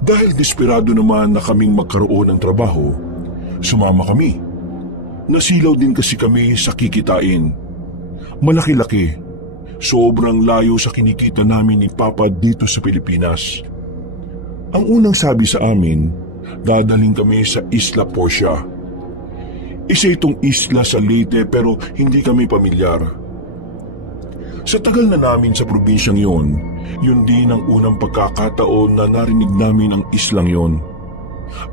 Dahil desperado naman na kaming magkaroon ng trabaho, sumama kami. Nasilaw din kasi kami sa kikitain. Malaki-laki, sobrang layo sa kinikita namin ni Papa dito sa Pilipinas. Ang unang sabi sa amin, dadaling kami sa Isla Portia. Isa itong isla sa Leyte pero hindi kami pamilyar. Sa tagal na namin sa probinsyang yon, yun din ang unang pagkakataon na narinig namin ang islang yon.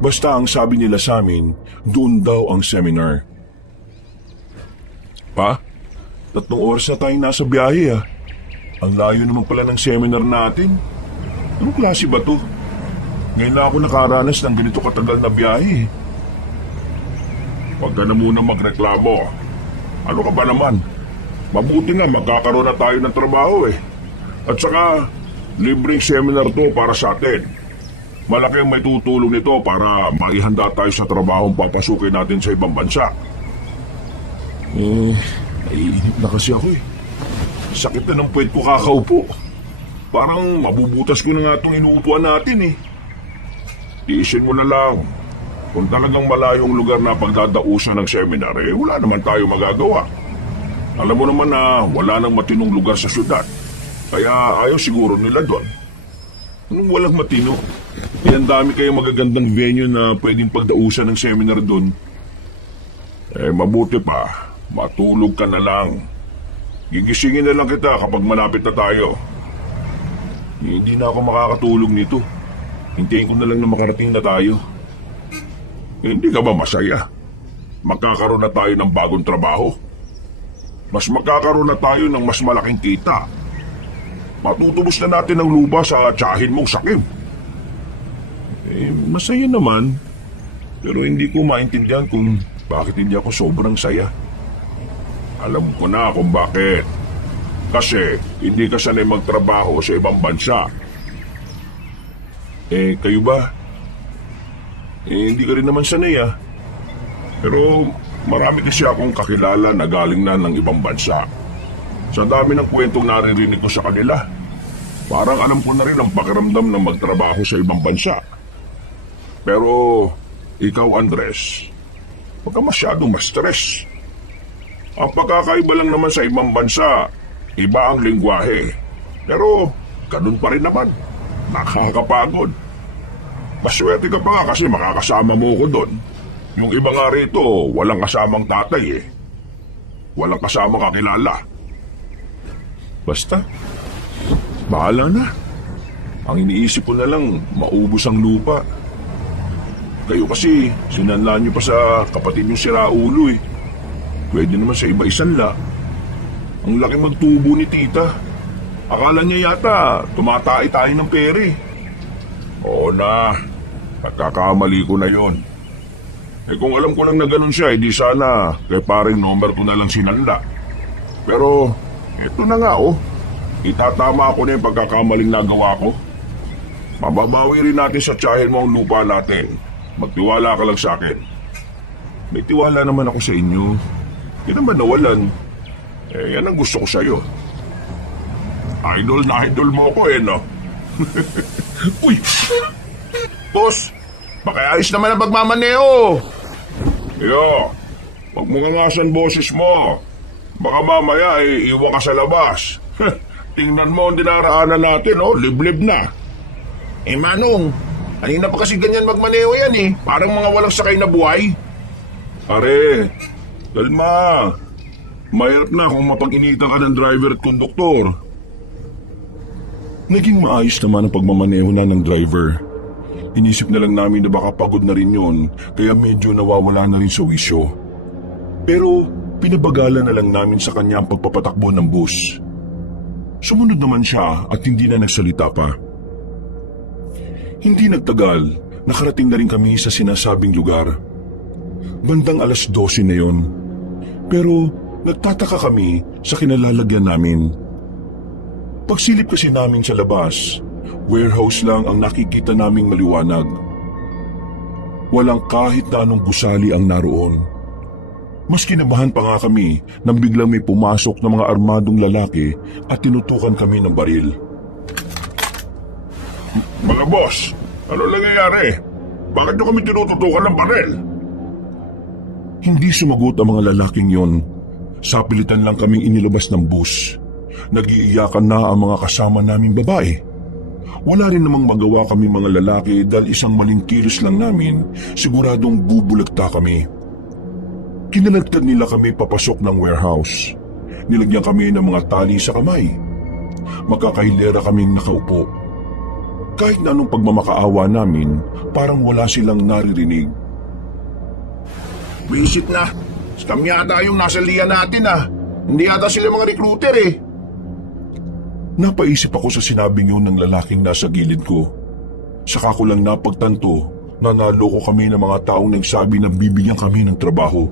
Basta ang sabi nila sa amin, doon daw ang seminar. Pa, 3 oras na tayong nasa biyahe ah. Ang layo naman pala ng seminar natin. Anong klase ba to? Ngayon na ako nakaranas ng ganito katagal na biyahe. Huwag ka na muna magreklamo. Ano ka ba naman? Mabuti nga magkakaroon na tayo ng trabaho eh. At saka, libreng seminar to para sa atin. Malaki ang may tutulong nito para maihanda tayo sa trabahong papasukin natin sa ibang bansa. Naiinip na kasi ako eh. Sakit na ng puwet ko kakaupo. Parang mabubutas ko na nga itong inuupuan natin eh. Tiisin mo na lang. Kung talagang malayong lugar na pagdadausan ng seminar, wala naman tayo magagawa. Alam mo naman na wala nang matinong lugar sa syudad. Kaya ayaw siguro nila doon. Anong walang matino? Ang dami kayong magagandang venue na pwedeng pagdausan ng seminar doon. Mabuti pa. Matulog ka na lang. Gigisingin na lang kita kapag malapit na tayo. Hindi na ako makakatulog nito. Hintayin ko na lang na makarating na tayo. Hindi ka ba masaya? Magkakaroon na tayo ng bagong trabaho. Mas magkakaroon na tayo ng mas malaking kita. Matutubos na natin ang lupa sa tiyahin mong sakit. Masaya naman. Pero hindi ko maintindihan kung bakit hindi ako sobrang saya. Alam ko na kung bakit. Kasi hindi ka sanay magtrabaho sa ibang bansa. Kayo ba? Hindi ka rin naman sanay ah. Pero marami kasi akong kakilala na galing na ng ibang bansa. Sa dami ng kwentong naririnig ko sa kanila, parang alam ko na rin ang pakiramdam na magtrabaho sa ibang bansa. Pero ikaw Andres, huwag ka masyadong ma-stress. Ang pagkakaiba lang naman sa ibang bansa, iba ang lengguwahe. Pero ganun pa rin naman, nakakapagod. Maswerte ka pa nga kasi makakasama mo ko doon. Yung iba nga rito, walang kasamang tatay eh. Walang kasamang kakilala. Basta, bahala na. Ang iniisip ko na lang, maubos ang lupa. Kayo kasi, sinanla niyo pa sa kapatid niyong siraulo eh. Pwede naman sa iba isanla. Ang laki magtubo ni tita. Akala niya yata, tumatay tayo ng pere. Oo na, nagkakamali ko na yon. Kung alam ko lang na ganun siya, di sana kay paring number ko na lang sinanda. Pero, eto na nga oh. Itatama ko na yung pagkakamaling nagawa ko. Mababawi rin natin sa tiyahin mo ang lupa natin. Magtiwala ka lang sa akin. May tiwala naman ako sa inyo. Hindi naman nawalan. Yan ang gusto ko sa'yo. Idol na idol mo ko no? Uy! Boss! Pakiayos naman ang pagmamaneo! Yo! Huwag mo ngangasan boses mo. Baka mamaya iwan ka sa labas. Tingnan mo ang dinaraanan natin, liblib na. Manong, kanina pa kasi ganyan magmaneo yan Parang mga walang sakay na buhay. Pare, kalma. Mahirap na kung mapag-initan ka ng driver at konduktor. Naging maayos naman ang pagmamaneho na ng driver. Inisip na lang namin na baka pagod na rin yun, kaya medyo nawawala na rin sa wisyo. Pero pinabagalan na lang namin sa kanya ang pagpapatakbo ng bus. Sumunod naman siya at hindi na nagsalita pa. Hindi nagtagal, nakarating na rin kami sa sinasabing lugar. Bandang 12:00 na yon. Pero nagtataka kami sa kinalalagyan namin. Pagsilip kasi namin sa labas, warehouse lang ang nakikita naming maliwanag. Walang kahit na anong gusali ang naroon. Mas kinabahan pa nga kami nang biglang may pumasok na mga armadong lalaki at tinutukan kami ng baril. Mga boss, Ano nangyayari? Bakit niyo kami tinututukan ng baril? Hindi sumagot ang mga lalaking yon. Sapilitan lang kaming inilabas ng bus. Nag-iiyakan na ang mga kasama naming babae. Wala rin namang magawa kami mga lalaki dahil isang maling kilos lang namin, siguradong bubulagta kami. Kinalagtad nila kami papasok ng warehouse. Nilagyan kami ng mga tali sa kamay. Magkakailera kaming nakaupo. Kahit na anong pagmamakaawa namin, parang wala silang naririnig. Visit na. Scam yata yung nasa liya natin Hindi yata sila mga recruiter Napaisip ako sa sinabing yun ng lalaking nasa gilid ko. Saka ko lang napagtanto na naloko kami ng mga taong nagsabi na bibigyan kami ng trabaho.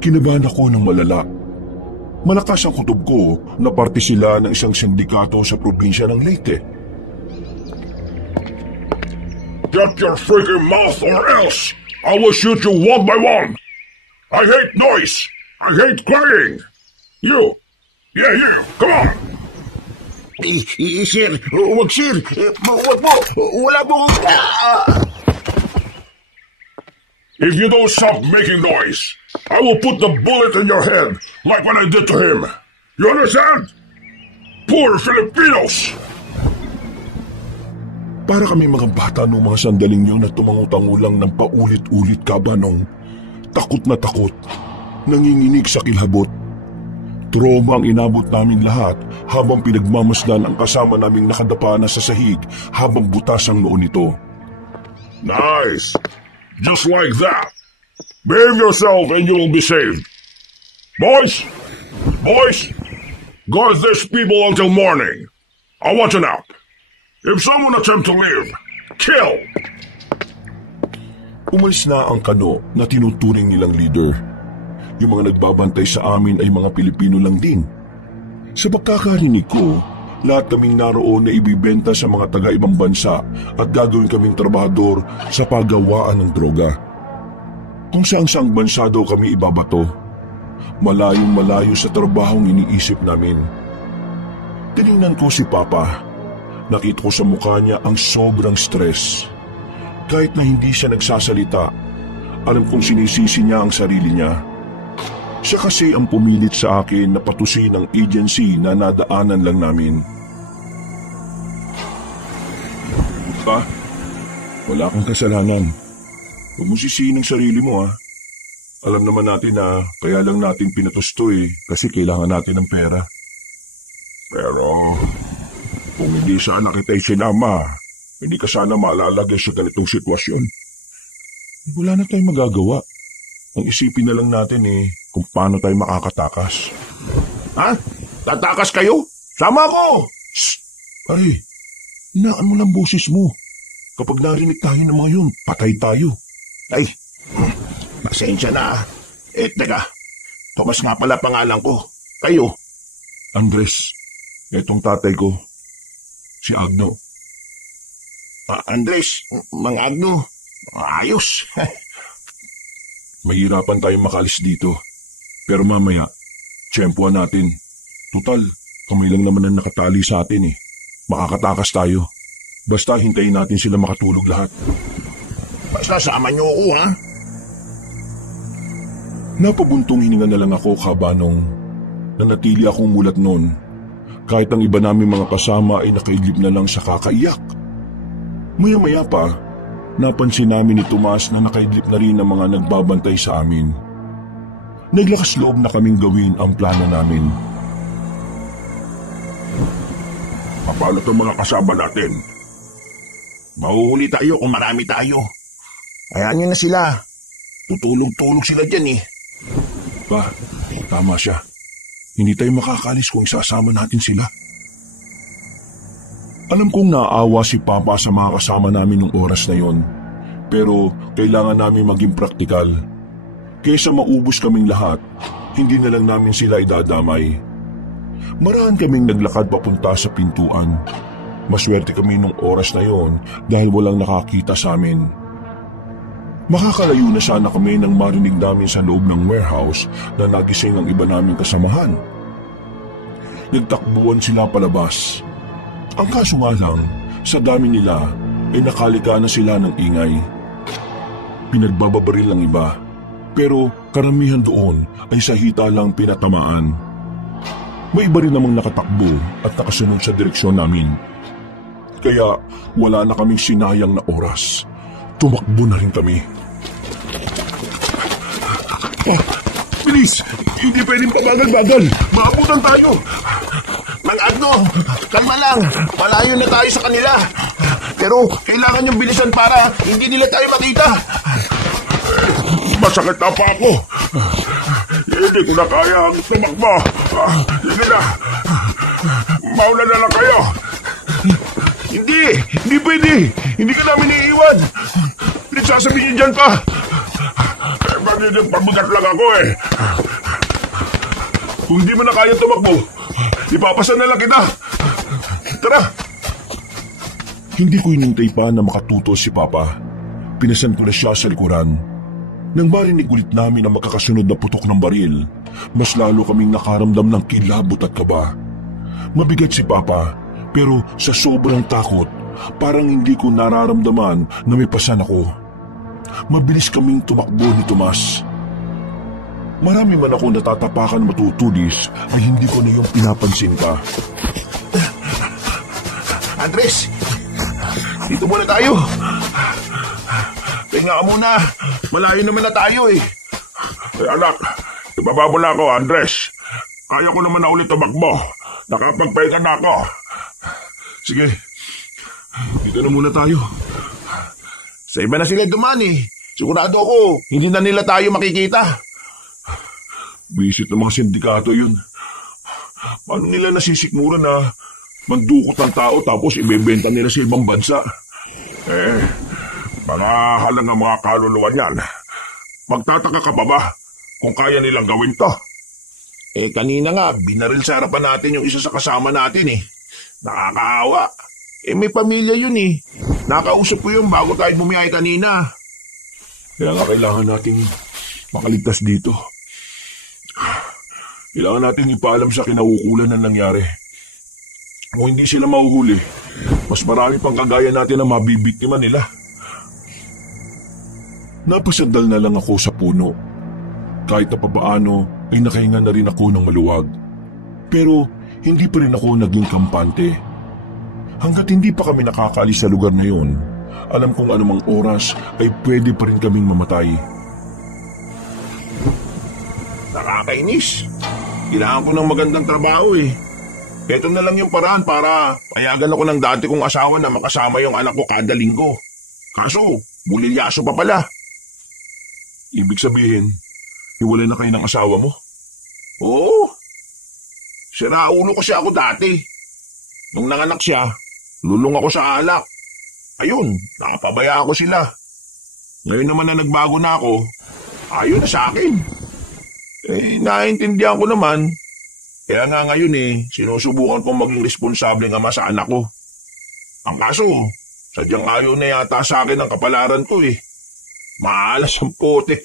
Kinabahan ako ng malala. Malakas ang kutob ko na parte sila ng isang sindikato sa probinsya ng Leyte. Shut your freaking mouth or else I will shoot you one by one. I hate noise. I hate crying. You. Yeah, you. Come on. Sir, wag sir. Wag po. Wala po. If you don't stop making noise, I will put the bullet in your head like what I did to him. You understand? Poor Filipinos! Para kami mga bata noong mga sandaling yun na tumangutangulang ng paulit-ulit kabanong. Takot na takot. Nanginginig sa kilhabot. Trauma ang inabot namin lahat habang pinagmamasdan ang kasama naming nakadapa na sa sahig habang butas ang noo nito. Nice! Just like that. Behave yourself and you will be saved. Boys! Boys! Guard these people until morning. I want you now. If someone attempt to leave, kill! Umalis na ang kano na tinuturing nilang leader. Yung mga nagbabantay sa amin ay mga Pilipino lang din. Sa pagkakarinig ko, lahat kaming naroon na ibibenta sa mga taga-ibang bansa at gagawin kaming trabahador sa paggawaan ng droga. Kung saang-saang bansa daw kami ibabato, malayong malayo sa trabahong iniisip namin. Tinignan ko si Papa. Nakita ko sa mukha niya ang sobrang stress. Kahit na hindi siya nagsasalita, alam kong sinisisi niya ang sarili niya. Siya kasi ang pumilit sa akin na patusin ang agency na nadaanan lang namin. Pa, wala akong kasalanan. Huwag mo sisihin ang sarili mo Alam naman natin na kaya lang natin pinatusto kasi kailangan natin ng pera. Pero kung hindi sana kita'y sinama, hindi ka sana malalagay sa ganitong sitwasyon. Wala na tayong magagawa. Ang isipin na lang natin kung paano tayo makakatakas. Ha? Tatakas kayo? Sama ko! Shh! Ay, hinaan mo lang boses mo. Kapag narinig tayo ng mga yun, patay tayo. Ay, pasensya na. Teka. Tomas nga pala pangalan ko. Kayo? Andres. Itong tatay ko. Si Agno. Andres, Mang Agno. Ayos. Mahirapan tayong makalis dito. Pero mamaya, tiyempuan natin. Tutal, kamay lang naman ang nakatali sa atin Makakatakas tayo. Basta hintayin natin sila makatulog lahat. Basta sama niyo ako, Napabuntong hininga na lang ako, kabanong. Nanatili akong mulat noon. Kahit ang iba naming mga kasama ay nakaidlip na lang sa kakaiyak. Maya-maya pa, napansin namin ni Tomas na nakaidlip na rin ang mga nagbabantay sa amin. Naglakas loob na kaming gawin ang plano namin. Paano itong mga kasama natin? Mahuhuli tayo kung marami tayo. Hayaan nyo na sila. Tutulog-tulog sila dyan Pa, tama siya. Hindi tayo makakalis kung isasama natin sila. Alam kong naawa si Papa sa mga kasama namin nung oras na yon. Pero kailangan namin maging praktikal. Kaysa maubos kaming lahat, hindi na lang namin sila idadamay. Maraan kaming naglakad papunta sa pintuan. Maswerte kami nung oras na yon dahil walang nakakita sa amin. Makakalayo na sana kami nang marinig namin sa loob ng warehouse na nagising ang iba naming kasamahan. Nagtakbuhan sila palabas. Ang kaso nga lang, sa dami nila, ay nakalika na sila ng ingay. Pinagbababaril ng iba, pero karamihan doon ay sa hita lang pinatamaan. May iba rin namang nakatakbo at nakasunod sa direksyon namin. Kaya wala na kaming sinayang na oras. Tumakbo na rin kami. Bilis! Hindi pwedeng pabagal-bagal! Maabutan tayo! Mang Agno, kalma lang. Malayo na tayo sa kanila. Pero kailangan yung bilisan para hindi nila tayo makita. Masakit na pa ako. Hindi ko na kayang tumakbo. Sige na. Mauna na lang kayo. Hindi pwede. Hindi ka namin iiwan. Pinagsasabihin niyo dyan pa. Pagbagat lang ako eh. Kung hindi mo na kaya tumakbo, ipapasan na lang kita. Tara. Hindi ko inintay pa na makatuto si Papa. Pinasan ko na siya sa likuran. Nang marinig ulit namin ang makakasunod na putok ng baril, mas lalo kaming nakaramdam ng kilabot at kaba. Mabigat si Papa, pero sa sobrang takot, parang hindi ko nararamdaman na may pasan ako. Mabilis kaming tumakbo ni Tomas. Marami man ako natatapakan matutulis ay hindi ko na yung pinapansin pa. Andres! Dito muna tayo. Tinga muna. Malayo naman na tayo eh. Anak, ibaba mo na ako, Andres. Kaya ko naman na ulit tumakbo. Nakapagpahinga na ako. Sige, dito na muna tayo. Sa iba na sila duman eh. Sigurado ako, hindi na nila tayo makikita. Visit ng mga sindikato yun. Paano nila nasisikmura na mandukot ng tao tapos ibebenta nila sa ibang bansa? Mga halang ang mga kaluluwa niyan. Magtataka ka pa ba kung kaya nilang gawin to? Kanina nga, binaril sa harapan natin yung isa sa kasama natin eh. Nakakaawa. May pamilya yun eh. Nakausap ko yun bago tayo bumiyay kanina. Kaya nga kailangan nating makaligtas dito. Kailangan natin ipaalam sa kinaukulan na nangyari. Kung hindi sila mahuhuli, mas marami pang kagaya natin na mabibiktima nila. Napasandal na lang ako sa puno. Kahit na papaano ay nakahinga na rin ako ng maluwag. Pero hindi pa rin ako naging kampante. Hanggat hindi pa kami nakakaalis sa lugar na yun, alam kong anumang oras ay pwede pa rin kaming mamatay. Nakakainis. Kailangan ko ng magandang trabaho eh. Ito na lang yung paraan para payagan ako ng dati kong asawa na makasama yung anak ko kada linggo. Kaso, bulilyaso pa pala. Ibig sabihin, hiwalay na kayo ng asawa mo? Oo. Siraulo kasi ako dati. Nung nanganak siya, lulong ako sa alak. Ayun, nakapabaya ako sila. Ngayon naman na nagbago na ako, ayaw na sa akin. Naiintindihan ko naman. Kaya nga ngayon sinusubukan kong maging responsable ng ama sa anak ko. Ang kaso, sadyang ayaw na yata sa akin ang kapalaran ko eh. Maalas ang putik.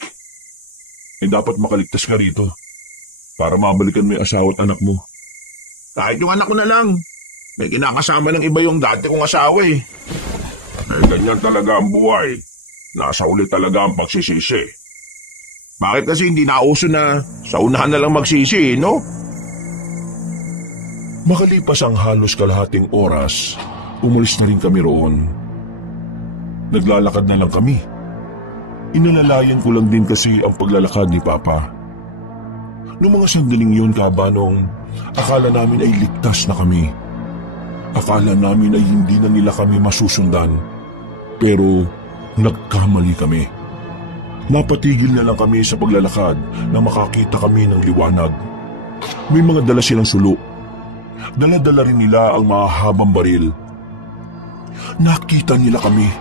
Dapat makaligtas ka rito para mabalikan mo yung asawa at anak mo. Kahit yung anak ko na lang. May kinakasama ng iba yung dati kong asawa eh. Ganyan talaga ang buhay. Nasa uli talaga ang pagsisisi. Bakit kasi hindi nauso na sa unahan na lang magsisi, no? Makalipas ang halos kalahating oras, umalis na rin kami roon. Naglalakad na lang kami. Inalalayan ko lang din kasi ang paglalakad ni Papa. Noong mga sandaling yun, Kabanong, akala namin ay ligtas na kami. Akala namin ay hindi na nila kami masusundan. Pero nagkamali kami. Napatigil na lang kami sa paglalakad na makakita kami ng liwanag. May mga dala silang sulo. Dala-dala rin nila ang mahahabang baril. Nakita nila kami,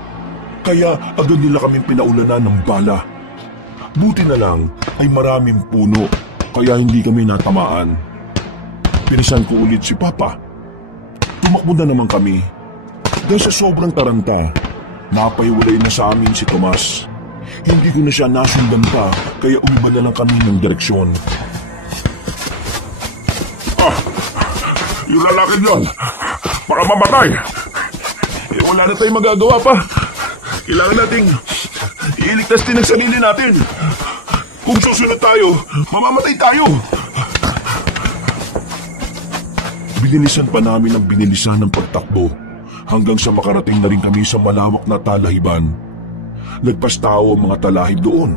kaya agad nila kaming pinaulanan ng bala. Buti na lang ay maraming puno, kaya hindi kami natamaan. Pinisan ko ulit si Papa. Tumakbo na naman kami. Dahil sa sobrang taranta, napaiwalay na sa amin si Tomas. Hindi ko na siya nasundan pa, kaya umiba na lang kami ng direksyon. Yung lalaki yun, baka mamatay. wala na tayong magagawa pa. Kailangan nating iligtas din ang sarili natin. Kung susunod tayo, mamamatay tayo. Binilisan pa namin ang binilisan ng pagtakbo hanggang sa makarating na rin kami sa malawak na talahiban. Nagpas tao ang mga talahib doon.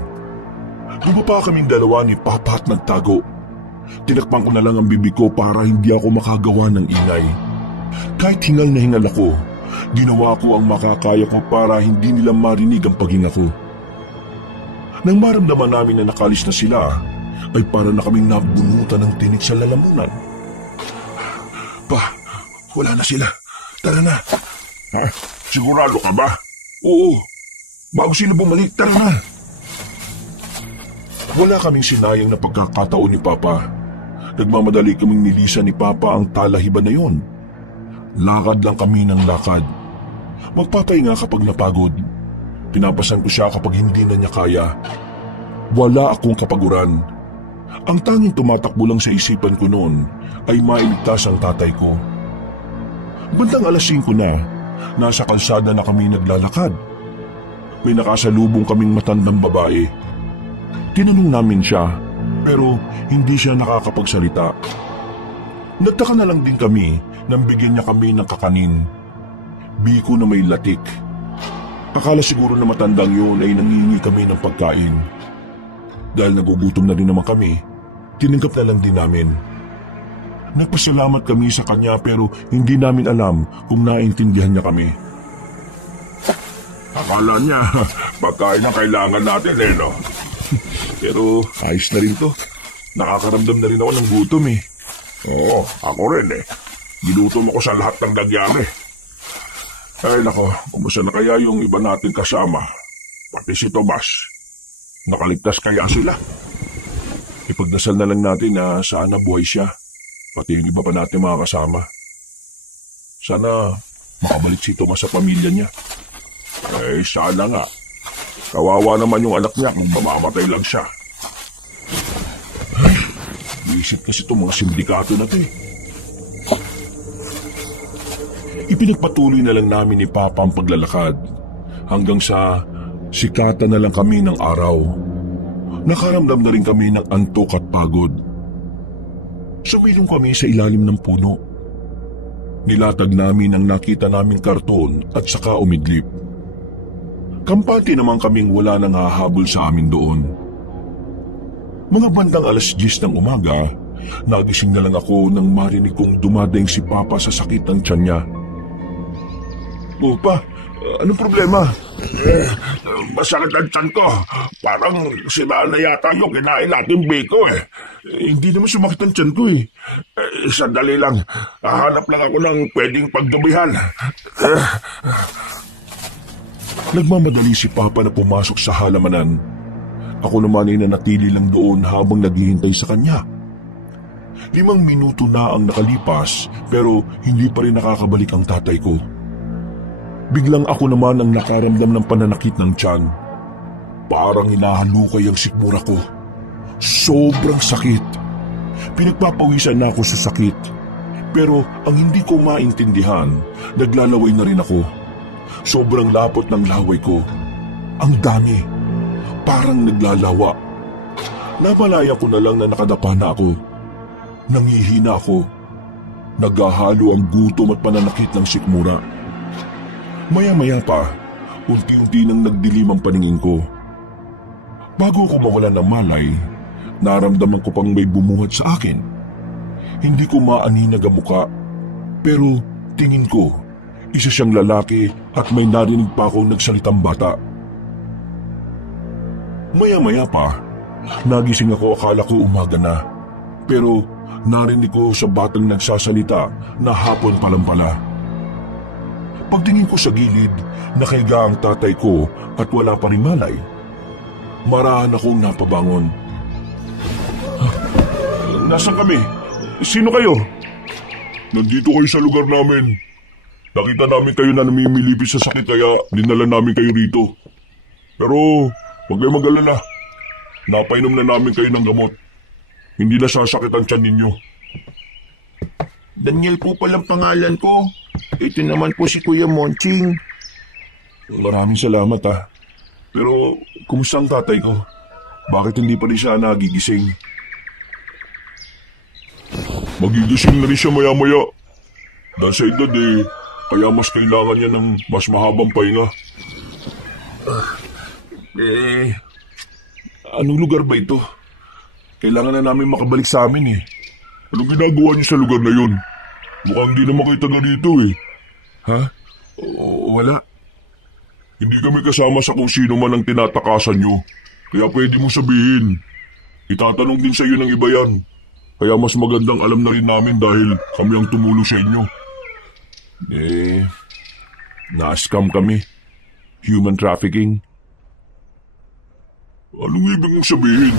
Bumaba kaming dalawa ni Papa at nagtago. Tinakpan ko na lang ang bibig ko para hindi ako makagawa ng ingay. Kahit hingal na hingal ako, ginawa ko ang makakaya ko para hindi nila marinig ang paghinga ko. Nang maramdaman namin na nakalis na sila, ay para na kaming nabunutan ng tinik sa lalamunan. Pa, wala na sila. Tara na. Ha? Sigurado ka ba? Oo. Bago sila bumalik, tara na. Wala kaming sinayang na pagkakataon ni Papa. Nagmamadali kaming nilisan ni Papa ang talahiban na yon. Lakad lang kami ng lakad. Magpapahinga kapag napagod. Pinapasan ko siya kapag hindi na niya kaya. Wala akong kapaguran. Ang tanging tumatakbo lang sa isipan ko noon ay mailigtas ang tatay ko. Bandang alas 5 na, nasa kalsada na kami naglalakad. May nakasalubong kaming matandang babae. Tinanong namin siya, pero hindi siya nakakapagsalita. Nagtaka na lang din kami nang bigyan niya kami ng kakanin. Biko na may latik. Akala siguro na matandang yun ay nangingi kami ng pagkain. Dahil nagugutom na rin naman kami, tinanggap na lang din namin. Nagpasalamat kami sa kanya pero hindi namin alam kung naintindihan niya kami. Akala niya, pagkain ang kailangan natin no? Pero ayos na rin to. Nakakaramdam na rin ako ng gutom eh. Oo, ako rin eh. Ginutom ako sa lahat ng nangyari. Ay nako, kumusta na kaya yung iba nating kasama? Pati si Tomas. Nakaligtas kaya sila? Ipagdasal na lang natin na sana buhay siya. Pati yung iba pa natin mga kasama. Sana makabalik si Tomas sa pamilya niya. Eh, sana nga. Kawawa naman yung anak niya kung mamamatay lang siya. Ay, isip kasi itong mga sindikato na ito eh. Ipinagpatuloy na lang namin ni Papa ang paglalakad hanggang sa sikatan na lang kami ng araw. Nakaramdam na rin kami ng antok at pagod. Sumilong kami sa ilalim ng puno. Nilatag namin ang nakita naming karton at saka umidlip. Kampante naman kaming wala nang hahabol sa amin doon. Mga bandang alas 10 ng umaga, nagising na lang ako nang marinig kong dumadaing si Papa sa sakit ng tiyan niya. O pa, anong problema? Masakit ang tiyan ko. Parang sila na yata yung kinain natin biko eh. Hindi naman sumakit ang tiyan ko eh. Sandali lang. Hahanap lang ako ng pwedeng paggabihan. Nagmamadali si Papa na pumasok sa halamanan. Ako naman ay nanatili lang doon habang naghihintay sa kanya. 5 minuto na ang nakalipas pero hindi pa rin nakakabalik ang tatay ko. Biglang ako naman ang nakaramdam ng pananakit ng tiyan. Parang hinahalukay ang sikmura ko. Sobrang sakit. Pinagpapawisan na ako sa sakit. Pero ang hindi ko maintindihan, naglalaway na rin ako. Sobrang lapot ng laway ko. Ang dami. Parang naglalawa. Namalaya ko na lang na nakadapa na ako. Nangihina ako. Naghahalo ang gutom at pananakit ng sikmura. Maya-maya pa, unti-unti nang nagdilim ang paningin ko. Bago ako mawalan ng malay, naramdaman ko pang may bumuhat sa akin. Hindi ko maaninag ang muka, pero tingin ko, isa siyang lalaki at may narinig pa akong nagsalitang bata. Maya-maya pa, nagising ako, akala ko umaga na. Pero narinig ko sa batang nagsasalita na hapon pa lang pala. Pagtingin ko sa gilid, nakahiga ang tatay ko at wala pa rin malay. Marahan akong napabangon. Nasaan kami? Sino kayo? Nandito kayo sa lugar namin. Nakita namin kayo na namimilipis sa sakit kaya dinala namin kayo rito. Pero huwag kayong mag-alala. Napainom na namin kayo ng gamot. Hindi na sasakit ang tiyan ninyo. Daniel po palang pangalan ko. Ito naman po si Kuya Monching. Maraming salamat Pero kumusta ang tatay ko? Bakit hindi pa rin siya nagigising? Magigising na rin siya maya-maya. Dahil sa edad kaya mas kailangan niya ng mas mahabang pahinga. Anong lugar ba ito? Kailangan na namin makabalik sa amin Anong ginagawa niyo sa lugar na yun? Mukhang di na makita na dito Ha? Wala. Hindi kami kasama sa kung sino man ang tinatakasan niyo. Kaya pwede mo sabihin. Itatanong din sa iyo ng iba yan. Kaya mas magandang alam na rin namin dahil kami ang tumulong sa inyo. Na-scam kami. Human trafficking. Anong ibig mong sabihin?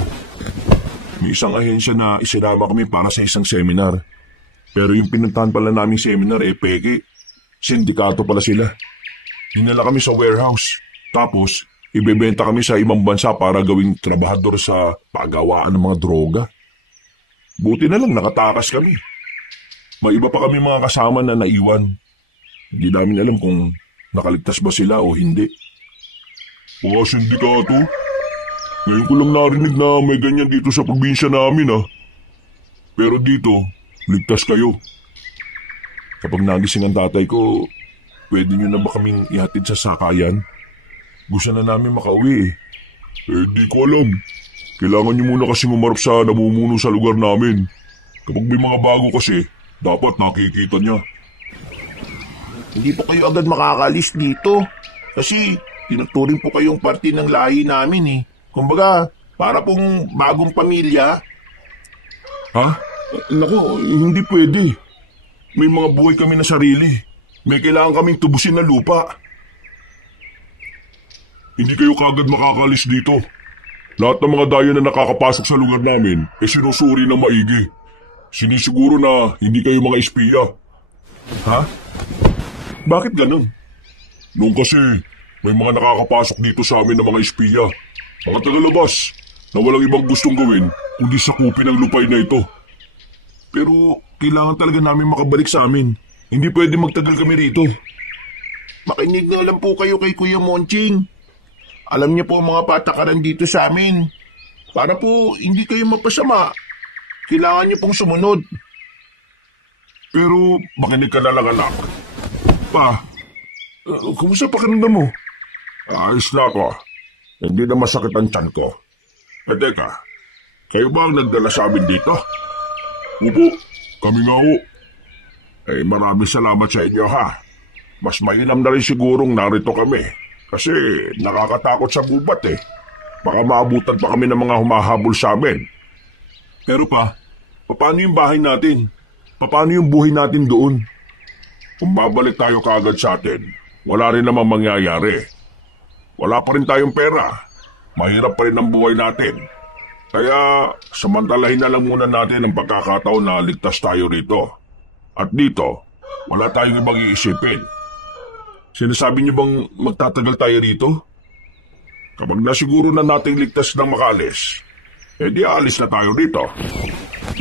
May isang ahensya na isinama kami para sa isang seminar. Pero yung pinuntahan pala naming seminar peke. Sindikato pala sila. Hinala kami sa warehouse. Tapos, ibebenta kami sa ibang bansa para gawing trabahador sa pagawaan ng mga droga. Buti na lang nakatakas kami. May iba pa kami mga kasama na naiwan. Hindi namin alam kung nakaligtas ba sila o hindi. Sindikato? Ngayon ko lang narinig na may ganyan dito sa probinsya namin Pero dito, ligtas kayo. Kapag nagising ang tatay ko, pwede nyo na ba kaming ihatid sa sakayan? Gusto na namin makauwi di ko alam. Kailangan nyo muna kasi umarap sa namumuno sa lugar namin. Kapag may mga bago kasi, dapat nakikita niya. Hindi po kayo agad makakalis dito. Kasi tinuturing po kayong parte ng lahi namin Kumbaga, para pong bagong pamilya. Naku, hindi pwede. May mga buhay kami na sarili. May kailangan kaming tubusin na lupa. Hindi kayo kagad makakalis dito. Lahat ng mga dayo na nakakapasok sa lugar namin sinusuri ng maigi. Sinisiguro na hindi kayo mga espiya. Bakit ganun? Noong kasi may mga nakakapasok dito sa amin ng mga espiya. Mga tagalabas na walang ibang gustong gawin kundi sakupin ang lupay na ito. Pero kailangan talaga namin makabalik sa amin. Hindi pwede magtagal kami rito. Makinig na lang po kayo kay Kuya Monching. Alam niyo po ang mga patakaran dito sa amin. Para po hindi kayo mapasama. Kailangan niyo pong sumunod. Pero makinig ka na lang anak. Kumusta pakiramdam mo? Ayos na ako. Hindi na masakit ang tiyan ko. Teka, kayo ba ang nagdala sa amin dito? Opo, kami nga ho. Maraming salamat sa inyo Mas mainam na rin sigurong narito kami. Kasi nakakatakot sa gubat Baka maabutan pa kami ng mga humahabol sa amin. Pero paano yung bahay natin? Paano yung buhay natin doon? Kung babalik tayo kaagad sa atin, wala rin namang mangyayari. Wala pa rin tayong pera. Mahirap pa rin ang buhay natin. Kaya samantalahin na lang muna natin ang pagkakataon na ligtas tayo rito. At dito, wala tayong ibang iisipin. Sinasabi niyo bang magtatagal tayo rito? Kapag nasiguro na nating ligtas ng makalis, di alis na tayo rito.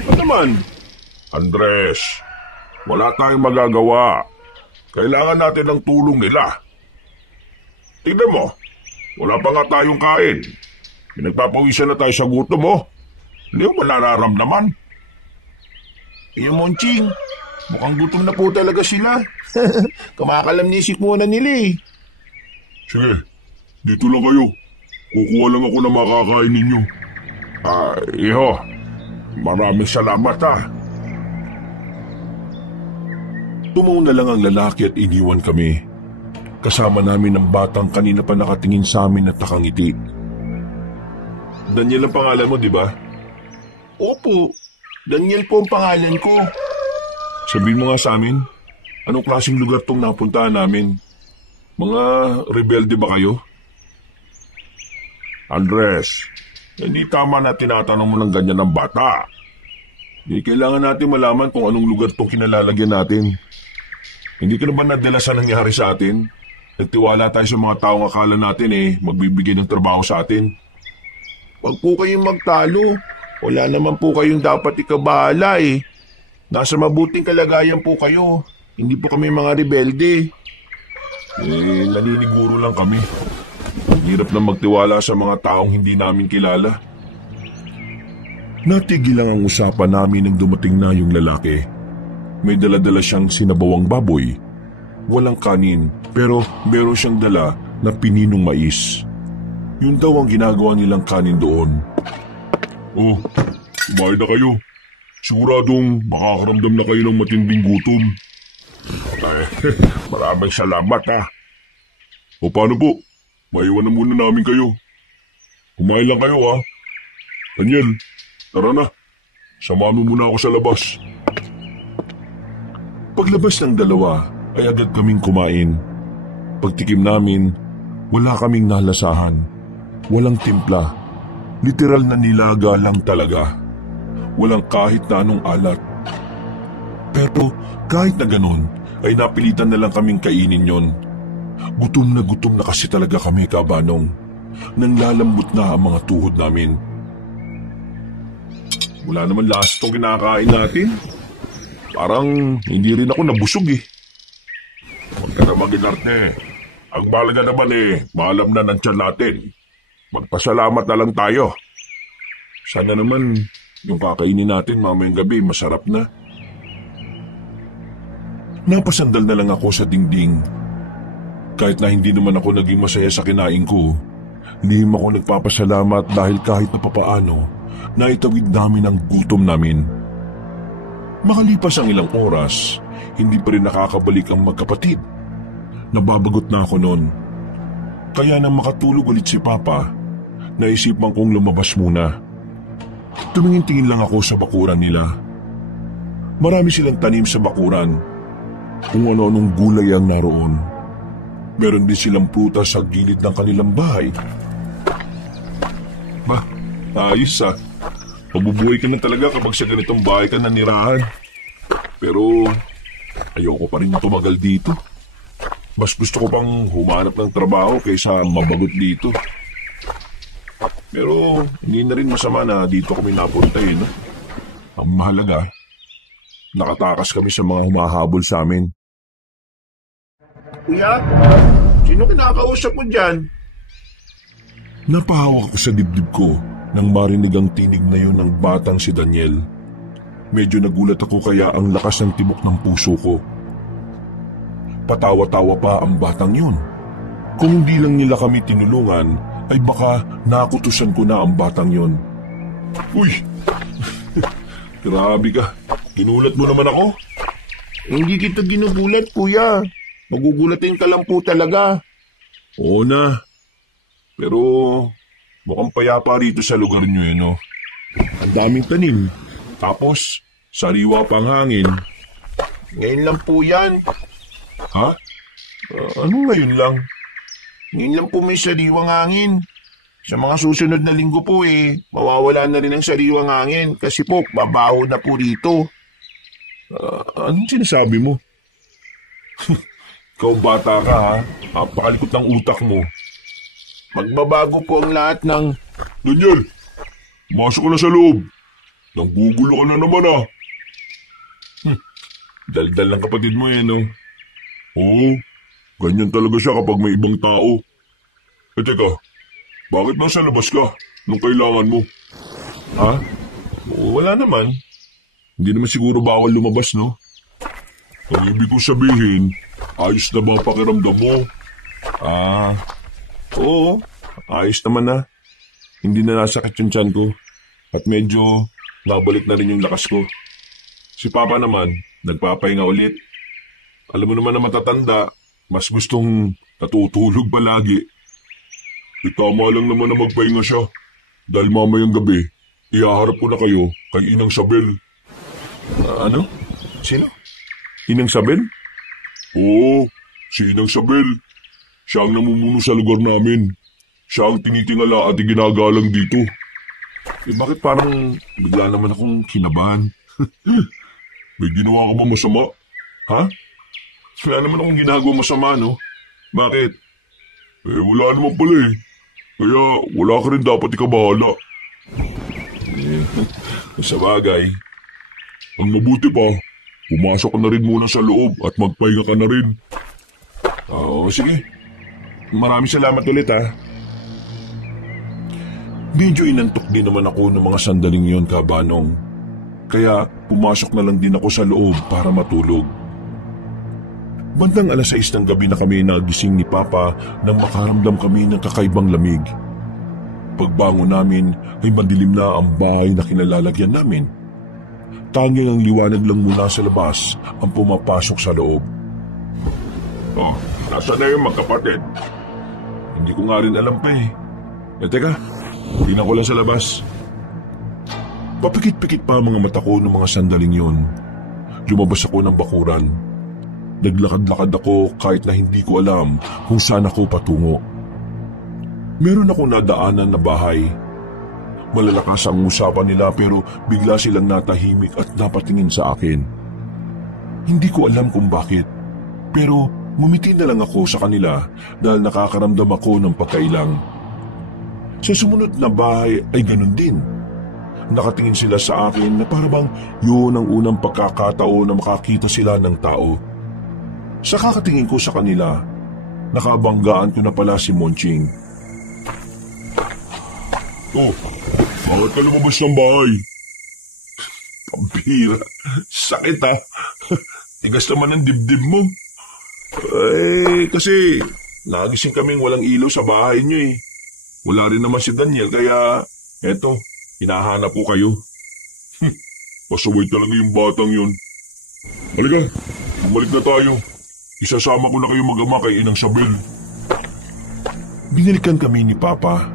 Ano naman? Andres, wala tayong magagawa. Kailangan natin ng tulong nila. Tignan mo. Wala pa nga tayong kain. Pinagpapawisan na tayo sa gutom mo. Hindi mo nararamdaman. Kuya Monching, mukhang gutom na po talaga sila. Kamakalamnisik muna nila Sige, dito lang kayo. Kukuha lang ako ng makakain ninyo. Iho, maraming salamat Tumaw na lang ang lalaki at iniwan kami. Kasama namin ang batang kanina pa nakatingin sa amin at nakangiti. Daniel ang pangalan mo, di ba? Opo, Daniel po ang pangalan ko. Sabihin mo nga sa amin, anong klaseng lugar tong napuntahan namin? Mga rebelde ba kayo? Andres, hindi tama na tinatanong mo ng ganyan ng bata. Hindi kailangan natin malaman kung anong lugar tong kinalalagyan natin. Hindi ka naman nadala sa nangyari sa atin? Nagtiwala tayo sa mga taong akala natin magbibigay ng trabaho sa atin. Huwag po kayong magtalo. Wala naman po kayong dapat ikabahala Nasa mabuting kalagayan po kayo. Hindi po kami mga rebelde. Naniniguro lang kami. Hirap na magtiwala sa mga taong hindi namin kilala. Natigil lang ang usapan namin nang dumating na yung lalaki. May dala-dala siyang sinabawang baboy. Walang kanin, pero meron siyang dala na pininong mais. Yun daw ang ginagawa nilang kanin doon. Oh, kumain na kayo. Siguradong makakaramdam na kayo ng matinding gutom. Ay, maraming salamat ha. O paano po? Maiwan na muna namin kayo. Kumain lang kayo ha. Daniel, tara na. Samahan mo muna ako sa labas. Paglabas ng dalawa ay agad kaming kumain. Pagtikim namin, wala kaming nalasahan. Walang timpla. Literal na nilaga lang talaga. Walang kahit na anong alat. Pero kahit na ganun, ay napilitan na lang kaming kainin yon. Gutom na kasi talaga kami, Kabanong. Nang lalambot na ang mga tuhod namin. Wala naman lasa itong kinakain natin. Parang hindi rin ako nabusog eh. Huwag ka na mag-inarte. Ang mahalaga naman maalam na ng tiyan natin. Magpasalamat na lang tayo. Sana naman yung kakainin natin mamayang gabi masarap na. Napasandal na lang ako sa dingding. Kahit na hindi naman ako naging masaya sa kinain ko, lihim ako nagpapasalamat dahil kahit na papaano, naitawid namin ang gutom namin. Makalipas ang ilang oras, hindi pa rin nakakabalik ang magkapatid. Nababagot na ako noon. Kaya nang makatulog ulit si Papa, naisipan kong lumabas muna. Tumingin-tingin lang ako sa bakuran nila. Marami silang tanim sa bakuran. Kung ano-anong gulay ang naroon. Meron din silang prutas sa gilid ng kanilang bahay. Bah, ayos ah. Mabubuhay ka na talaga kapag sa ganitong bahay ka nanirahan. Pero ayoko pa rin tumagal dito. Mas gusto ko pang humanap ng trabaho kaysa mabagot dito. Pero hindi na rin masama na dito kami napunta no? Ang mahalaga, nakatakas kami sa mga humahabol sa amin. Kuya, sino kinakausap mo dyan? Napahawak ako sa dibdib ko nang marinig ang tinig na yun ng batang si Daniel. Medyo nagulat ako kaya ang lakas ng tibok ng puso ko. Patawa-tawa pa ang batang yun. Kung hindi lang nila kami tinulungan, ay baka nakutusan ko na ang batang yun. Uy! Grabe ka. Ginulat mo naman ako. Hindi kita ginugulat, kuya. Magugulatin ka lang po talaga. Oo na. Pero mukhang payapa rito sa lugar nyo no? Ang daming tanim. Tapos, sariwa pang hangin. Ngayon lang po yan. Ha? Ano ngayon lang? Ngayon lang po may sariwang hangin. Sa mga susunod na linggo po mawawala na rin ang sariwang hangin kasi po babaho na po rito. Anong sinasabi mo? Ikaw bata ka ha? Napakalikot ng utak mo. Magbabago po ang lahat ng... Daniel, masok ka na sa loob. Nanggugulo ka na naman Daldal ng kapatid mo no? Oo, ganyan talaga siya kapag may ibang tao. Teka, bakit nasa labas ka nung kailangan mo? Ha? Wala naman. Hindi naman siguro bawal lumabas, no? Ang ibig kong sabihin, ayos na ba ang pakiramdam mo? Oo, ayos naman na. Hindi na nasakit yung tiyan ko. At medyo nabalik na rin yung lakas ko. Si Papa naman, nagpapahinga ulit. Alam mo naman na matatanda, mas gustong natutulog palagi. Tama lang naman na magpahinga siya. Dahil mamayang gabi, ihaharap ko na kayo kay Inang Sabel. Ano? Sino? Inang Sabel? Oo, si Inang Sabel. Siya ang namumuno sa lugar namin. Siya ang tinitingala at ginagalang dito. Bakit parang bigla naman akong kinabahan? May ginawa ka ba masama? Ha? Wala naman akong ginagawa masama, no? Bakit? Wala naman pala Kaya wala ka rin dapat ikabahala. Sa bagay. Ang mabuti pa, pumasok ka na rin muna sa loob at magpahinga ka na rin. Oo, sige. Maraming salamat ulit ha. Medyo inantok din naman ako ng mga sandaling yon, Kabanong. Kaya pumasok na lang din ako sa loob para matulog. Bandang 6:00 ng gabi na kami nagising ni Papa nang makaramdam kami ng kakaibang lamig. Pagbangon namin ay madilim na ang bahay na kinalalagyan namin. Tanging ang liwanag lang mula sa labas ang pumapasok sa loob. Oh, nasa na yung magkapatid? Hindi ko nga rin alam pa eh. Teka, tingnan ko lang sa labas. Papikit-pikit pa ang mga mata ko ng mga sandaling yon. Lumabas ako ng bakuran. Naglakad-lakad ako kahit na hindi ko alam kung saan ako patungo. Meron akong nadaanan na bahay. Malalakas ang usapan nila pero bigla silang natahimik at napatingin sa akin. Hindi ko alam kung bakit, pero ngumiti na lang ako sa kanila dahil nakakaramdam ako ng pagkailang. Sa sumunod na bahay ay ganun din. Nakatingin sila sa akin na parabang yun ang unang pagkakataon na makakita sila ng tao. Sa kakatingin ko sa kanila, nakabanggaan ko na pala si Monching. Oh, bakit ka lumabas ng bahay? Pambira, sakit ha. Tigas naman ang dibdib mo. Kasi nagising kaming walang ilaw sa bahay niyo eh. Wala rin naman si Daniel kaya eto, hinahanap ko kayo. Pasaway talaga yung batang yun. Halika, bumalik na tayo. Isasama ko na kayo mag-ama kay Inang Sabel. Binalikan kami ni Papa.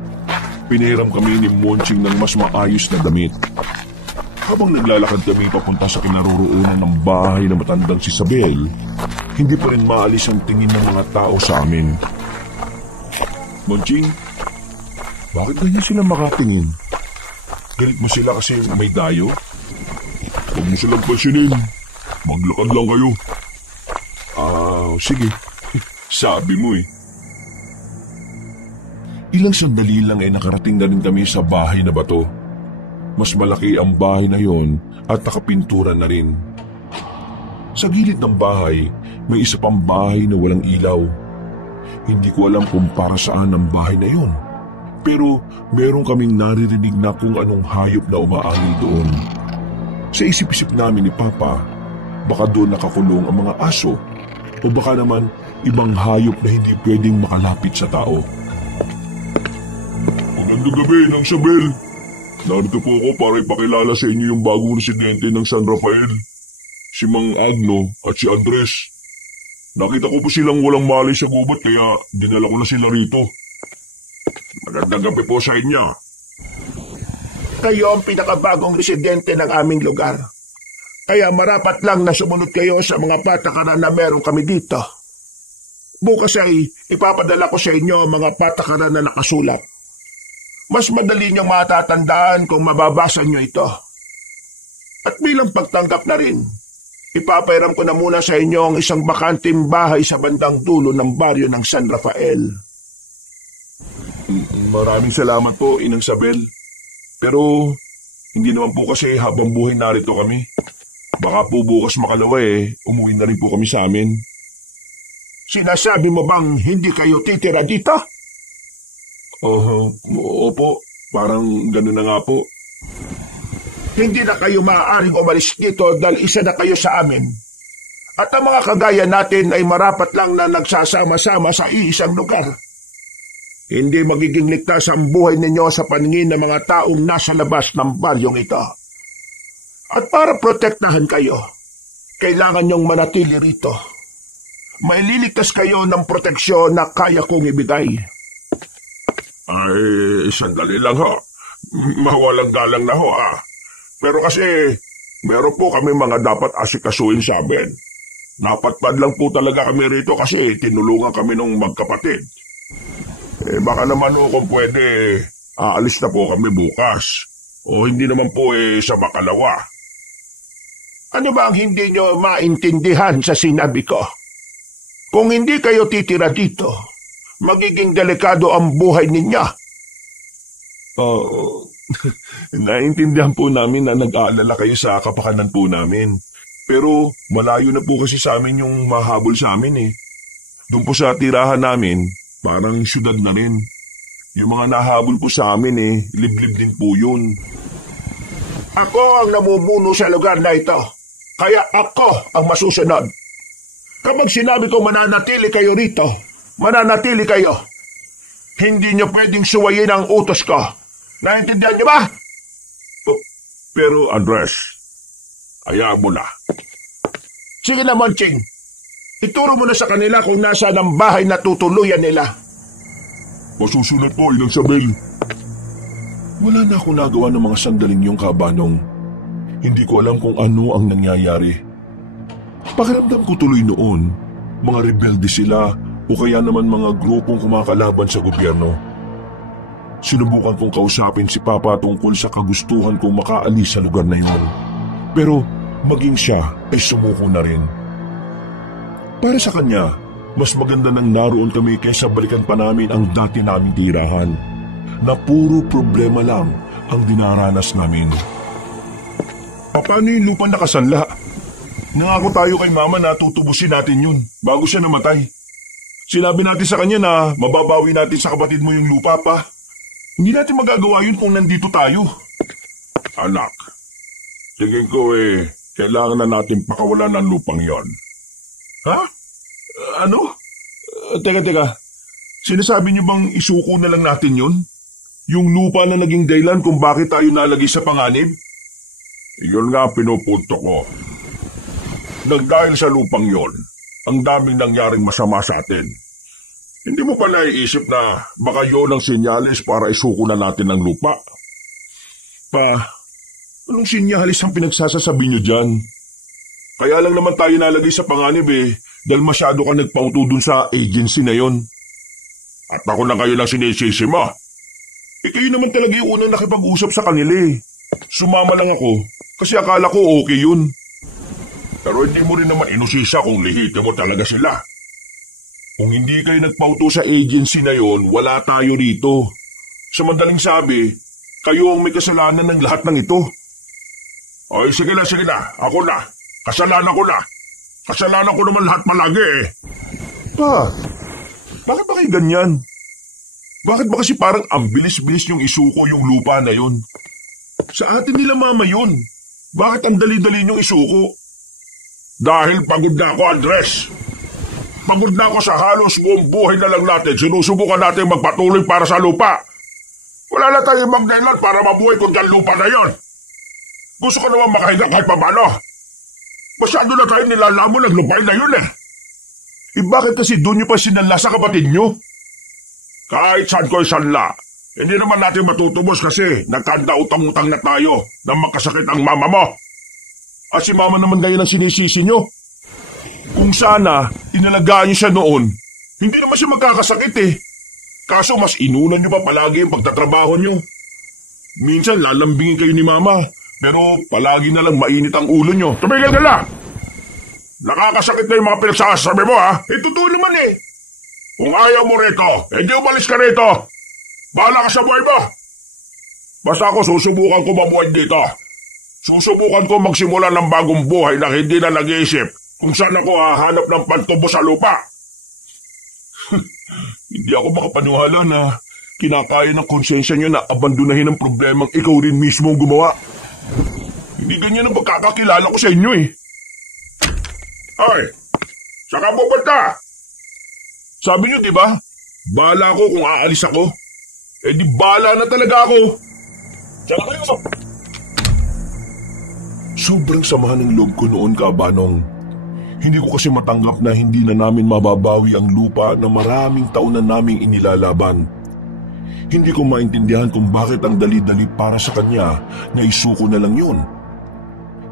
Pinahiram kami ni Monching ng mas maayos na damit. Habang naglalakad kami papunta sa kinaroroonan ng bahay na matandang si Sabel, hindi pa rin maalis ang tingin ng mga tao sa amin. Monching, bakit ganyan sila makatingin? Galit mo sila kasi may dayo? Huwag mo silang pansinin. Maglakad lang kayo. Sige. Sabi mo eh. Ilang sandali lang ay nakarating na rin kami sa bahay na bato. Mas malaki ang bahay na yon at nakapintura na rin. Sa gilid ng bahay, may isa pang bahay na walang ilaw. Hindi ko alam kung para saan ang bahay na yon. Pero meron kaming naririnig na kung anong hayop na umaangil doon. Sa isip-isip namin ni Papa, baka doon nakakulong ang mga aso o baka naman ibang hayop na hindi pwedeng makalapit sa tao. Magandang gabi, Nang Sabel. Narito po ako para ipakilala sa inyo yung bagong residente ng San Rafael, si Mang Agno at si Andres. Nakita ko po silang walang malay sa gubat kaya dinala ko na sila rito. Magandang gabi po sa inyo. Kayo ang pinakabagong residente ng aming lugar. Kaya marapat lang na sumunod kayo sa mga patakaran na meron kami dito. Bukas ay ipapadala ko sa inyo ang mga patakaran na nakasulat. Mas madali niyong matatandaan kung mababasa niyo ito. At bilang pagtanggap na rin, ipapairam ko na muna sa inyo ang isang bakanting bahay sa bandang dulo ng baryo ng San Rafael. Maraming salamat po, Inang Sabel. Pero hindi naman po kasi habang buhay narito kami. Baka po bukas makalawa umuwi na rin po kami sa amin. Sinasabi mo bang hindi kayo titira dito? Opo, parang gano'n na nga po. Hindi na kayo maaaring umalis dito dahil isa na kayo sa amin. At ang mga kagaya natin ay marapat lang na nagsasama-sama sa iisang lugar. Hindi magiging ligtas ang buhay ninyo sa paningin ng mga taong nasa labas ng baryong ito. At para protektahan kayo, kailangan niyong manatili rito. Maililigtas kayo ng proteksyon na kaya kong ibigay. Ay, sandali lang ho. Mawalang galang na ho Pero kasi, meron po kami mga dapat asikasuhin sa amin. Napatpad lang po talaga kami rito kasi tinulungan kami ng magkapatid. Baka naman kung pwede, aalis na po kami bukas. O hindi naman po sa makalawa. Ano ba ang hindi nyo maintindihan sa sinabi ko? Kung hindi kayo titira dito, magiging delikado ang buhay ninyo. Naintindihan po namin na nag-aalala kayo sa kapakanan po namin. Pero malayo na po kasi sa amin yung mahabol sa amin eh. Doon po sa tirahan namin, parang syudad na rin. Yung mga nahabol po sa amin eh, liblib din po yun. Ako ang namumuno sa lugar na ito. Kaya ako ang masusunod. Kapag sinabi ko mananatili kayo rito, mananatili kayo. Hindi niyo pwedeng suwayin ang utos ko. Naintindihan niyo ba? Pero Andres, hayaan mo na. Sige na, Monching. Ituro mo na sa kanila kung nasaan ang bahay na tutuluyan nila. Masusunod po, Inang Isabel. Wala na akong nagawa ng mga sandaling yung kabanong. Hindi ko alam kung ano ang nangyayari. Pakiramdam ko tuloy noon, mga rebelde sila o kaya naman mga grupong kumakalaban sa gobyerno. Sinubukan kong kausapin si Papa tungkol sa kagustuhan kong makaalis sa lugar na yun. Pero maging siya ay sumuko na rin. Para sa kanya, mas maganda nang naroon kami kaysa balikan pa namin ang dati naming tirahan na puro problema lang ang dinaranas namin. Paano yung lupang nakasanla? Nangako tayo kay Mama na tutubusin natin yun bago siya namatay. Sinabi natin sa kanya na mababawi natin sa kapatid mo yung lupa pa. Hindi natin magagawa yun kung nandito tayo. Anak, tingin ko kailangan na natin pakawalan ng lupang yon. Ha? Ano? Teka. Sinasabi niyo bang isuko na lang natin yun? Yung lupa na naging dahilan kung bakit tayo nalagay sa panganib? Yun nga pinupunto ko. Nagdahil sa lupang yon, ang daming nangyaring masama sa atin. Hindi mo pa naiisip na baka yun ang sinyalis para isuko na natin ang lupa? Anong sinyalis ang pinagsasasabi niyo dyan? Kaya lang naman tayo nalagay sa panganib dahil masyado ka nagpauto dun sa agency na yon. At ako na kayo lang sinisisi mo. Kayo naman talaga yung unang nakipag-usap sa kanila Sumama lang ako kasi akala ko okay yun. Pero hindi mo rin naman inusisa kung lihito mo talaga sila. Kung hindi kayo nagpauto sa agency na yon, wala tayo rito. Sa madaling sabi, kayo ang may kasalanan ng lahat ng ito. Ay, sige na. Ako na. Kasalanan ko na. Kasalanan ko naman lahat palagi Pa, bakit ba kayo ganyan? Bakit ba kasi parang ang bilis-bilis yung isuko yung lupa na yun? Sa atin nila Mama yun. Bakit ang dali-dali yung isuko? Dahil pagod na ako, Andres. Pagod na ako sa halos buong buhay na lang natin. Sinusubukan natin magpatuloy para sa lupa. Wala na tayong magdailan para mabuhay kung dyan lupa na yon. Gusto ko naman makahiga kahit paano. Masyado na tayo nilalamon ng lupain na yun bakit kasi doon nyo pa sinala sa kapatid nyo? Kahit saan ko'y sanla, hindi naman natin matutubos kasi nagkanda utang-utang na tayo na makasakit ang mama mo. At si Mama naman ngayon ang sinisisi nyo. Kung sana, inalagaan nyo siya noon, hindi naman siya magkakasakit Kaso mas inunan nyo pa palagi yung pagtatrabaho nyo. Minsan lalambingin kayo ni Mama, pero palagi na lang mainit ang ulo nyo. Tumigil ka na! Nakakasakit na yung mga pinagsasabi mo Totoo naman Kung ayaw mo rito, hindi umalis ka rito. Bahala ka sa buhay mo. Basta ako susubukan ko mabuhay dito. Susubukan ko magsimula ng bagong buhay na hindi na nag-iisip kung saan ako hahanap ng pantubo sa lupa. Hindi ako makapaniwala na kinakaya ng konsensya nyo na abandonahin ang problemang ikaw rin mismo ang gumawa. Hindi ganyan ang pagkakakilala ko sa inyo Ay, saka pupunta? Sabi niyo, diba? Bahala ako kung aalis ako. Di bahala na talaga ako. Saka kayo. Sobrang samahan ng loob ko noon, Kabanong. Hindi ko kasi matanggap na hindi na namin mababawi ang lupa na maraming taon na naming inilalaban. Hindi ko maintindihan kung bakit ang dali-dali para sa kanya na isuko na lang yun.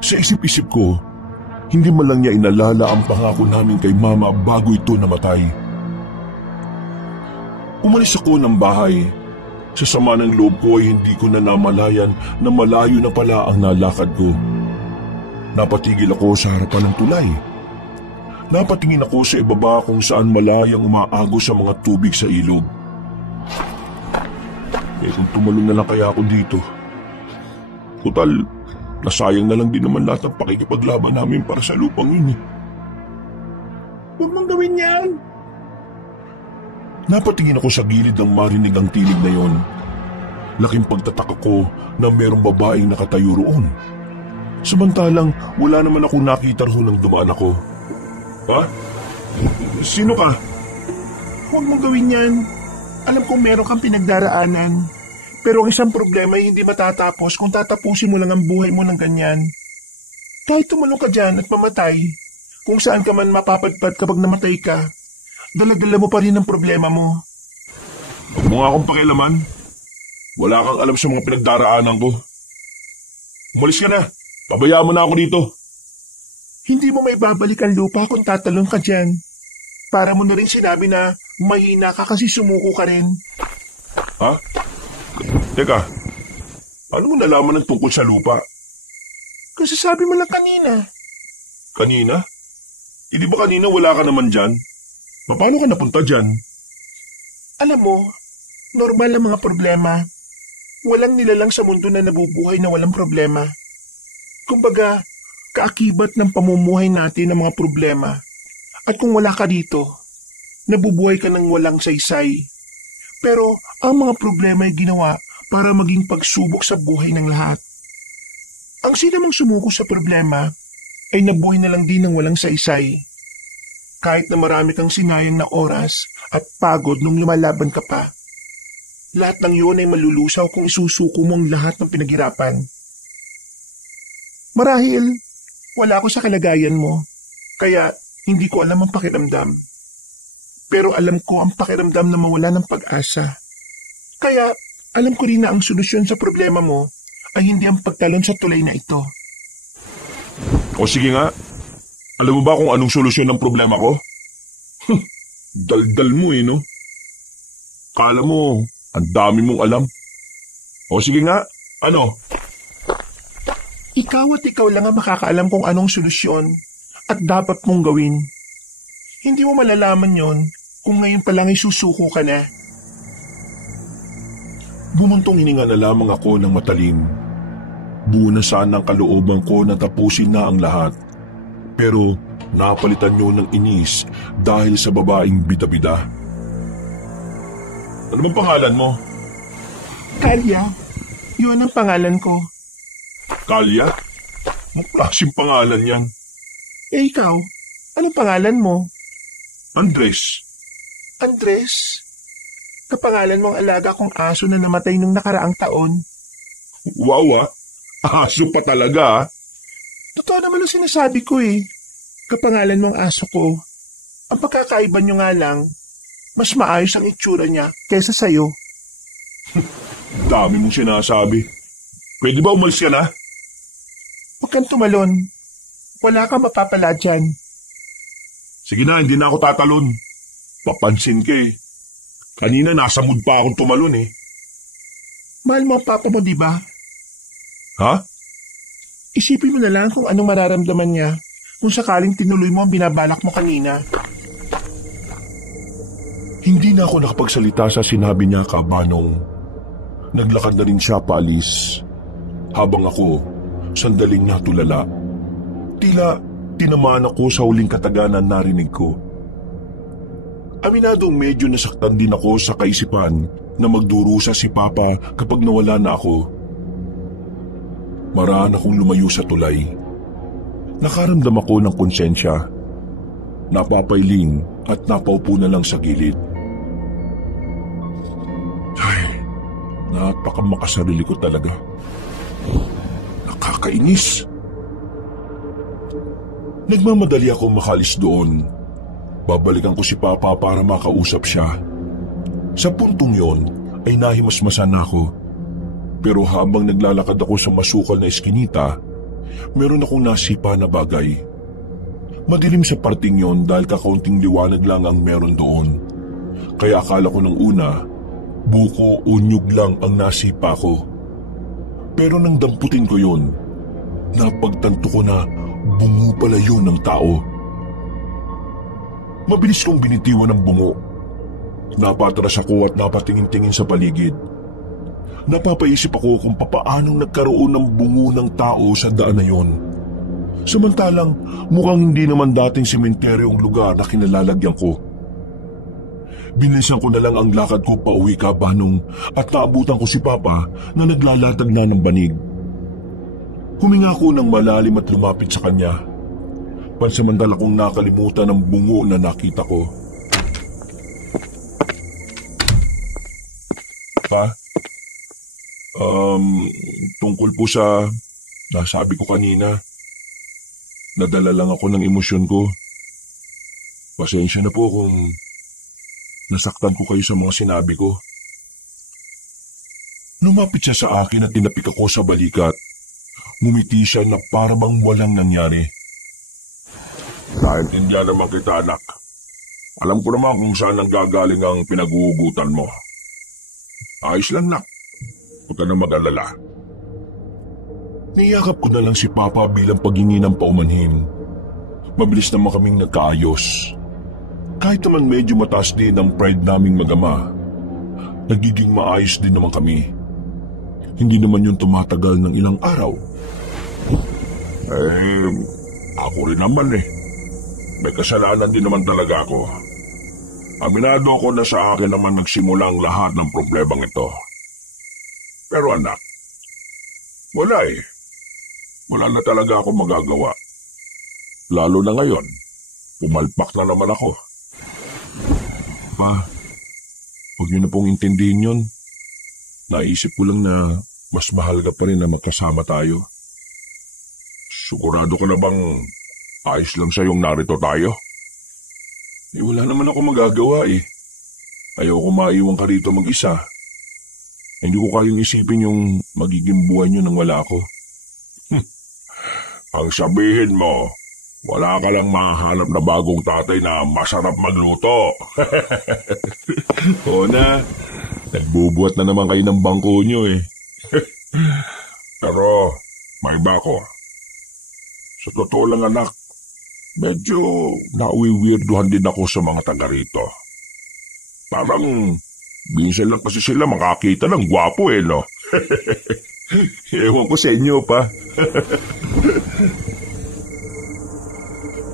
Sa isip-isip ko, hindi man lang niya inalala ang pangako namin kay Mama bago ito namatay. Umalis ako ng bahay. Sa sama ng loob ko ay hindi ko na namalayan na malayo na pala ang nalakad ko. Napatigil ako sa harapan ng tulay. Napatingin ako sa ibaba kung saan malayang umaagos sa mga tubig sa ilog. Kung tumalon na lang kaya ako dito. Total Nasayang na lang din naman lahat ng pakikipaglaban namin para sa lupang yun eh. Huwag mong gawin yan. Napatingin ako sa gilid ng marinig ang tinig na yon. Laking pagtataka ko na merong babaeng nakatayo roon. Samantalang wala naman ako nakita roon nang dumaan ako. Ha? Sino ka? Huwag mong gawin yan. Alam kong meron kang pinagdaraanan. Pero ang isang problema ay hindi matatapos kung tatapusin mo lang ang buhay mo ng ganyan. Kahit tumulong ka dyan at mamatay, kung saan ka man mapapadpad kapag namatay ka, dala-dala mo pa rin ang problema mo. Huwag mo nga akong pakialaman. Wala kang alam sa mga pinagdaraanan ko. Umalis ka na. Pabayaan mo na ako dito. Hindi mo may babalik ang lupa kung tatalon ka dyan. Para mo na rin sinabi na mahina ka kasi sumuko ka rin. Ha? Teka, ano mo nalaman ng tungkol sa lupa? Kasi sabi mo lang kanina. Kanina? Hindi ba kanina wala ka naman dyan? Paano ka napunta dyan? Alam mo, normal ang mga problema. Walang nilalang sa mundo na nabubuhay na walang problema. Kumbaga, kaakibat ng pamumuhay natin ang mga problema. At kung wala ka dito, nabubuhay ka ng walang saysay. Pero ang mga problema ay ginawa para maging pagsubok sa buhay ng lahat. Ang sinamang sumuko sa problema ay nabuhay na lang din ng walang saysay. Kahit na marami kang sinayang na oras at pagod nung lumalaban ka pa, lahat ng yun ay malulusaw kung isusuko mo ang lahat ng pinaghirapan. Marahil, wala ako sa kalagayan mo, kaya hindi ko alam ang pakiramdam. Pero alam ko ang pakiramdam na mawala ng pag-asa. Kaya alam ko rin na ang solusyon sa problema mo ay hindi ang pagtalon sa tulay na ito. O sige nga, alam mo ba kung anong solusyon ng problema ko? Daldal mo no? Kala mo, ang dami mong alam. O sige nga, ano? Ikaw at ikaw lang ang makakaalam kung anong solusyon at dapat mong gawin. Hindi mo malalaman yon kung ngayon pa lang ay susuko ka na. Bumuntong hininga na lamang ako ng matalim. Buo na sana ang kalooban ko na tapusin na ang lahat. Pero napalitan niyo ng inis dahil sa babaeng bida-bida. Ano bang pangalan mo? Kalya. Yun ang pangalan ko. Kalya? Anong klaseng pangalan yan? Eh ikaw, anong pangalan mo? Andres. Andres? Kapangalan mo ang alaga kong aso na namatay nung nakaraang taon. Wow. Aso pa talaga. Totoo naman ang sinasabi ko eh. Kapangalan mo ang aso ko. Ang pagkakaiba nyo nga lang, mas maayos ang itsura niya kaysa sa'yo. Dami mong sinasabi. Pwede ba umalis ka na? Huwag kang tumalon. Wala kang mapapala dyan. Sige na, hindi na ako tatalon. Papansin ka eh. Kanina nasa mood pa akong tumalon eh. Mahal mo ang papa mo, di ba? Ha? Isipin mo na lang kung anong mararamdaman niya kung sakaling tinuloy mo ang binabalak mo kanina. Hindi na ako nakapagsalita sa sinabi niya, Kabanong. Naglakad na rin siya paalis. Habang ako, sandaling natulala. Tila tinamaan ako sa huling kataganan narinig ko. Aminadong medyo nasaktan din ako sa kaisipan na magdurusa si Papa kapag nawala na ako. Maraan akong lumayo sa tulay. Nakaramdam ako ng konsensya. Napapailing at napaupo na lang sa gilid. Ay, napakamakasarili ko talaga. Nakakainis. Nagmamadali ako makalis doon. Babalikan ko si Papa para makausap siya. Sa puntong yon ay nahimasmasan ako. Pero habang naglalakad ako sa masukal na eskinita, meron akong nasipa na bagay. Madilim sa parting yon dahil kakaunting liwanag lang ang meron doon. Kaya akala ko ng una, buko o nyug lang ang nasipa ko. Pero nang damputin ko yon, napagtanto ko na bungo pala yun ng tao. Mabilis kong binitiwan ng bungo. Napatras ako at napatingin-tingin sa paligid. Napapaisip ako kung papaanong nagkaroon ng bungo ng tao sa daan na yon. Samantalang mukhang hindi naman dating sementeryo ang lugar na kinalalagyan ko. Binilisan ko na lang ang lakad ko pauwi Kabanong at naabutan ko si Papa na naglalatag na ng banig. Huminga ko ng malalim at lumapit sa kanya. Pansamantala kong nakalimutan ang bungo na nakita ko. Pa? Tungkol po sa nasabi ko kanina. Nadala lang ako ng emosyon ko. Pasensya na po kung nasaktan ko kayo sa mga sinabi ko. Lumapit siya sa akin at tinapik ako sa balikat. Ngumiti siya na para bang walang nangyari. Naintindihan naman kita, anak. Alam ko naman kung saan ang gagaling ang pinag-uugutan mo. Ayos lang, nak. Huwag ka na mag-alala. Niyakap ko na lang si Papa bilang paghingi ng paumanhin. Mabilis naman kaming nagkaayos. Kahit naman medyo mataas din ang pride naming mag-ama, nagiging maayos din naman kami. Hindi naman yun tumatagal ng ilang araw. Ako rin naman May kasalanan din naman talaga ako. Aminado ko na sa akin naman nagsimula ang lahat ng problemang ito. Pero anak, wala Wala na talaga ako magagawa. Lalo na ngayon, pumalpak na naman ako. Pa, huwag niyo na pong intindihin yun. Naisip ko lang na mas mahal ka pa rin na magkasama tayo. Sigurado ka na bang ayos lang sa'yong narito tayo? Wala naman ako magagawa Ayoko maiwan ka rito mag-isa. Hindi ko kayang isipin yung magiging buhay niyo nang wala ako. Ang sabihin mo, wala ka lang mahanap na bagong tatay na masarap magluto. Oo na, nagbubuhat na naman kayo ng bangko nyo Pero, may iba ko. Sa totoo lang anak, medyo nauwi-weirduhan din ako sa mga taga rito. Parang, minsan lang kasi sila makakita ng gwapo no? Ewan ko sa inyo pa.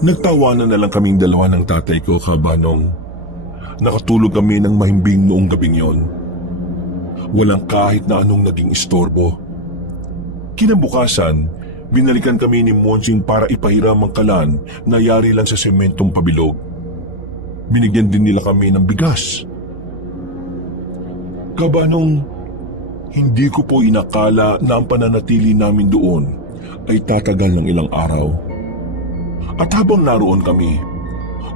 Nagtawanan na lang kaming dalawa ng tatay ko, Kabanong. Nakatulog kami ng mahimbing noong gabing yon. Walang kahit na anong naging istorbo. Kinabukasan, binalikan kami ni Monsing para ipahiram ang kalan na yari lang sa sementong pabilog. Binigyan din nila kami ng bigas. Kabanong, hindi ko po inakala na ang pananatili namin doon ay tatagal ng ilang araw. At habang naroon kami,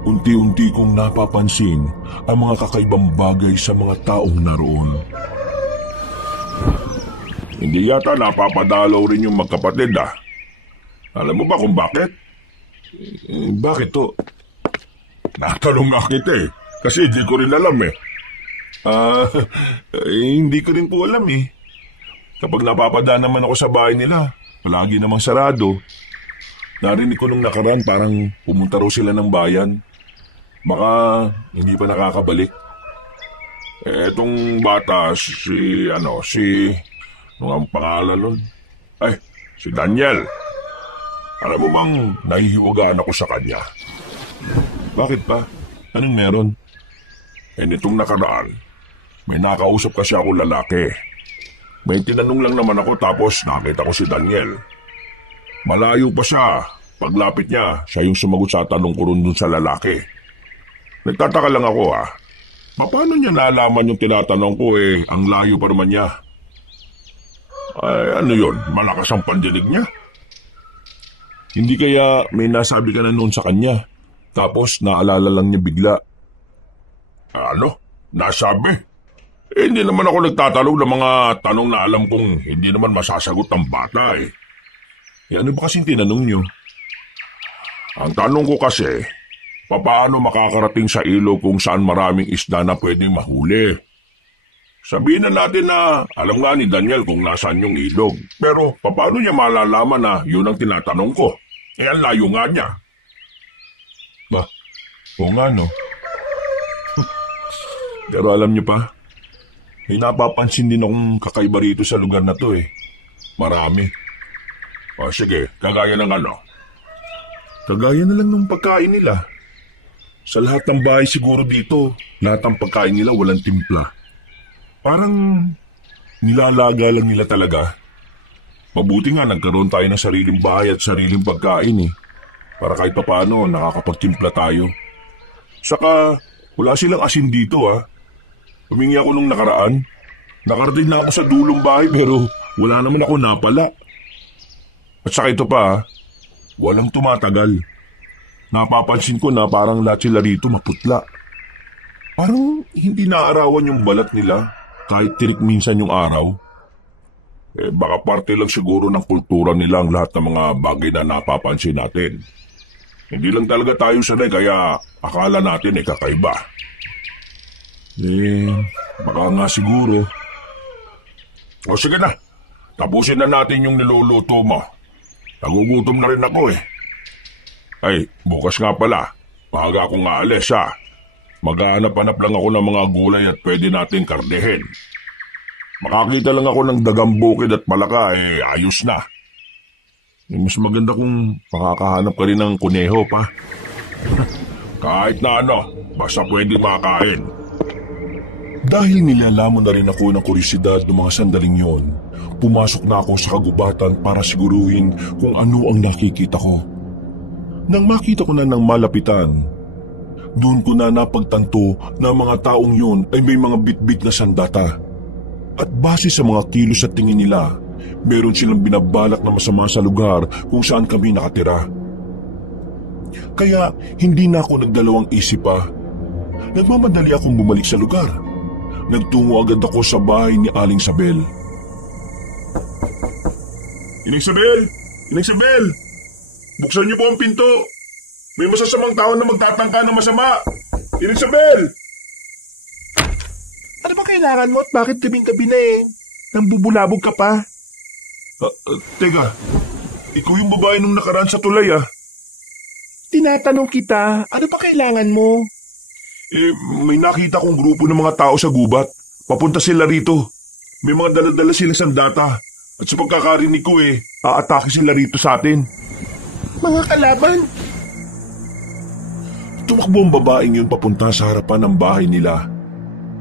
unti-unti kong napapansin ang mga kakaibang bagay sa mga taong naroon. Hindi yata napapadalaw rin yung magkapatid Alam mo ba kung bakit? Bakit to? Natanong nga kita kasi hindi ko rin alam hindi ko rin po alam Kapag napapadaan naman ako sa bahay nila, palagi namang sarado. Narinig ko nung nakaraan parang pumunta raw sila ng bayan. Baka hindi pa nakakabalik. Etong bata, ano ang pangalan nun? Si Daniel. Alam mo bang nahihiwagaan ako sa kanya? Bakit pa? Anong meron? Nitong nakaraan, may nakausap kasi ako lalaki. May tinanong lang naman ako tapos nakita ko si Daniel. Malayo pa siya. Paglapit niya, siya yung sumagot sa tanong ko rin dun sa lalaki. Nagtataka lang ako paano niya naalaman yung tinatanong ko ang layo pa naman niya? Ano yun? Malakas ang pandinig niya? Hindi kaya may nasabi ka na noon sa kanya, tapos naalala lang niya bigla. Ano? Nasabi? Hindi naman ako nagtatanong ng mga tanong na alam kong hindi naman masasagot ng bata ano ba kasing tinanong niyo? Ang tanong ko kasi, paano makakarating sa ilog kung saan maraming isda na pwedeng mahuli? Sabihin na natin na alam nga ni Daniel kung nasaan yung ilog. Pero paano niya malalaman na yun ang tinatanong ko? Ang layo nga niya. Oo nga no. Pero alam niyo pa, May napapansin din akong kakaiba rito sa lugar na to eh. Marami. O sige, kagaya ng ano? Kagaya na lang ng pagkain nila. Sa lahat ng bahay siguro dito, lahat ng pagkain nila walang timpla. Parang nilalaga lang nila talaga. Mabuti nga nagkaroon tayo ng sariling bahay at sariling pagkain eh. Para kahit papaano nakakapagtimpla tayo. Saka wala silang asin dito ah. Humingi ako nung nakaraan. Nakarating na ako sa dulong bahay pero wala naman ako napala. At saka ito pa, walang tumatagal. Napapansin ko na parang lahat sila rito maputla. Parang hindi naarawan yung balat nila kahit tirik minsan yung araw. Baka parte lang siguro ng kultura nila ang lahat ng mga bagay na napapansin natin. Hindi lang talaga tayo sanay kaya akala natin kakaiba. Baka nga siguro. O sige na, tapusin na natin yung niluluto mo. Nagugutom na rin ako eh. Ay, bukas nga pala. Maaga akong aalis ha. Maghahanap-hanap lang ako ng mga gulay at pwede natin karnehin. Makakita lang ako ng dagang bukid at palaka ayos na. Mas maganda kung makakahanap ka rin ng kuneho pa. Kahit na ano, basta pwede makain. Dahil nilalamon na rin ako ng kurisidad ng mga sandaling yon, pumasok na ako sa kagubatan para siguruhin kung ano ang nakikita ko. Nang makita ko na ng malapitan, doon ko na napagtanto na mga taong yun ay may mga bitbit na sandata. At base sa mga kilos at tingin nila, meron silang binabalak na masama sa lugar kung saan kami nakatira. Kaya hindi na ako nagdalawang isip pa. Nagmamadali akong bumalik sa lugar. Nagtungo agad ako sa bahay ni Aling Sabel. Inang Sabel! Inang Sabel! Buksan niyo po ang pinto! May masasamang tao na magtatangka ng masama! Inang Sabel! Ano ba kailangan mo at bakit gabing-gabi na nambubulabog ka pa? Teka, ikaw yung babae nung nakaraan sa tulay ah. Tinatanong kita, ano ba kailangan mo? May nakita kong grupo ng mga tao sa gubat. Papunta sila rito. May mga dala-dala sila sandata. At sa pagkakarinig ko aatake sila rito sa atin. Mga kalaban? Tumakbo ang babaeng yun papunta sa harapan ng bahay nila.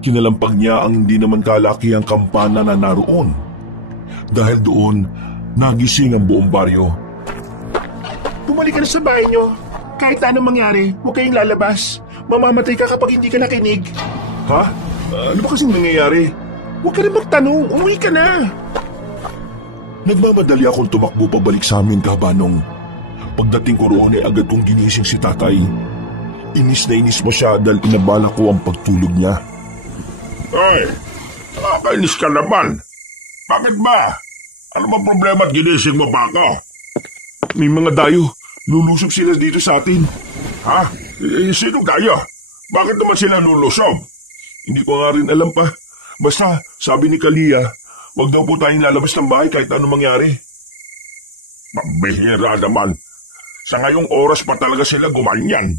Kinalampag niya ang hindi naman kalakihang kampana na naroon. Dahil doon, nagising ang buong baryo. Bumalik ka na sa bahay niyo. Kahit na anong mangyari, huwag kayong lalabas. Mamamatay ka kapag hindi ka nakinig. Ha? Ano ba kasing nangyayari? Huwag ka na magtanong, umuwi ka na. Nagmamadali akong tumakbo pabalik sa amin, kabanong. Pagdating ko roon agad kong ginising si tatay. Inis na inis mo siya dahil inabala ko ang pagtulog niya. Ay, nakakainis ka naman. Bakit ba? Ano ba problema at ginising mo pa ako? May mga dayo. Lulusob sila dito sa atin. Ha? Sino tayo? Bakit naman sila lulusob? Hindi ko nga rin alam pa. Basta, sabi ni Kalia, wag daw po tayong lalabas ng bahay kahit anong mangyari. Mabihira naman. Sa ngayong oras pa talaga sila gumanyan.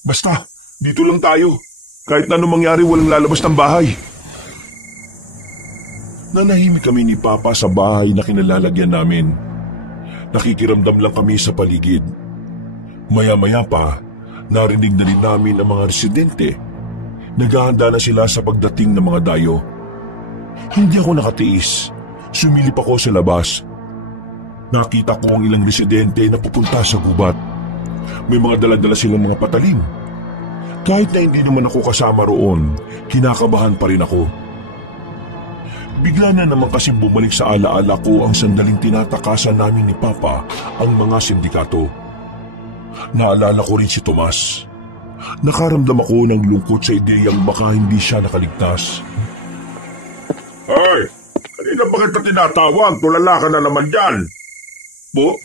Basta, dito lang tayo. Kahit anong mangyari, walang lalabas ng bahay. Nanahimik kami ni Papa sa bahay na kinalalagyan namin. Nakikiramdam lang kami sa paligid. Maya-maya pa, narinig na rin namin ang mga residente. Naghahanda na sila sa pagdating ng mga dayo. Hindi ako nakatiis. Sumilip ako sa labas. Nakita ko ang ilang residente na pupunta sa gubat. May mga dala-dala silang mga patalim. Kahit na hindi naman ako kasama roon, kinakabahan pa rin ako. Bigla na naman kasi bumalik sa alaala ko ang sandaling tinatakasan namin ni Papa ang mga sindikato. Naalala ko rin si Tomas. Nakaramdam ako ng lungkot sa ideyang baka hindi siya nakaligtas. Hoy! Kanina ba kita tinatawag? Tulala ka na naman dyan. Po?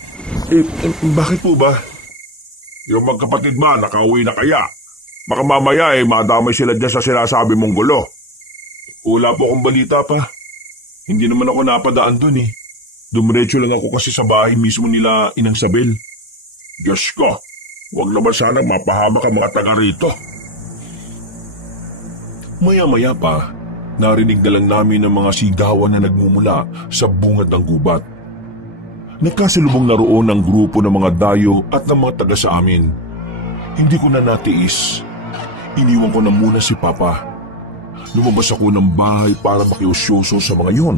Bakit po ba? Yung magkapatid ba, nakauwi na kaya? Baka mamaya madamay sila dyan sa sinasabi mong gulo. Wala po akong balita pa. Hindi naman ako napadaan dun Dumiretso lang ako kasi sa bahay mismo nila Inang Sabel. Diyos ko, huwag naman sanang mapahamak ang mga taga rito. Maya-maya pa, narinig na lang namin ang mga sigawan na nagmumula sa bungad ng gubat. Nagkasalubong na roon ang grupo ng mga dayo at ng mga taga sa amin. Hindi ko na natiis. Iniwan ko na muna si Papa. Lumabas ako ng bahay para makiusyoso sa mga yon.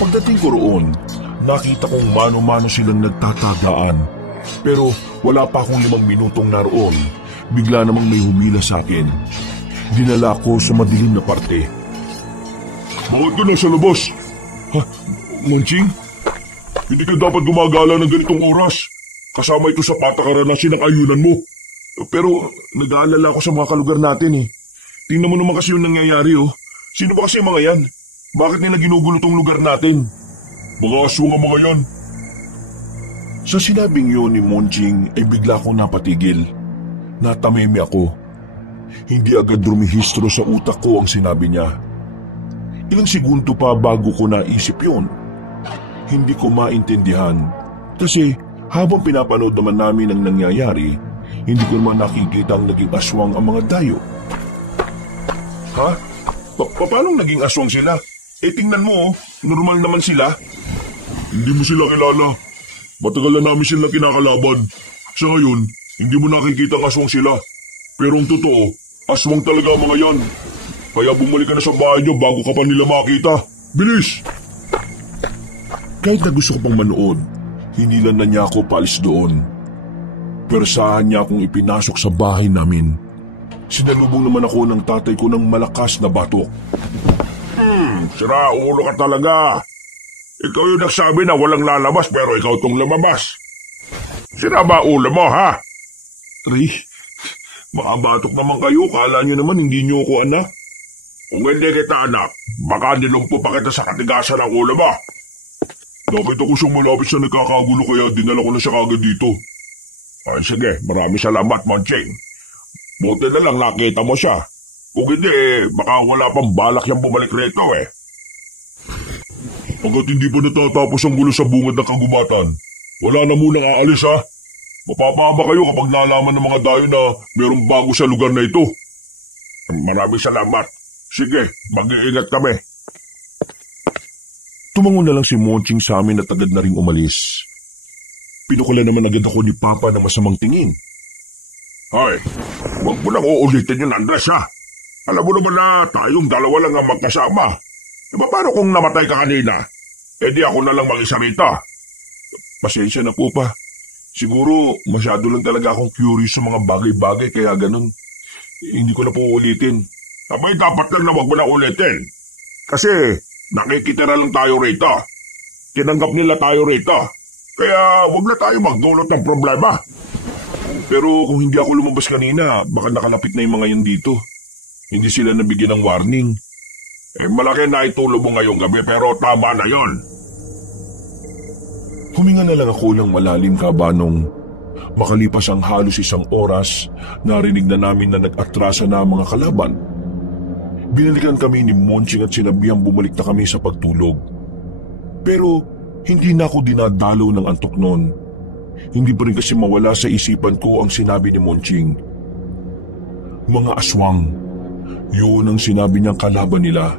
Pagdating ko roon, nakita kong mano-mano silang nagtatagaan. Pero wala pa akong 5 minutong naroon, bigla namang may humila sa akin. Dinala ko sa madilim na parte. Bakit ka nasa labas? Ha? Monching? Hindi ka dapat gumagala ng ganitong oras. Kasama ito sa patakaran ng sinang-ayunan mo. Pero nag-aalala ako sa mga kalugar natin eh. Tingnan mo naman kasi yung nangyayari oh. Sino ba kasi yung mga yan? Bakit nila ginugulo tong lugar natin? Mga aswang ang mga yan. Sa sinabing yun ni Monching ay bigla akong napatigil. Natamimi ako. Hindi agad rumihistro sa utak ko ang sinabi niya. Ilang segundo pa bago ko naisip yun. Hindi ko maintindihan kasi habang pinapanood naman namin ang nangyayari, hindi ko naman nakikita ang naging aswang ang mga dayo. Ha? Paano naging aswang sila? Eh tingnan mo, normal naman sila. Hindi mo sila kilala. Matagal na namin sila kinakalaban. Sa ngayon, hindi mo nakikita ang aswang sila. Pero ang totoo, aswang talaga ang mga yan. Kaya bumalik ka na sa bahay niyo bago ka pa nila makita. Bilis! Kahit na gusto ko pang manood, hinilan na niya ako paalis doon. Pero saan niya akong ipinasok sa bahay namin. Sinalubong naman ako ng tatay ko ng malakas na batok. Sira ulo ka talaga. Ikaw yung nagsabi na walang lalabas pero ikaw tong lumabas. Sira ba ulo mo ha? Ray, makabatok naman kayo. Kala niyo naman hindi niyo ako anak. Kung hindi kita anak, baka nilumpo pa kita sa katigasan ng ulo mo. Nakita ko siyang malapit sa nagkakagulo kaya dinala ko na siya kagad dito. Ay sige, maraming salamat Monching. Buti na lang nakita mo siya. Kung hindi, baka wala pang balak yung bumalik rito eh. Hanggat hindi pa natatapos ang gulo sa bungad ng kagubatan, wala na munang aalis ha. Mapapahaba kayo kapag nalaman ng mga dayo na mayroong bago sa lugar na ito. Maraming salamat. Sige, mag-iingat kami. Tumango na lang si Monching sa amin at agad na ring umalis. Pinukula naman agad ako ni Papa ng masamang tingin. Hoy, huwag mo nang uulitin yun, Andres ha. Alam mo naman na tayong dalawa lang ang magkasama. Diba paano kung namatay ka kanina? Eh di ako na lang mag-isa rito. Pasensya na po pa. Siguro masyado lang talaga akong curious sa mga bagay-bagay kaya ganun. Hindi ko na po ulitin. Abay dapat lang na huwag mo na ulitin. Kasi nakikita na lang tayo rito. Tinanggap nila tayo rito. Kaya huwag na tayo magdulot ng problema. Pero kung hindi ako lumabas kanina, baka nakalapit na yung mga yan dito. Hindi sila nabigyan ng warning. Eh malaki na itulog mo ngayong gabi pero tama na yon. Huminga na lang ako ng malalim kabanong. Makalipas ang halos 1 oras, narinig na namin na nag-atrasa na ang mga kalaban. Binalikan kami ni Monching at sinabihang bumalik na kami sa pagtulog. Pero hindi na ako dinadalaw ng antok noon. Hindi pa rin kasi mawala sa isipan ko ang sinabi ni Monching. Mga aswang. Yun ang sinabi niyang kalaban nila.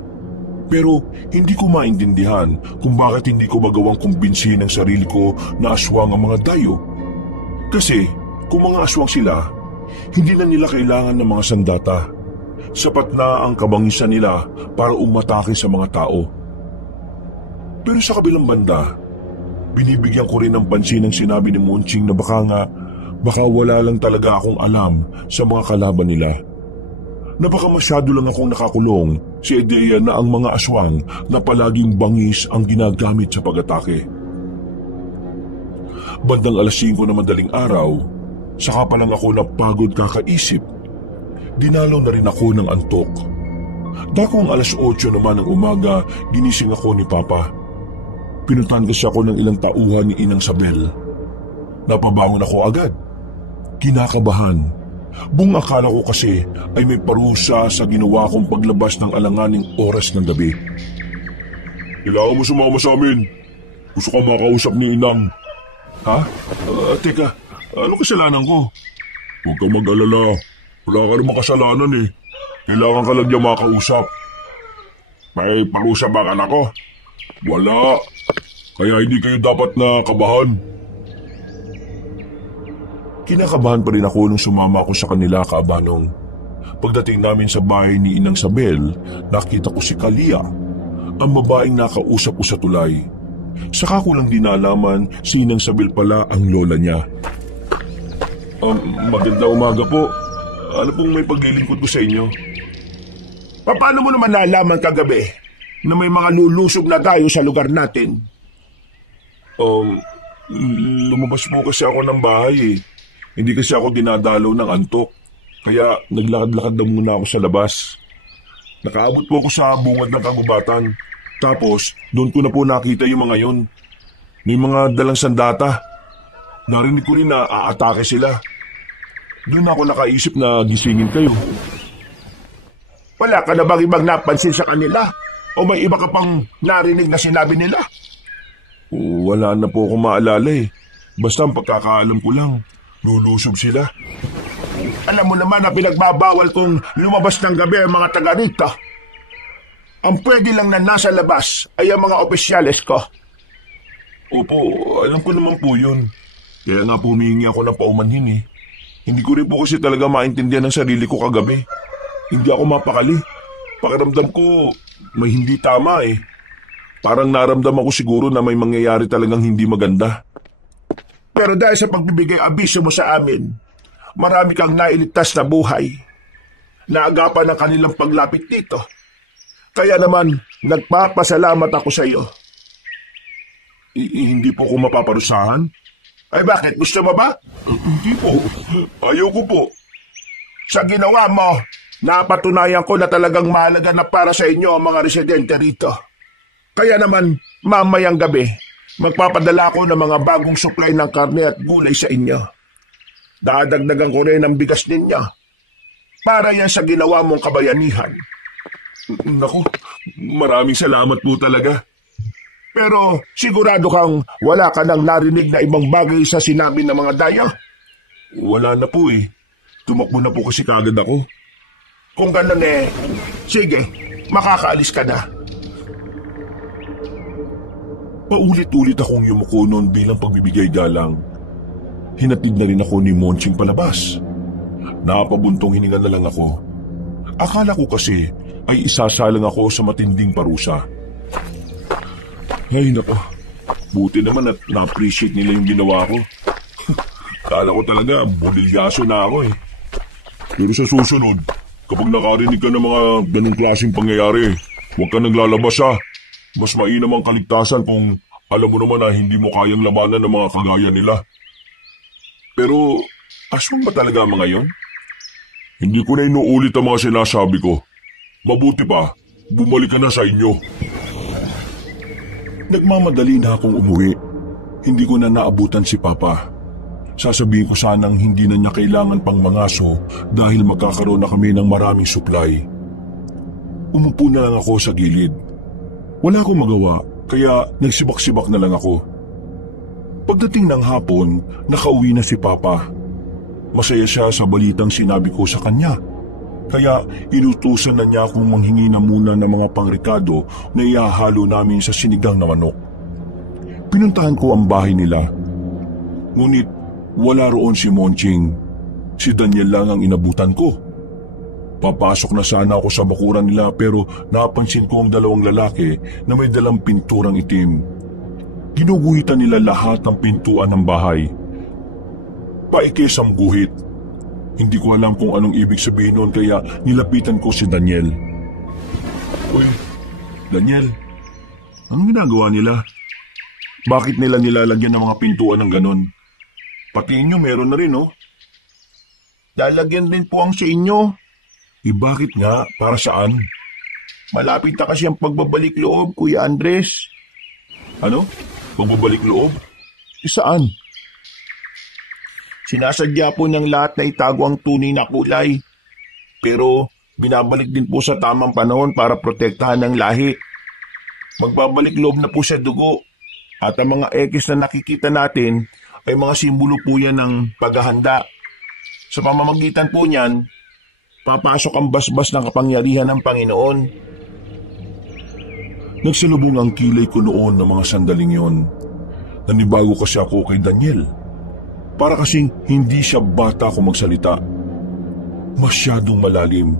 Pero hindi ko maintindihan kung bakit hindi ko magawang kumbinsin ang sarili ko na aswang ang mga dayo. Kasi kung mga aswang sila, hindi na nila kailangan ng mga sandata. Sapat na ang kabangisan nila para umatake sa mga tao. Pero sa kabilang banda, binibigyan ko rin ng pansin ang sinabi ni Monching na baka wala lang talaga akong alam sa mga kalaban nila. Napaka masyado lang akong nakakulong sa ideya na ang mga aswang na palaging bangis ang ginagamit sa pag-atake. Bandang 5:00 na madaling araw, saka pa lang ako napagod kakaisip. Dinalaw na rin ako ng antok. Dakong 8:00 naman ng umaga, ginising ako ni Papa. Pinuntahan kasi ako ng ilang tauhan ni Inang Sabel. Napabangon ako agad. Kinakabahan. Buong akala ko kasi ay may parusa sa ginawa kong paglabas ng alanganing oras ng gabi. Kailangan mo sumama sa amin. Gusto ka makausap ni Inang. Ha? Teka, ano kasalanan ko? Huwag kang mag-alala. Wala ka namang kasalanan eh. Kailangan ka lang niya makausap. May parusa ba ang anak ko? Wala. Kaya hindi kayo dapat na kabahan. Kinakabahan pa rin ako nung sumama ako sa kanila, Kaabanong. Pagdating namin sa bahay ni Inang Sabel, nakita ko si Kalia, ang babaeng nakausap ko sa tulay. Saka ko lang dinalaman si Inang Sabel pala ang lola niya. Magandang umaga po. Ano pong may paglilingkod ko sa inyo? Paano mo naman nalaman kagabi na may mga lulusog na tayo sa lugar natin? Lumabas po kasi ako ng bahay eh. Hindi kasi ako dinadalaw ng antok. Kaya naglakad-lakad na muna ako sa labas. Nakaabot po ako sa bungad ng kagubatan. Tapos, doon ko na po nakita yung mga yun. May mga dalang sandata. Narinig ko rin na aatake sila. Doon ako nakaisip na gisingin kayo. Wala ka na bang ibang napansin sa kanila? O may iba ka pang narinig na sinabi nila? Wala na po akong maalala eh. Basta ang pagkakaalam ko lang, lulusog sila. Alam mo naman na pinagbabawal kong lumabas ng gabi ang mga taga rito. Ang pwede lang na nasa labas ay ang mga opisyales ko. Opo, alam ko naman po yun. Kaya nga po humihingi ako ng paumanhin eh. Hindi ko rin po kasi talaga maintindihan ang sarili ko kagabi. Hindi ako mapakali. Pakiramdam ko may hindi tama eh. Parang naramdaman ko siguro na may mangyayari talagang hindi maganda. Pero dahil sa pagbibigay abiso mo sa amin, marami kang nailigtas na buhay. Naagapan ang kanilang paglapit dito. Kaya naman, nagpapasalamat ako sa iyo. Hindi po ako mapaparusahan? Ay bakit? Gusto mo ba? Hindi po. Ayoko po. Sa ginawa mo, napatunayan ko na talagang mahalaga na para sa inyo ang mga residente rito. Kaya naman, mamayang gabi, magpapadala ko ng mga bagong supply ng karne at gulay sa inyo. Dadagdagan ko rin ang bigas ninyo. Para yan sa ginawa mong kabayanihan. Naku, maraming salamat po talaga. Pero sigurado kang wala ka nang narinig na ibang bagay sa sinabi ng mga daya? Wala na po eh. Tumakbo na po kasi kagad ako. Kung ganun eh, sige, makakaalis ka na. Paulit-ulit akong yumuko noon bilang pagbibigay galang. Hinatid na rin ako ni Monching palabas. Napabuntong hininga na lang ako. Akala ko kasi ay isasalang ako sa matinding parusa. Ay nako, buti naman at na-appreciate nila yung ginawa ko. Kala ko talaga bulilyaso na ako eh. Pero sa susunod, kapag nakarinig ka ng mga ganong klaseng pangyayari, huwag ka naglalabas ha. Mas mainam ang kaligtasan kung alam mo naman na hindi mo kayang labanan ng mga kagaya nila. Pero, aswang ba talaga ang mga yon? Hindi ko na inuulit ang mga sinasabi ko. Mabuti pa, bumalik ka na sa inyo. Nagmamadali na akong umuwi. Hindi ko na naabutan si Papa. Sasabihin ko sanang hindi na niya kailangan pang mangaso dahil magkakaroon na kami ng maraming supply. Umupo na lang ako sa gilid. Wala akong magawa, kaya nagsibak-sibak na lang ako. Pagdating ng hapon, nakauwi na si Papa. Masaya siya sa balitang sinabi ko sa kanya. Kaya inutusan na niya akong manghingi na muna ng mga pangrekado na ihahalo namin sa sinigang na manok. Pinuntahan ko ang bahay nila. Ngunit wala roon si Monching. Si Daniel lang ang inabutan ko. Papasok na sana ako sa bakuran nila pero napansin ko ang dalawang lalaki na may dalang pinturang itim. Ginuguhitan nila lahat ng pintuan ng bahay. Paikis ang guhit. Hindi ko alam kung anong ibig sabihin noon kaya nilapitan ko si Daniel. Uy, Daniel, anong ginagawa nila? Bakit nila nilalagyan ng mga pintuan ng ganon? Pati inyo meron na rin, oh. Lalagyan din po ang sa inyo. Bakit nga? Para saan? Malapit na kasi ang pagbabalik loob, Kuya Andres. Ano? Pagbabalik loob? Saan? Sinasadya po ng lahat na itago ang tunay na kulay. Pero binabalik din po sa tamang panahon para protektahan ng lahi. Magbabalik loob na po sa dugo. At ang mga ekis na nakikita natin ay mga simbolo po yan ng paghahanda. Sa pamamagitan po niyan, papasok ang basbas ng kapangyarihan ng Panginoon. Nagsalubong ang kilay ko noon ng mga sandaling yon. Nanibago kasi ako kay Daniel. Para kasing hindi siya bata kung magsalita. Masyadong malalim,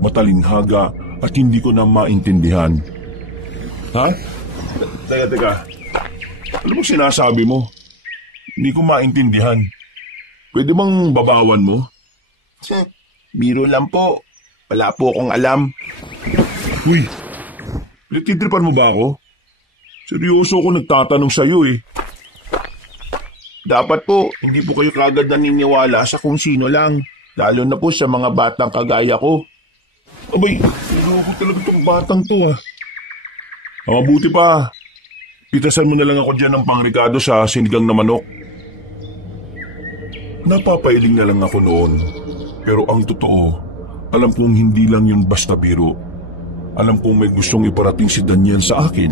matalinghaga at hindi ko na maintindihan. Ha? Teka. Ano bang sinasabi mo? Hindi ko maintindihan. Pwede bang babawan mo? Biro lang po. Wala po akong alam. Uy, pinagtitripan mo ba ako? Seryoso ako nagtatanong sa'yo eh. Dapat po, hindi po kayo kagad naniniwala sa kung sino lang. Lalo na po sa mga batang kagaya ko. Abay, ayoko talaga itong batang to ah. Mabuti pa. Pitasan mo na lang ako dyan ng pangrikado sa sinigang na manok. Napapailing na lang ako noon. Pero ang totoo, alam kong hindi lang yun basta biro. Alam kong may gustong iparating si Daniel sa akin.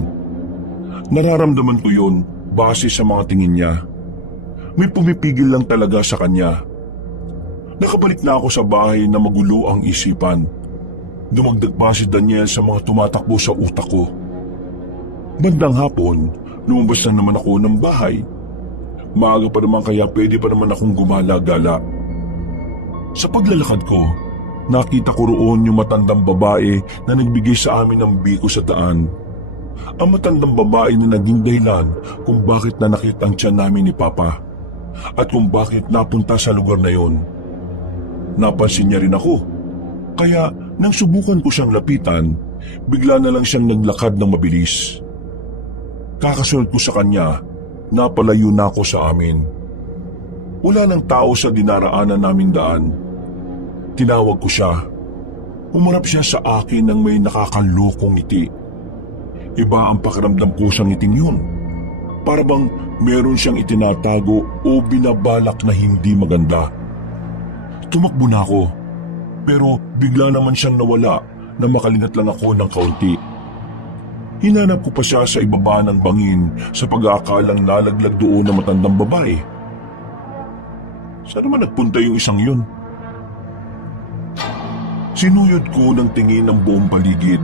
Nararamdaman ko yun base sa mga tingin niya. May pumipigil lang talaga sa kanya. Nakabalik na ako sa bahay na magulo ang isipan. Dumagdag pa si Daniel sa mga tumatakbo sa utak ko. Bandang hapon, lumabas na naman ako ng bahay. Maaga pa naman kaya pwede pa naman akong gumala-gala. Sa paglalakad ko, nakita ko roon yung matandang babae na nagbigay sa amin ng biko sa daan. Ang matandang babae na naging dahilan kung bakit nanakit ang tiyan namin ni Papa at kung bakit napunta sa lugar na yon. Napansin niya rin ako. Kaya nang subukan ko siyang lapitan, bigla na lang siyang naglakad ng mabilis. Kakasunod ko sa kanya, napalayo na ako sa amin. Wala nang tao sa dinaraanan naming daan. Tinawag ko siya. Umarap siya sa akin ng may nakakalokong ngiti. Iba ang pakiramdam ko sa ngiting yun. Para bang meron siyang itinatago o binabalak na hindi maganda. Tumakbo na ako, pero bigla naman siyang nawala na makalingat lang ako ng kaunti. Hinanap ko pa siya sa ibaba ng bangin sa pag-aakalang nalaglag doon na matandang babae. Saan naman nagpunta yung isang yun? Sinuyod ko ng tingin ng buong paligid.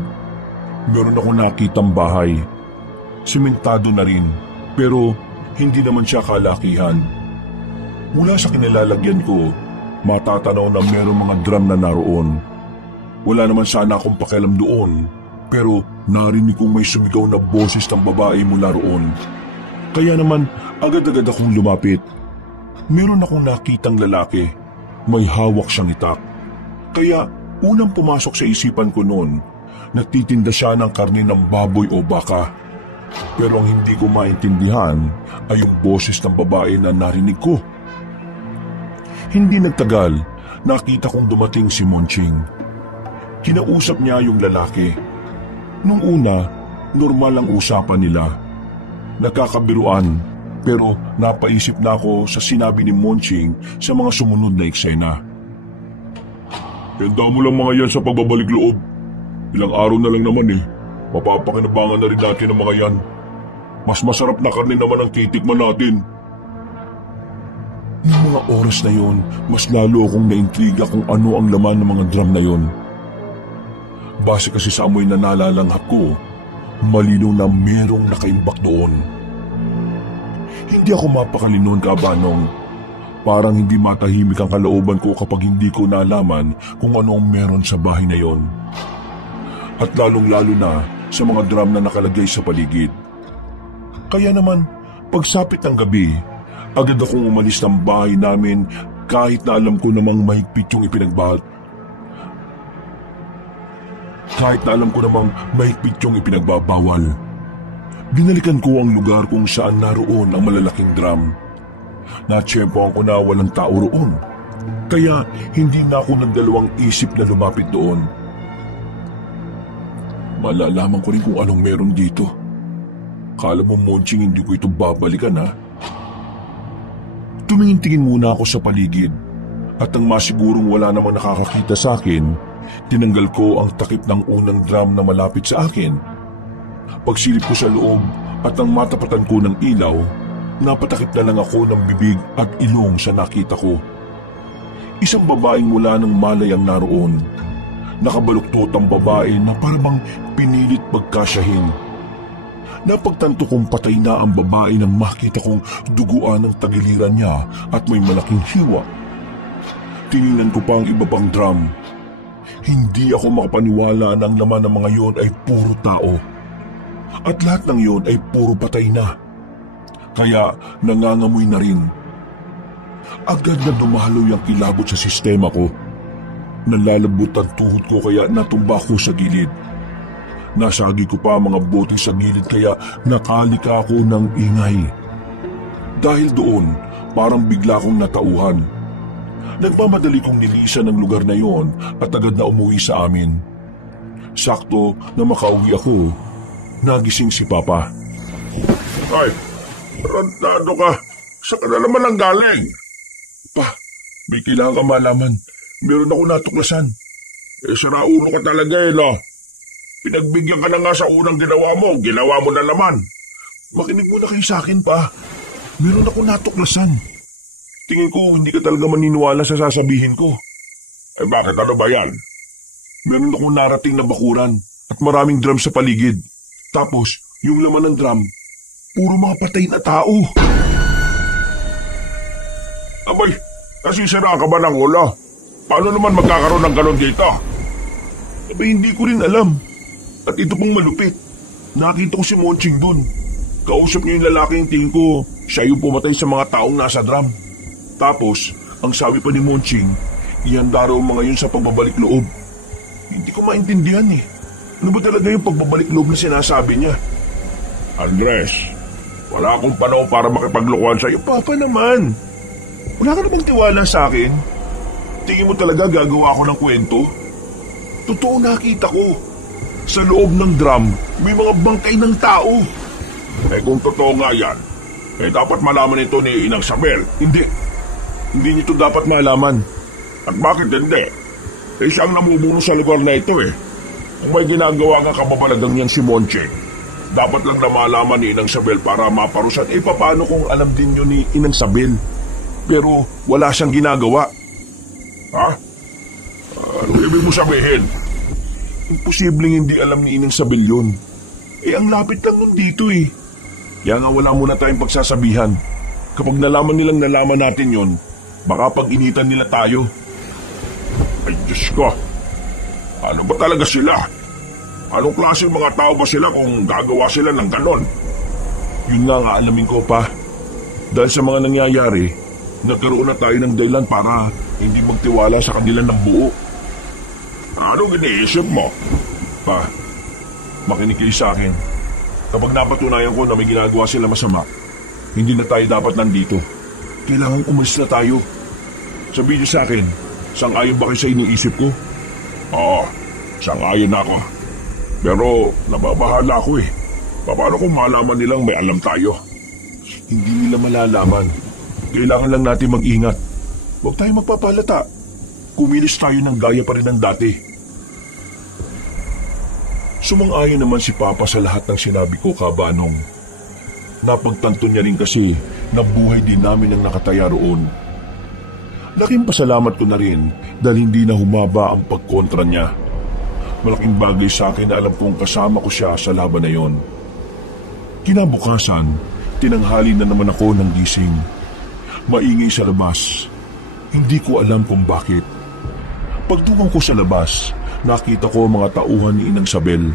Meron ako nakitang bahay. Simentado na rin, pero hindi naman siya kalakihan. Mula sa kinilalagyan ko, matatanaw na meron mga drum na naroon. Wala naman sana akong pakialam doon, pero narinig kong may sumigaw na boses ng babae mula roon. Kaya naman agad-agad akong lumapit. Meron akong nakitang lalaki, may hawak siyang itak. Kaya unang pumasok sa isipan ko noon, nagtitinda siya ng karne ng baboy o baka. Pero ang hindi ko maintindihan ay yung boses ng babae na narinig ko. Hindi nagtagal, nakita kong dumating si Monching. Kinausap niya yung lalaki. Nung una, normal ang usapan nila. Nagkakabiruan, pero napaisip na ako sa sinabi ni Monching sa mga sumunod na eksena. Handa mo lang mga yan sa pagbabalik loob. Ilang araw na lang naman eh. Mapapakinabangan na rin natin ang mga yan. Mas masarap na karne naman ang titikman natin. Noong mga oras na yon, mas lalo akong naintriga kung ano ang laman ng mga drum na yon. Base kasi sa amoy na nalalanghap ko, malinaw na merong nakaimbak doon. Hindi ako mapakali noon, Kabanong. Parang hindi matahimik ang kalooban ko kapag hindi ko nalaman kung ano ang meron sa bahay na yon. At lalong-lalo na sa mga drum na nakalagay sa paligid. Kaya naman, pagsapit ng gabi, agad akong umalis ng bahay namin kahit na alam ko namang mahigpit yung ipinagbabawal. Binalikan ko ang lugar kung saan naroon ang malalaking drum. Natsyempohan ko na walang tao roon. Kaya hindi na ako nagdalawang isip na lumapit doon. Malalaman ko rin kung anong meron dito. Kala mo, Monching, hindi ko ito babalikan, ha? Tumingin-tingin muna ako sa paligid at nang masigurong wala namang nakakakita sa akin, tinanggal ko ang takip ng unang drum na malapit sa akin. Pagsilip ko sa loob at nang matapatan ko ng ilaw, napatakip na lang ako ng bibig at ilong sa nakita ko. Isang babaeng mula ng Malay ang naroon. Nakabaluktot ang babae na parang pinilit pagkasyahin. Napagtanto kong patay na ang babae nang makita kong duguan ang tagiliran niya at may malaking hiwa. Tiningnan ko pa ang iba pang drum. Hindi ako makapaniwala na ang laman ng mga yon ay puro tao. At lahat ng yon ay puro patay na. Kaya nangangamoy na rin. Agad na dumaloy ang kilabot sa sistema ko. Nalalabot ang tuhod ko kaya natumba ko sa gilid. Nasagi ko pa ang mga bote sa gilid kaya nakalika ako ng ingay. Dahil doon, parang bigla kong natauhan. Nagmamadali kong nilisan ang lugar na yon at agad na umuwi sa amin. Sakto na makauwi ako, nagising si Papa. Ay, rantado ka. Saan ka na naman ang galing? Pa, may kailangan ka malaman. Meron ako natuklasan. Saraulo ka talaga no? Pinagbigyan ka na nga sa unang ginawa mo na naman. Makinig muna kayo sa akin, Pa. Meron ako natuklasan. Tingin ko hindi ka talaga maniniwala sa sasabihin ko. Bakit ano ba yan? Meron akong narating na bakuran at maraming drum sa paligid. Tapos, yung laman ng drum, puro mga patay na tao. Abay, nasisira ka ba ng ulo? Paano naman magkakaroon ng ganon dito? Abay, hindi ko rin alam. At ito pang malupit. Nakita ko si Monching dun. Kausap niyo yung lalaking tingin ko, siya yung pumatay sa mga taong nasa drum. Tapos, ang sabi pa ni Monching, ihanda raw mga yun sa pagbabalik loob. Hindi ko maintindihan eh. Ano ba talaga yung pagbabalik loob na sinasabi niya? Andres, wala akong panahon para makipaglokohan sa'yo. Papa naman. Wala ka namang tiwala sa akin? Tingin mo talaga gagawa ako ng kwento? Totoo nakita ko. Sa loob ng drum, may mga bangkay ng tao. Kung totoo nga yan, dapat malaman ito ni Inang Sabel. Hindi. Hindi nito dapat malaman. At bakit hindi? Siya ang namumuno sa lugar na ito Kung may ginagawa nga kababalagang yan si Moncheng, dapat lang na malaman ni Inang Sabel para maparusan. Paano kung alam din yun ni Inang Sabel? Pero wala siyang ginagawa. Ha? Ano ibig mo sabihin? Imposibleng hindi alam ni Inang Sabel yun. Ang lapit lang nun dito Kaya nga wala muna tayong pagsasabihan. Kapag nalaman natin yon, baka pag-initan nila tayo. Ay, Diyos ko. Ano ba talaga sila? Anong klase mga tao ba sila kung gagawa sila ng ganon? Yun nga alamin ko pa. Dahil sa mga nangyayari, nagkaroon na tayo ng dahilan para hindi magtiwala sa kanila ng buo. Anong iniisip mo? Pa, makinig kayo sa akin. Kapag napatunayan ko na may ginagawa sila masama, hindi na tayo dapat nandito. Kailangan umalis na tayo. Sabihin niyo sa akin, sang-ayon ba kayo sa iniisip ko? Oo, sang-ayon ako. Pero nababahala ako Paano kung malaman nilang may alam tayo? Hindi nila malalaman. Kailangan lang natin mag-ingat. Huwag tayo magpapalata. Kumilos tayo ng gaya pa rin ng dati. Sumang-ayon naman si Papa sa lahat ng sinabi ko, Kabanong. Napagtanto niya rin kasi na buhay din namin ang nakataya roon. Laking pasalamat ko na rin dahil hindi na humaba ang pagkontra niya. Malaking bagay sa akin na alam kong kasama ko siya sa laban na yon. Kinabukasan, tinanghali na naman ako ng gising. Maingay sa labas. Hindi ko alam kung bakit. Pagtungan ko sa labas, nakita ko ang mga tauhan ni Inang Sabel.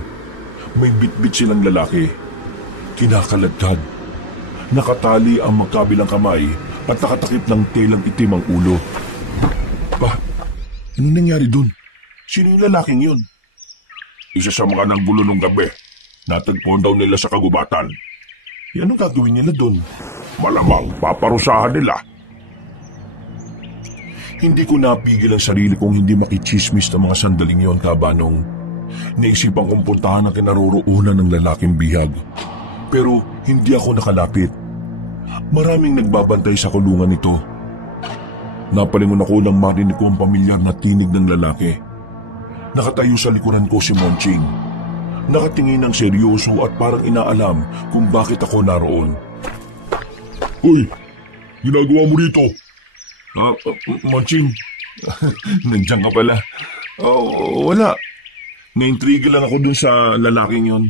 May bitbit silang lalaki. Kinakalagkad. Nakatali ang magkabilang kamay at nakatakip ng telang itim ang ulo. Pa, anong nangyari dun? Sino yung lalaking yun? Isa sa mga nanggulo nung gabi. Natagpuan daw nila sa kagubatan. Anong gagawin nila dun? Malamang paparusahan nila. Hindi ko napigil ang sarili kong hindi makichismis ng mga sandaling yon, Kabanong. Naisipan kong puntahan ang kinaroroonan ng lalaking bihag. Pero hindi ako nakalapit. Maraming nagbabantay sa kulungan nito. Napalingon ako nang marinig ko ang pamilyar na tinig ng lalaki. Nakatayo sa likuran ko si Monching. Nakatingin ng seryoso at parang inaalam kung bakit ako naroon. Hoy! Ginagawa mo dito? Monching, nandiyan ka pala. Wala. Naintriga lang ako dun sa lalaking yon.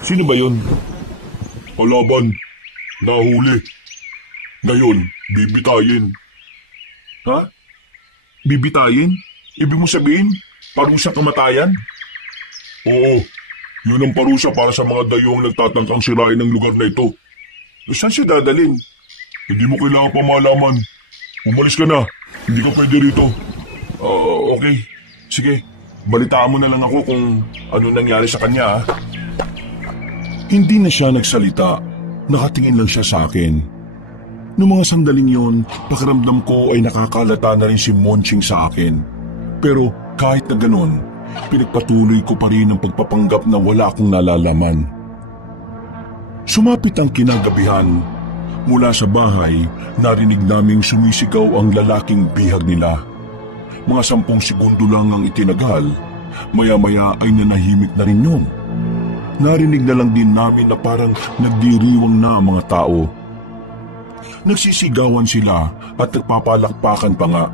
Sino ba yun? Kalaban, nahuli. Ngayon, bibitayin. Ha? Bibitayin? Ibig mo sabihin, parusa kamatayan? Oo, yun ang parusa para sa mga dayong nagtatangkang sirain ng lugar na ito. Saan siya dadalhin? Hindi mo kailangan pa malaman. Umalis ka na, hindi ka pwede rito. Okay, sige. Balitaan mo na lang ako kung ano nangyari sa kanya. Hindi na siya nagsalita. Nakatingin lang siya sa akin. Noong mga sandaling yon, pakiramdam ko ay nakakalata na rin si Monching sa akin. Pero kahit na ganon, pinagpatuloy ko pa rin ang pagpapanggap na wala akong nalalaman. Sumapit ang kinagabihan. Mula sa bahay, narinig naming sumisigaw ang lalaking bihag nila. Mga 10 segundo lang ang itinagal, maya-maya ay nanahimik na rin yun. Narinig na lang din namin na parang nagdiriwang na ang mga tao. Nagsisigawan sila at nagpapalakpakan pa nga.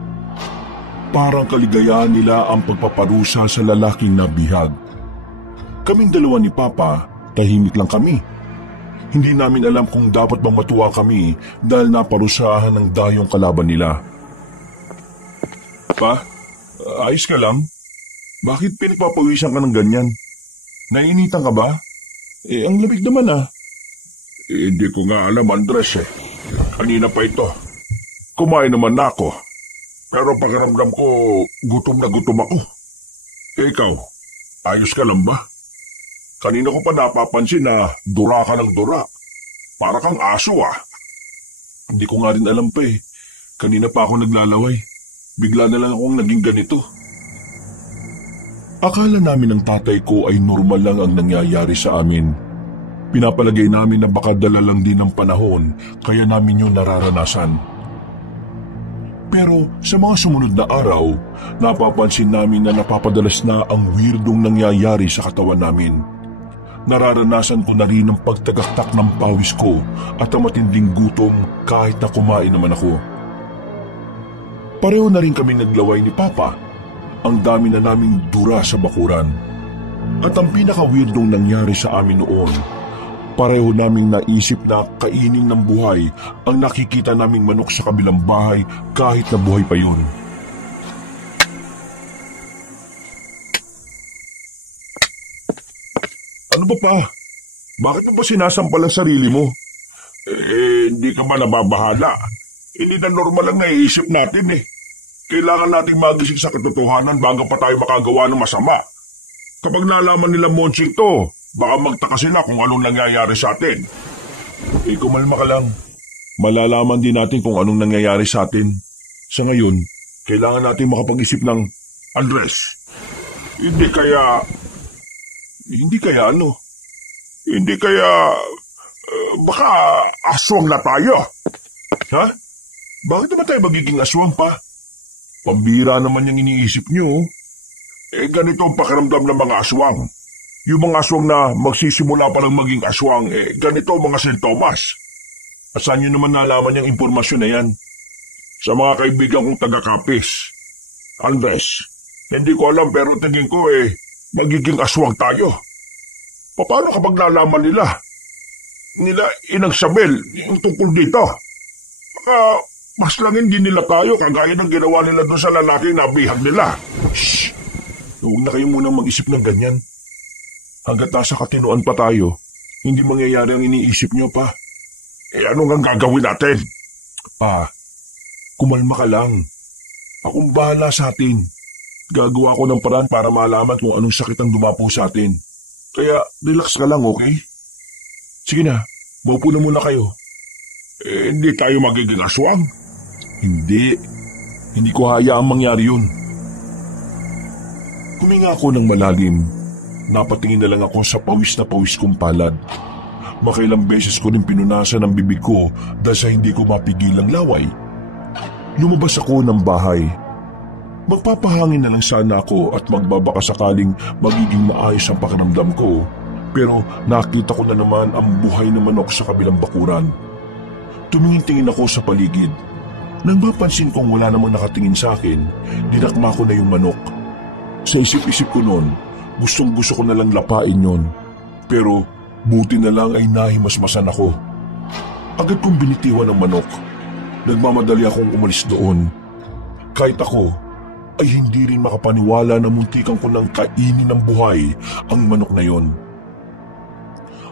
Parang kaligayahan nila ang pagpaparusa sa lalaking nabihag. Kaming dalawa ni Papa, tahimik lang kami. Hindi namin alam kung dapat bang matuwa kami dahil naparusahan ng dayong kalaban nila. Pa, ayos ka lang? Bakit pinagpapawisan ka ng ganyan? Nainitan ka ba? Ang lamig naman Hindi ko nga alam, Andres Kanina pa ito. Kumain naman na ako. Pero pakiramdam ko, gutom na gutom ako. Ikaw, ayos ka lang ba? Kanina ko pa napapansin na dura ka ng dura. Para kang aso Hindi ko nga rin alam pa Kanina pa ako naglalaway. Bigla na lang akong naging ganito. Akala namin ng tatay ko ay normal lang ang nangyayari sa amin. Pinapalagay namin na baka dala lang din ng panahon kaya namin yun nararanasan. Pero sa mga sumunod na araw, napapansin namin na napapadalas na ang weirdong nangyayari sa katawan namin. Nararanasan ko na rin ang pagtagaktak ng pawis ko at ang matinding gutom kahit na kumain naman ako. Pareho na rin kami naglaway ni Papa. Ang dami na naming dura sa bakuran. At ang pinaka-weirdong nangyari sa amin noon, pareho naming naisip na kainin ng buhay ang nakikita naming manok sa kabilang bahay kahit na buhay pa yun. Ano ba pa? Bakit mo ba sinasampal ang sarili mo? Hindi ka ba nababahala? Hindi na normal ang naiisip natin Kailangan nating magising sa katotohanan bago pa tayo makagawa ng masama. Kapag nalaman nila Monching to, baka magtaka sila kung anong nangyayari sa atin. Kumalma ka lang. Malalaman din natin kung anong nangyayari sa atin. Sa ngayon, kailangan natin makapag-isip ng... Andres, hindi kaya ano? Hindi kaya... baka aswang na tayo. Ha? Bakit naman tayo magiging aswang pa? Pambira naman yung iniisip nyo. Ganito ang pakiramdam ng mga aswang. Yung mga aswang na magsisimula pa lang maging aswang, ganito ang mga sintomas. At saan nyo naman nalaman yung impormasyon na yan? Sa mga kaibigan kong taga-Kapis. Andres, hindi ko alam pero tingin ko magiging aswang tayo. Paano kapag nalaman nila Inang Sabel yung tungkol dito? Baka mas lang hindi nila tayo kagaya ng ginawa nila doon sa lalaki na bihag nila. Shh! Huwag na kayo munang mag-isip ng ganyan. Hanggat nasa katinuan pa tayo, hindi mangyayari ang iniisip nyo pa. Ano nga gagawin natin? Pa, kumalma ka lang. Akong bahala sa atin. Gagawa ko ng paraan para malaman kung anong sakit ang dumapo sa atin. Kaya relax ka lang, okay? Sige na, maupo na muna kayo. Hindi tayo magiging aswang? Hindi ko hayaang mangyari yun. Huminga ako ng malalim. Napatingin na lang ako sa pawis na pawis kong palad. Makailang beses ko rin pinunasan ang bibig ko dahil sa hindi ko mapigil ang laway. Lumabas ako ng bahay. Magpapahangin na lang sana ako at magbabaka sakaling magiging maayos ang pakiramdam ko. Pero nakita ko na naman ang buhay na manok sa kabilang bakuran. Tumingin-tingin ako sa paligid. Nang mapansin kong wala namang nakatingin sa akin, dinakma ko na yung manok. Sa isip-isip ko noon, gustong-gusto ko na lang lapain yon. Pero Buti na lang ay nahimasmasan ako. Agad kong binitiwan ang manok. Nagmamadali akong umalis doon. Kahit ako ay hindi rin makapaniwala na muntikan ko nang kainin ng buhay ang manok na yon.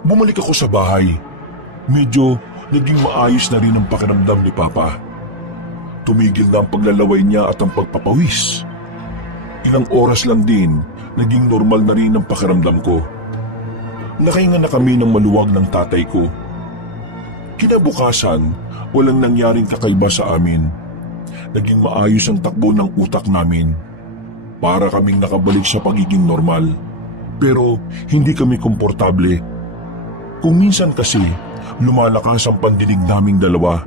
Bumalik ako sa bahay. Medyo naging maayos na rin ang pakiramdam ni Papa. Tumigil na ang paglalaway niya at ang pagpapawis. Ilang oras lang din, naging normal na rin ang pakiramdam ko. Nakahinga na kami ng maluwag ng tatay ko. Kinabukasan, walang nangyaring kakaiba sa amin. Naging maayos ang takbo ng utak namin. Para kaming nakabalik sa pagiging normal. Pero hindi kami komportable. Kung minsan kasi, lumalakas ang pandinig naming dalawa.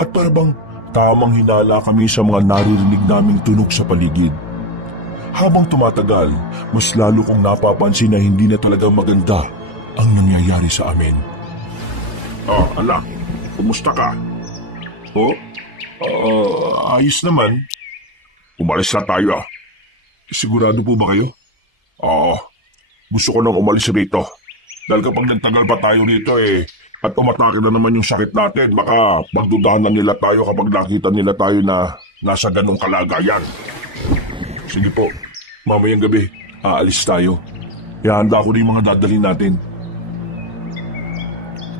At parabang tamang hinala kami sa mga naririnig naming tunog sa paligid. Habang tumatagal, mas lalo kong napapansin na hindi na talaga maganda ang nangyayari sa amin. Anak, kumusta ka? Ayos naman. Umalis na tayo. Sigurado po ba kayo? Oo, gusto ko nang umalis rito. Dahil kapag nagtagal pa tayo rito at umatake na naman yung sakit natin, baka pagdudahan na nila tayo kapag nakita nila tayo na nasa ganong kalagayan. Sige po, Mamayang gabi, aalis tayo. Ihanda ko rin mga dadalhin natin.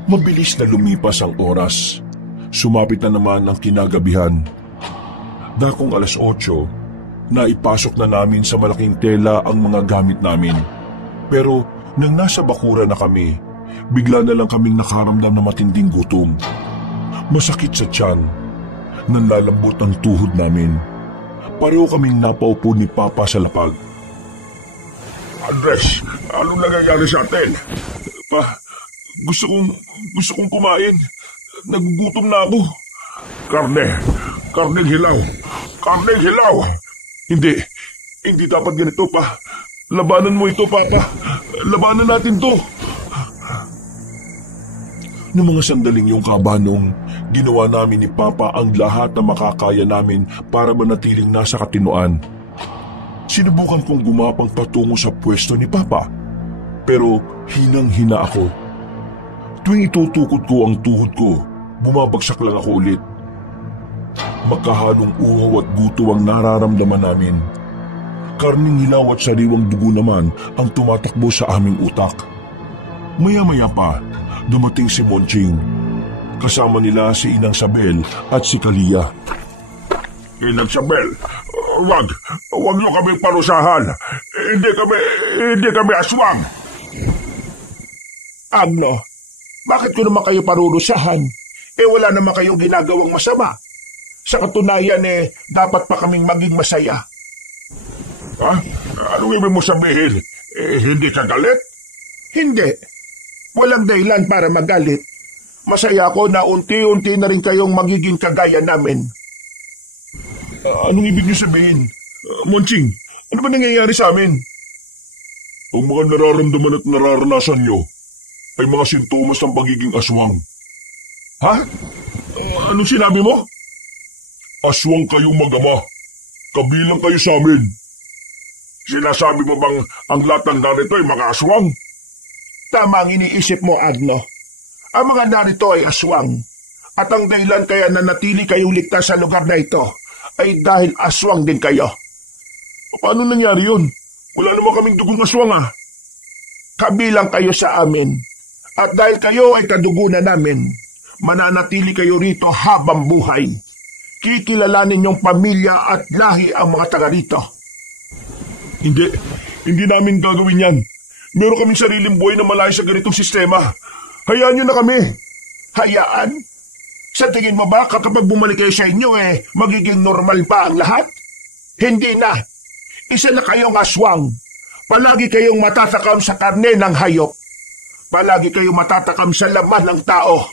Mabilis na lumipas ang oras. Sumapit na naman ang kinagabihan. Dakong 8:00, naipasok na namin sa malaking tela ang mga gamit namin. Pero nang nasa bakura na kami, bigla na lang kaming nakaramdam na matinding gutom. Masakit sa tiyan. Nanlalambot ang tuhod namin. Pareho kaming napaupo ni Papa sa lapag. Andres, anong nangyayari sa atin? Pa, gusto kong kumain. Nagugutom na ako. Karneng hilaw. Karneng hilaw. Hindi dapat ganito, Pa. Labanan mo ito, Papa. Labanan natin to. Noong mga sandaling yung kabanong, ginawa namin ni Papa ang lahat na makakaya namin para manatiling nasa katinuan. Sinubukan kong gumapang patungo sa pwesto ni Papa, pero hinang-hina ako. Tuwing itutukod ko ang tuhod ko, bumabagsak lang ako ulit. Magkahalong uhaw at guto ang nararamdaman namin. Karning hilaw at sariwang dugo naman ang tumatakbo sa aming utak. Maya-maya pa, dumating si Monching. Kasama nila si Inang Sabel at si Kalia. Inang Sabel, wag niyo kami parusahan. Hindi kami aswang. Agno, bakit ko naman kayo parurusahan? Wala naman kayong ginagawang masama. Sa katunayan dapat pa kaming maging masaya. Ha? Anong ibig mo sabihin? Hindi ka galit? Hindi. Walang dahilan para magalit. Masaya ako na unti-unti na rin kayong magiging kagaya namin. Anong ibig niyo sabihin? Monching, ano ba nangyayari sa amin? Ang mga nararamdaman at nararanasan niyo ay mga sintomas ng pagiging aswang. Ha? Anong sinabi mo? Aswang kayong mag-ama. Kabilang kayo sa amin. Sinasabi mo bang ang lahat ng narito ay mga aswang? Tama ang iniisip mo, Agno. Ang mga narito ay aswang. At ang dahilan kaya nanatili kayong ligtas sa lugar na ito ay dahil aswang din kayo. Paano nangyari yun? Wala naman kaming dugong aswang Kabilang kayo sa amin. At dahil kayo ay kadugunan namin, mananatili kayo rito habang buhay. Kikilalanin yung pamilya at lahi ang mga taga rito. Hindi namin gagawin yan. Meron kaming sariling buhay na malayo sa ganitong sistema. Hayaan nyo na kami. Hayaan? Sa tingin mo ba kapag bumalik kayo sa inyo magiging normal pa ang lahat? Hindi na. Isa na kayong aswang. Palagi kayong matatakam sa karne ng hayop. Palagi kayong matatakam sa laman ng tao.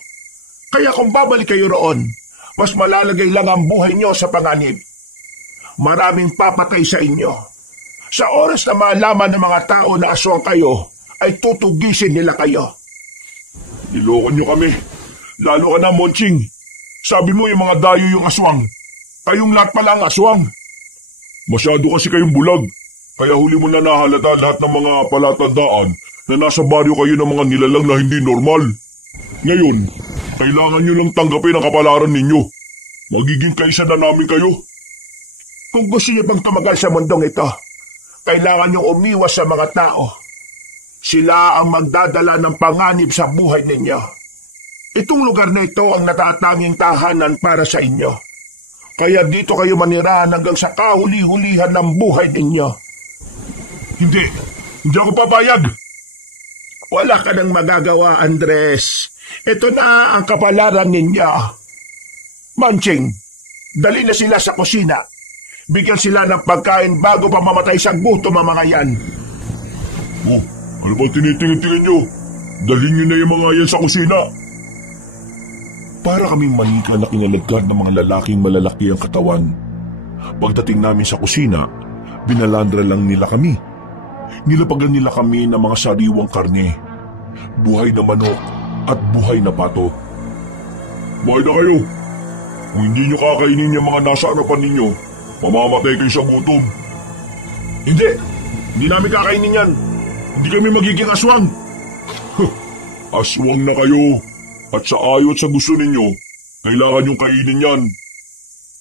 Kaya kung babalik kayo roon, mas malalagay lang ang buhay nyo sa panganib. Maraming papatay sa inyo. Sa oras na malaman ng mga tao na aswang kayo, ay tutugisin nila kayo. Niloko nyo kami. Lalo ka na, Monching. Sabi mo yung mga dayo yung aswang. Kayong lahat pala ang aswang. Masyado kasi kayong bulag. Kaya huli mo na nahalata lahat ng mga palatandaan na nasa baryo kayo ng mga nilalang na hindi normal. Ngayon, kailangan nyo lang tanggapin ang kapalaran ninyo. Magiging kaisa na namin kayo. Kung gusto niyo pang tumagal sa mundong ito, kailangan niyong umiwas sa mga tao. Sila ang magdadala ng panganib sa buhay ninyo. Itong lugar na ito ang natatanging tahanan para sa inyo. Kaya dito kayo manirahan hanggang sa kahuli-hulihan ng buhay ninyo. Hindi ako papayag. Wala ka nang magagawa, Andres. Ito na ang kapalaran ninyo. Manching, dali na sila sa kusina. Bigyan sila ng pagkain bago pa mamatay sa gutom ang mga yan. Oh, ano ba tinitingin-tingin nyo? Dalhin nyo na yung mga yan sa kusina. Para kaming manika na kinalagkad ng mga lalaking malalaki ang katawan. Pagdating namin sa kusina, binalandra lang nila kami. Nilapagan nila kami ng mga sariwang karne, buhay na manok at buhay na pato. Buhay na kayo. Kung hindi nyo kakainin yung mga nasa harapan ninyo, mamamatay kayo sa gutom. Hindi namin kakainin yan. Hindi kami magiging aswang. Aswang na kayo. At sa ayot sa gusto ninyo, kailangan yung kainin yan.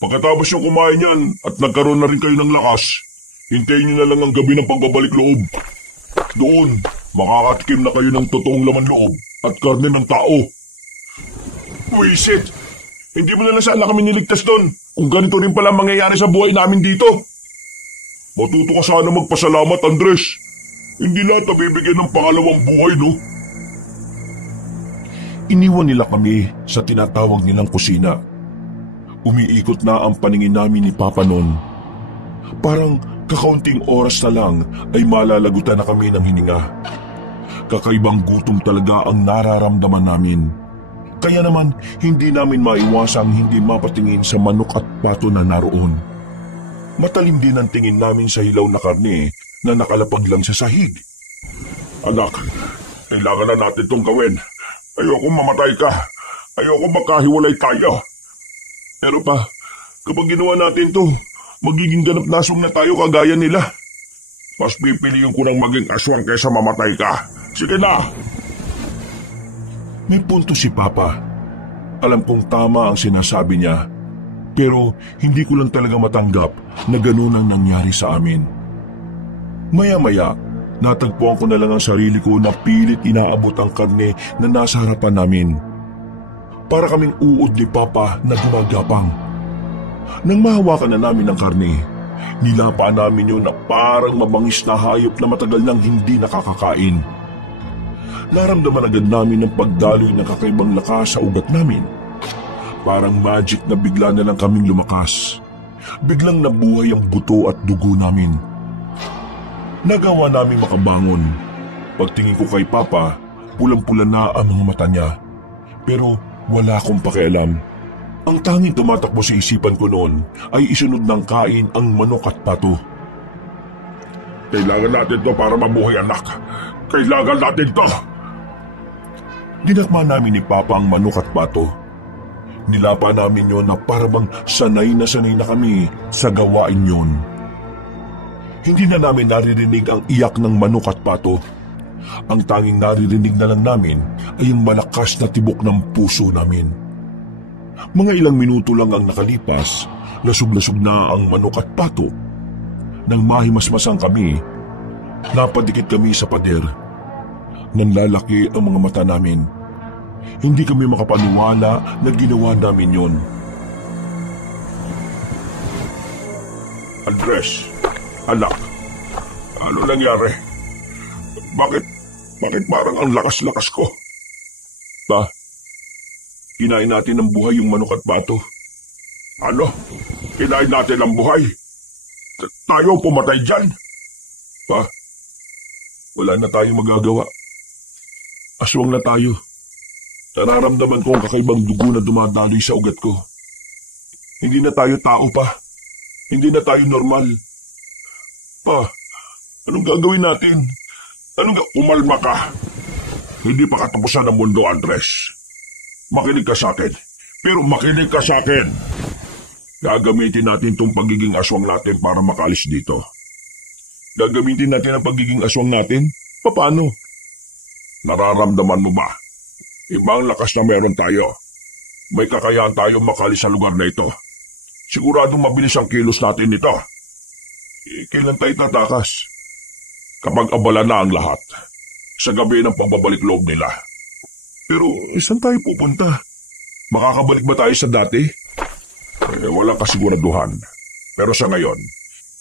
Pagkatapos yung kumain yan at nagkaroon na rin kayo ng lakas, hintayin nyo na lang ang gabi ng pagbabalik loob. Doon, makakatikim na kayo ng totoong laman loob at karne ng tao. Wisit! Hindi mo na lang sana kami niligtas doon kung ganito rin pala mangyayari sa buhay namin dito. Matuto ka sana magpasalamat, Andres. Hindi lahat nabibigyan ng pangalawang buhay, no? Iniwan nila kami sa tinatawag nilang kusina. Umiikot na ang paningin namin ni Papa noon. Parang kakaunting oras na lang ay malalagutan na kami ng hininga. Kakaibang gutom talaga ang nararamdaman namin. Kaya naman hindi namin maiwasang hindi mapatingin sa manok at pato na naroon. Matalim din ang tingin namin sa hilaw na karne na nakalapag lang sa sahig. Anak, kailangan na natin itong gawin. Ayoko mamatay ka. Ayoko magkahiwalay tayo. Pero pa, kapag ginawa natin to, magiging ganap nasong na tayo kagaya nila. Mas pipiliin ko nang maging aswang kaysa mamatay ka. Sige na! May punto si Papa. Alam kong tama ang sinasabi niya. Pero hindi ko lang talaga matanggap na ganun ang nangyari sa amin. Maya-maya, natagpuan ko na lang ang sarili ko na pilit inaabot ang karne na nasa harapan namin. Para kaming uod ni Papa na gumagapang. Nang mahawakan na namin ang karne, nilapa namin yun na parang mabangis na hayop na matagal nang hindi nakakakain. Naramdaman agad namin ang pagdaloy ng kakaibang lakas sa ugat namin. Parang magic na bigla na lang kaming lumakas. Biglang nabuhay ang buto at dugo namin. Nagawa namin makabangon. Pagtingin ko kay Papa, pulang-pula na ang mga mata niya. Pero wala akong pakialam. Ang tanging tumatakbo sa isipan ko noon ay isunod ng kain ang manok at pato. Kailangan natin to para mabuhay, anak. Kailangan natin to. Dinakma namin ni Papa ang manok at pato. Nilapa namin yon na parang sanay na kami sa gawain yon. Hindi na namin naririnig ang iyak ng manok at pato. Ang tanging naririnig na lang namin ay ang malakas na tibok ng puso namin. Mga ilang minuto lang ang nakalipas, lasog-lasog na ang manok at pato. Nang mahimasmasan kami, napadikit kami sa pader. Nanlalaki ang mga mata namin. Hindi kami makapaniwala na ginawa namin yon. Andres, anak, ano nangyari? Bakit parang ang lakas-lakas ko? Pa, kinain natin ng buhay yung manok at pato. Ano? Kinain natin ng buhay? Tayo pumatay dyan? Pa, wala na tayong magagawa. Aswang na tayo. Nararamdaman ko ang kakaibang dugo na dumadaloy sa ugat ko. Hindi na tayo tao pa. Hindi na tayo normal. Pa, anong gagawin natin? Umalma ka. Hindi pa katapusan ng mundo, Andres. Makinig ka sa akin. Pero makinig ka sa akin. Gagamitin natin itong pagiging aswang natin para makaalis dito. Gagamitin natin ang pagiging aswang natin? Paano? Nararamdaman mo ba? Ibang lakas na meron tayo. May kakayahan tayo makalis sa lugar na ito. Siguradong mabilis ang kilos natin nito. Kailan tayo tatakas? Kapag abala na ang lahat. Sa gabi ng pagbabalik loob nila. Pero saan tayo pupunta? Makakabalik ba tayo sa dati? Walang kasiguraduhan. Pero sa ngayon,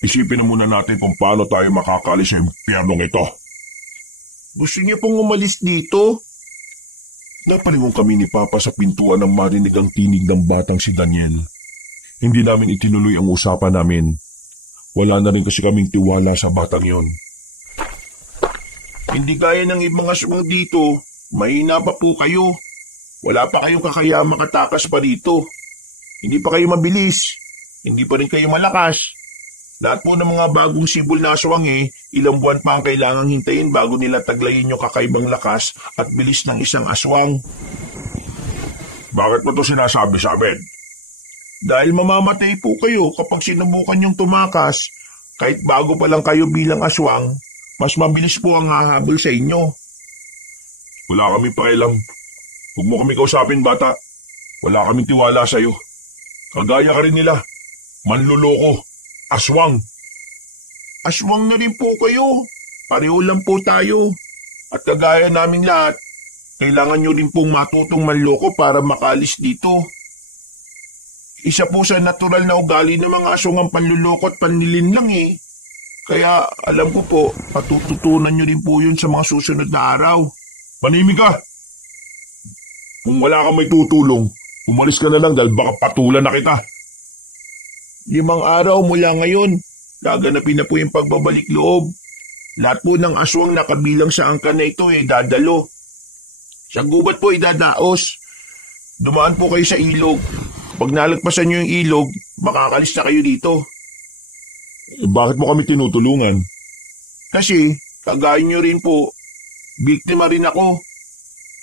isipin na muna natin kung paano tayo makakalis sa impyernong ito. Gusto niyo pong umalis dito? Napalingon kami ni Papa sa pintuan ng marinig ang tinig ng batang si Daniel. Hindi namin itinuloy ang usapan namin. Wala na rin kasi kaming tiwala sa batang yon. Hindi kaya ng ibang aswang dito. Mahina pa po kayo. Wala pa kayong kakaya makatakas pa dito. Hindi pa kayo mabilis. Hindi pa rin kayo malakas. Lahat po ng mga bagong sibol na aswang ilang buwan pa ang kailangang hintayin bago nila taglayin yung kakaibang lakas at bilis ng isang aswang. Bakit mo to sinasabi sa amin? Dahil mamamatay po kayo kapag sinubukan yung tumakas. Kahit bago pa lang kayo bilang aswang, mas mabilis po ang hahabol sa inyo. Wala kami pakialam. Huwag mo kami kausapin, bata. Wala kaming tiwala sa'yo. Kagaya ka rin nila. Manluloko. Aswang. Aswang na rin po kayo. Pareho lang po tayo. At kagaya naming lahat, kailangan nyo rin pong matutong manloko para makalis dito. Isa po sa natural na ugali ng mga aswang ang panluloko at panlilin lang Kaya alam ko po, patututunan nyo rin po yun sa mga susunod na araw. Manimik ka! Kung wala kang may tutulong, umalis ka na lang dahil baka patulan na kita. 5 araw mula ngayon, gaganapin na po yung pagbabalik loob. Lahat po ng aswang na kabilang sa angkan na ito dadalo. Sa gubat po idadaos. Dumaan po kayo sa ilog. Pag nalagpasan nyo yung ilog, makakalis na kayo dito. Bakit mo kami tinutulungan? Kasi, kagaya nyo rin po, biktima rin ako.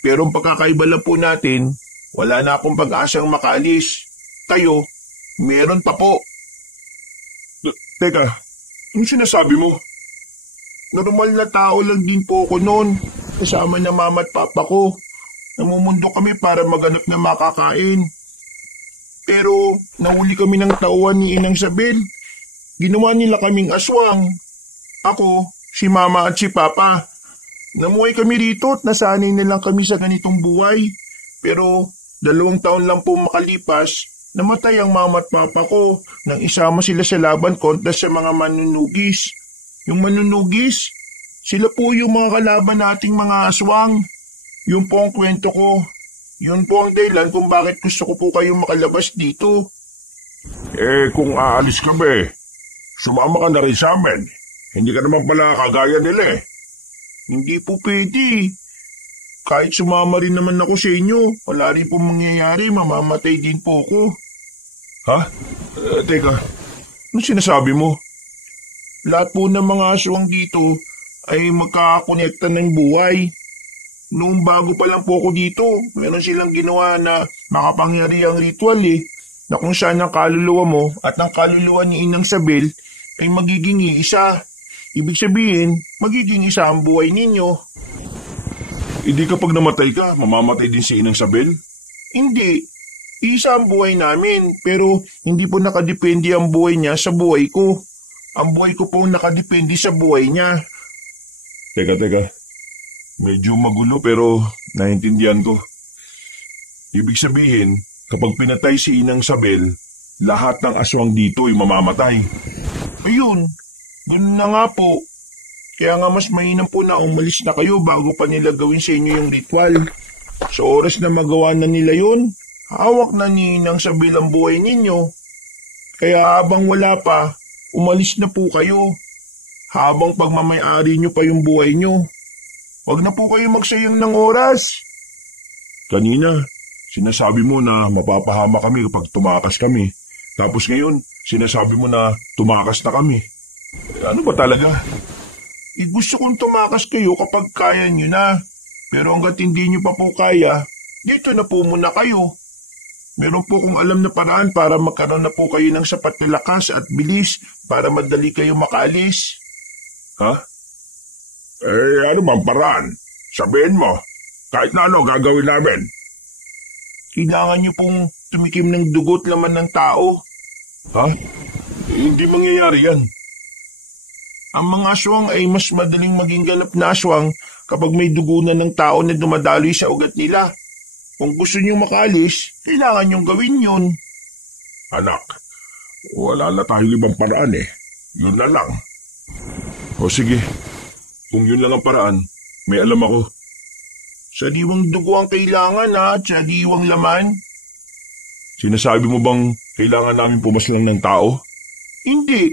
Pero ang pagkakaiba lang po natin, wala na akong pag-asang makaalis. Kayo, meron pa po. Teka, anong sinasabi mo? Normal na tao lang din po ako noon. Kasama na mama at papa ko. Namumundo kami para maganap na makakain. Pero nahuli kami ng tauhan ni Inang Sabel. Ginawa nila kaming aswang. Ako, si mama at si papa. Namuhay kami rito at nasanay na lang kami sa ganitong buhay. Pero 2 taon lang po makalipas, namatay ang mama at papa ko nang isama sila sa laban kontra sa mga manunugis. Yung manunugis, sila po yung mga kalaban nating mga aswang. Yun po ang kwento ko. Yun po ang dahilan kung bakit gusto ko po kayong makalabas dito. Kung aalis ka ba sumama ka na rin sa amin. Hindi ka naman pala kagaya nila Hindi po pwede. Kahit sumama rin naman ako sa inyo, wala rin po mangyayari, mamamatay din po ako. Ha? Teka, ano sinasabi mo? Lahat po ng mga aswang dito ay magkakakonekta ng buhay. Noong bago pa lang po ako dito, meron silang ginawa na makapangyarihang ritual na kung saan ang kaluluwa mo at ang kaluluwa ni Inang Sabel ay magiging iisa. Ibig sabihin, magiging isa ang buhay ninyo. Hindi kapag namatay ka, mamamatay din si Inang Sabel? Hindi. Isa ang buhay namin, pero hindi po nakadepende ang buhay niya sa buhay ko. Ang buhay ko po nakadepende sa buhay niya. Teka. Medyo magulo pero naiintindihan ko. Ibig sabihin, kapag pinatay si Inang Sabel, lahat ng aswang dito ay mamamatay. Ayun, ganun na nga po. Kaya nga mas mainam po na umalis na kayo bago pa nila gawin sa inyo yung ritual. Sa oras na magawa na nila yun, hawak na ni Inang Sabel ang buhay ninyo. Kaya habang wala pa, umalis na po kayo. Habang pagmamayari nyo pa yung buhay nyo. Huwag na po kayo magsayang ng oras. Kanina, sinasabi mo na mapapahama kami kapag tumakas kami. Tapos ngayon, sinasabi mo na tumakas na kami. Ano ba talaga? Gusto kong tumakas kayo kapag kaya nyo na. Pero hanggat hindi nyo pa po kaya, dito na po muna kayo. Meron po kong alam na paraan para magkaroon na po kayo ng sapat na lakas at bilis para madali kayo makaalis. Ha? Ano bang paraan? Sabihin mo, kahit na ano gagawin namin. Kailangan niyo pong tumikim ng dugo't laman ng tao. Ha? Hindi mangyayari yan. Ang mga aswang ay mas madaling maging ganap na aswang kapag may dugo na ng tao na dumadaloy sa ugat nila. Kung gusto niyong makalis, kailangan niyong gawin yun. Anak, wala na tayong ibang paraan eh. Yun na lang. O sige, kung yun lang ang paraan, may alam ako. Sariwang dugo ang kailangan at sariwang laman. Sinasabi mo bang kailangan namin pumaslang ng tao? Hindi.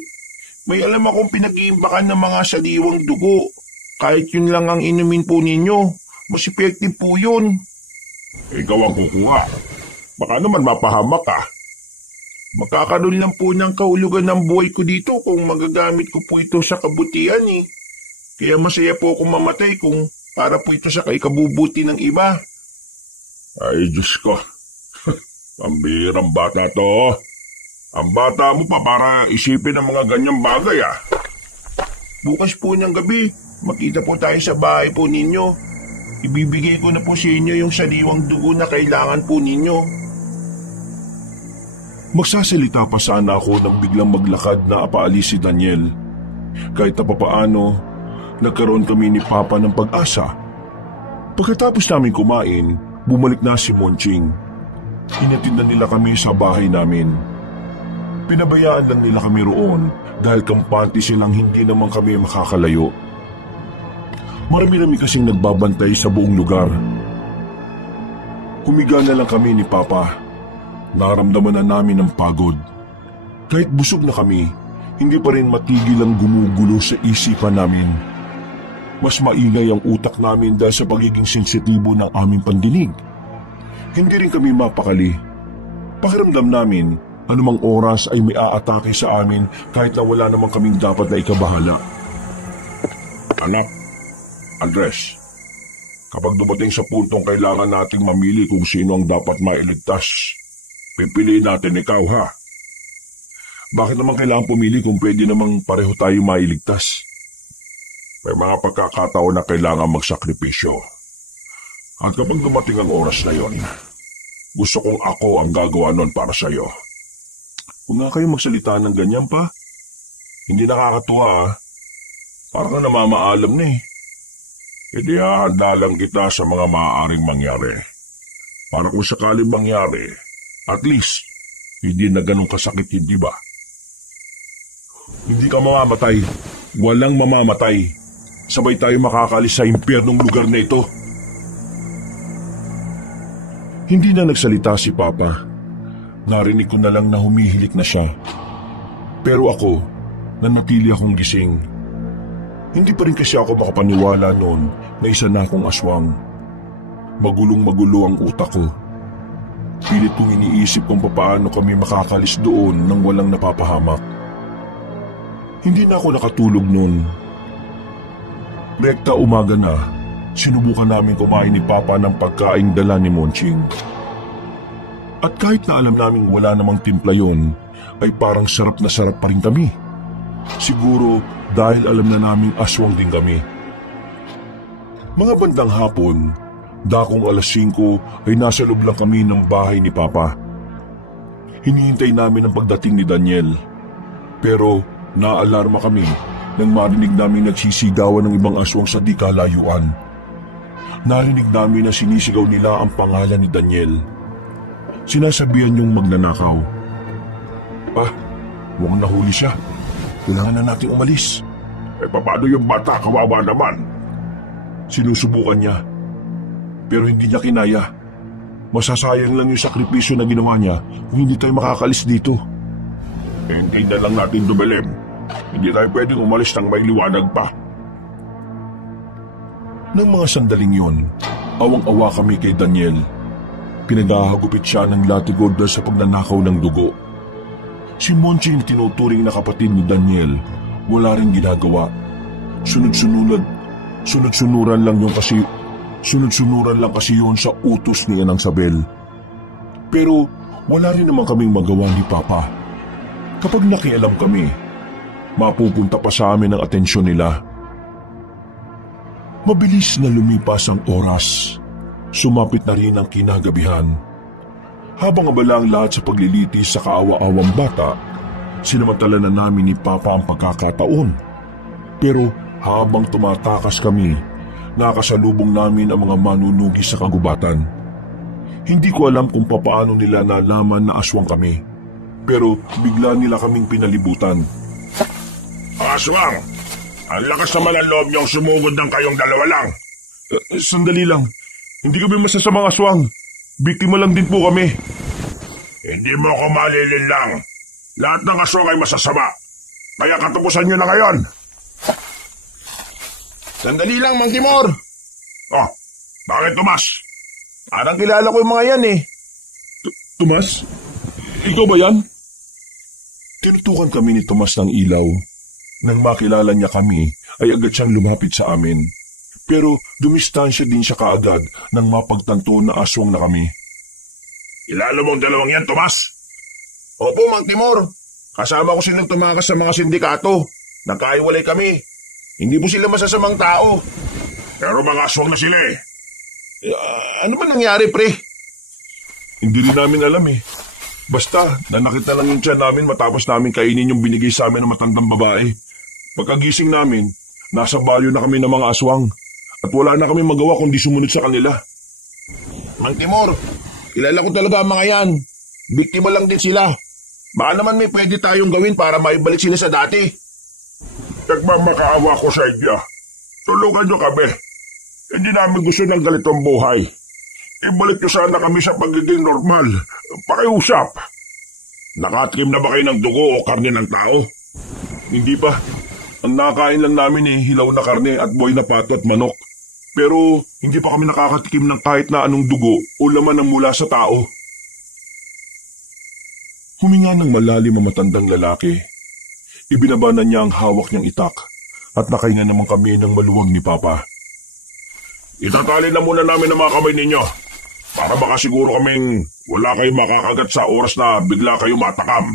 May alam akong pinag-iimbakan ng mga sariwang dugo. Kahit yun lang ang inumin po ninyo, mas effective po yun. Ikaw ang kukuha. Baka naman mapahamak ka. Makakaroon lang po ng kahulugan ng buhay ko dito kung magagamit ko po ito sa kabutihan eh. Kaya masaya po akong mamatay kung para po ito sa kaikabubuti ng iba. Ay, Diyos ko. Pambirang bata to. Ang bata mo pa para isipin ang mga ganyang bagay ah. Bukas po ng gabi, makita po tayo sa bahay po ninyo. Ibibigay ko na po sa inyo yung sariwang dugo na kailangan po ninyo. Magsasalita pa sana ako nang biglang maglakad na paalis si Daniel. Kahit na papaano, nagkaroon kami ni Papa ng pag-asa. Pagkatapos namin kumain, bumalik na si Monching. Inatindan nila kami sa bahay namin. Pinabayaan lang nila kami roon dahil kampante silang hindi naman kami makakalayo. Marami-rami kasing nagbabantay sa buong lugar. Humiga na lang kami ni Papa. Naramdaman na namin ang pagod. Kahit busog na kami, hindi pa rin matigil ang gumugulo sa isipan namin. Mas maingay ang utak namin dahil sa pagiging sensitibo ng aming pandinig. Hindi rin kami mapakali. Pakiramdam namin, anumang oras ay may aatake sa amin kahit na wala namang kaming dapat na ikabahala. Anak, Andres, kapag dumating sa puntong kailangan nating mamili kung sino ang dapat mailigtas, pipiliin natin ikaw ha. Bakit naman kailangan pumili kung pwede namang pareho tayo mailigtas? May mga pagkakataon na kailangan magsakripisyo. At kapag dumating ang oras na yon, gusto kong ako ang gagawa nun para sa'yo. Huwag nga kayo magsalita ng ganyan pa. Hindi nakakatuwa ah. Parang namamaalam na eh. Hindi handa lang kita sa mga maaaring mangyari. Para kung sakaling mangyari, at least, hindi na ganun kasakit, hindi ba? Hindi ka mamamatay. Walang mamamatay. Sabay tayo makakalis sa impyernong lugar na ito. Hindi na nagsalita si Papa. Narinig ko na lang na humihilik na siya. Pero ako, nanatili akong gising. Hindi pa rin kasi ako makapaniwala noon na isa na akong aswang. Magulong-magulo ang utak ko. Pilit kong iniisip kung paano kami makakalis doon nang walang napapahamak. Hindi na ako nakatulog noon. Rekta umaga na, sinubukan namin kumain ni Papa ng pagkaing dala ni Monching. At kahit na alam naming wala namang timpla yun, ay parang sarap na sarap pa rin kami. Siguro dahil alam na naming aswang din kami. Mga bandang hapon, dakong 5:00 ay nasa loob lang kami ng bahay ni Papa. Hinihintay namin ang pagdating ni Daniel. Pero naalarma kami nang marinig namin nagsisigawan ng ibang aswang sa di kalayuan. Narinig namin na sinisigaw nila ang pangalan ni Daniel. Sinasabihan niyong magnanakaw. Pa, mukhang nahuli siya. Kailangan na natin umalis. Paano yung bata? Kawawa naman. Sinusubukan niya. Pero hindi niya kinaya. Masasayang lang yung sakripisyo na ginawa niya kung hindi tayo makakalis dito. Hindi na lang natin dumilim. Hindi tayo pwedeng umalis nang may liwanag pa. Nang mga sandaling yon, awang-awa kami kay Daniel. Pinagahagupit siya ng latigod sa pagnanakaw ng dugo. Si Monching, tinuturing na kapatid ni Daniel, wala rin ginagawa. Sunod-sunuran lang kasi yun sa utos ni Inang Sabel. Pero wala rin naman kaming magawa ni Papa. Kapag nakialam kami, mapupunta pa sa amin ang atensyon nila. Mabilis na lumipas ang oras. Sumapit na rin ang kinagabihan. Habang abala ang lahat sa paglilitis sa kaawa-awang bata, sinamantala na namin ni Papa ang pagkakataon. Pero habang tumatakas kami, nakasalubong namin ang mga manunugi sa kagubatan. Hindi ko alam kung papaano nila nalaman na aswang kami, pero bigla nila kaming pinalibutan. Aswang! Ang lakas naman ang loob niyong sumugod ng kayong dalawa lang. Sandali lang. Hindi kami masasamang aswang. Biktima lang din po kami. Hindi mo ako malilinlang. Lahat ng aswang ay masasama. Kaya katapusan niyo na ngayon. Sandali lang, Mang Timor. Oh, bakit Tomas? Parang kilala ko yung mga yan eh. Tomas? Ikaw ba yan? Tinutukan kami ni Tomas ng ilaw. Nang makilala niya kami, ay agad siyang lumapit sa amin. Pero dumistansya din siya kaagad nang mapagtanto na aswang na kami. Kilala mong dalawang yan, Tomas? Opo, Mang Timor. Kasama ko silang tumakas sa mga sindikato. Nagkaiwalay kami. Hindi po sila masasamang tao. Pero mga aswang na sila eh. Ano ba nangyari, pre? Hindi rin namin alam eh. Basta, nanakit na lang yung tiyan namin matapos namin kainin yung binigay sa amin ng matandang babae. Pagkagising namin, nasa baryo na kami ng mga aswang. At wala na kami magawa kundi sumunod sa kanila. Mang Timor, kilala ko talaga ang mga yan. Biktima lang din sila. Baka naman may pwede tayong gawin para maibalik sila sa dati. Nagmamakaawa ko sa inyo. Tulungan niyo kami. Hindi namin gusto ng ganitong buhay. Ibalik niyo sana kami sa pagiging normal. Pakiusap. Nakatikim na ba kayo ng dugo o karne ng tao? Hindi pa. Ang nakain lang namin hilaw na karne at boy na pato at manok. Pero hindi pa kami nakakatikim ng kahit na anong dugo o laman ng mula sa tao. Huminga ng malalim ang matandang lalaki. Ibinabanan niya ang hawak niyang itak at nakahinga naman kami ng maluwag ni Papa. Itatali na muna namin ang mga kamay ninyo para makasiguro kaming wala kayong makakagat sa oras na bigla kayo matakam.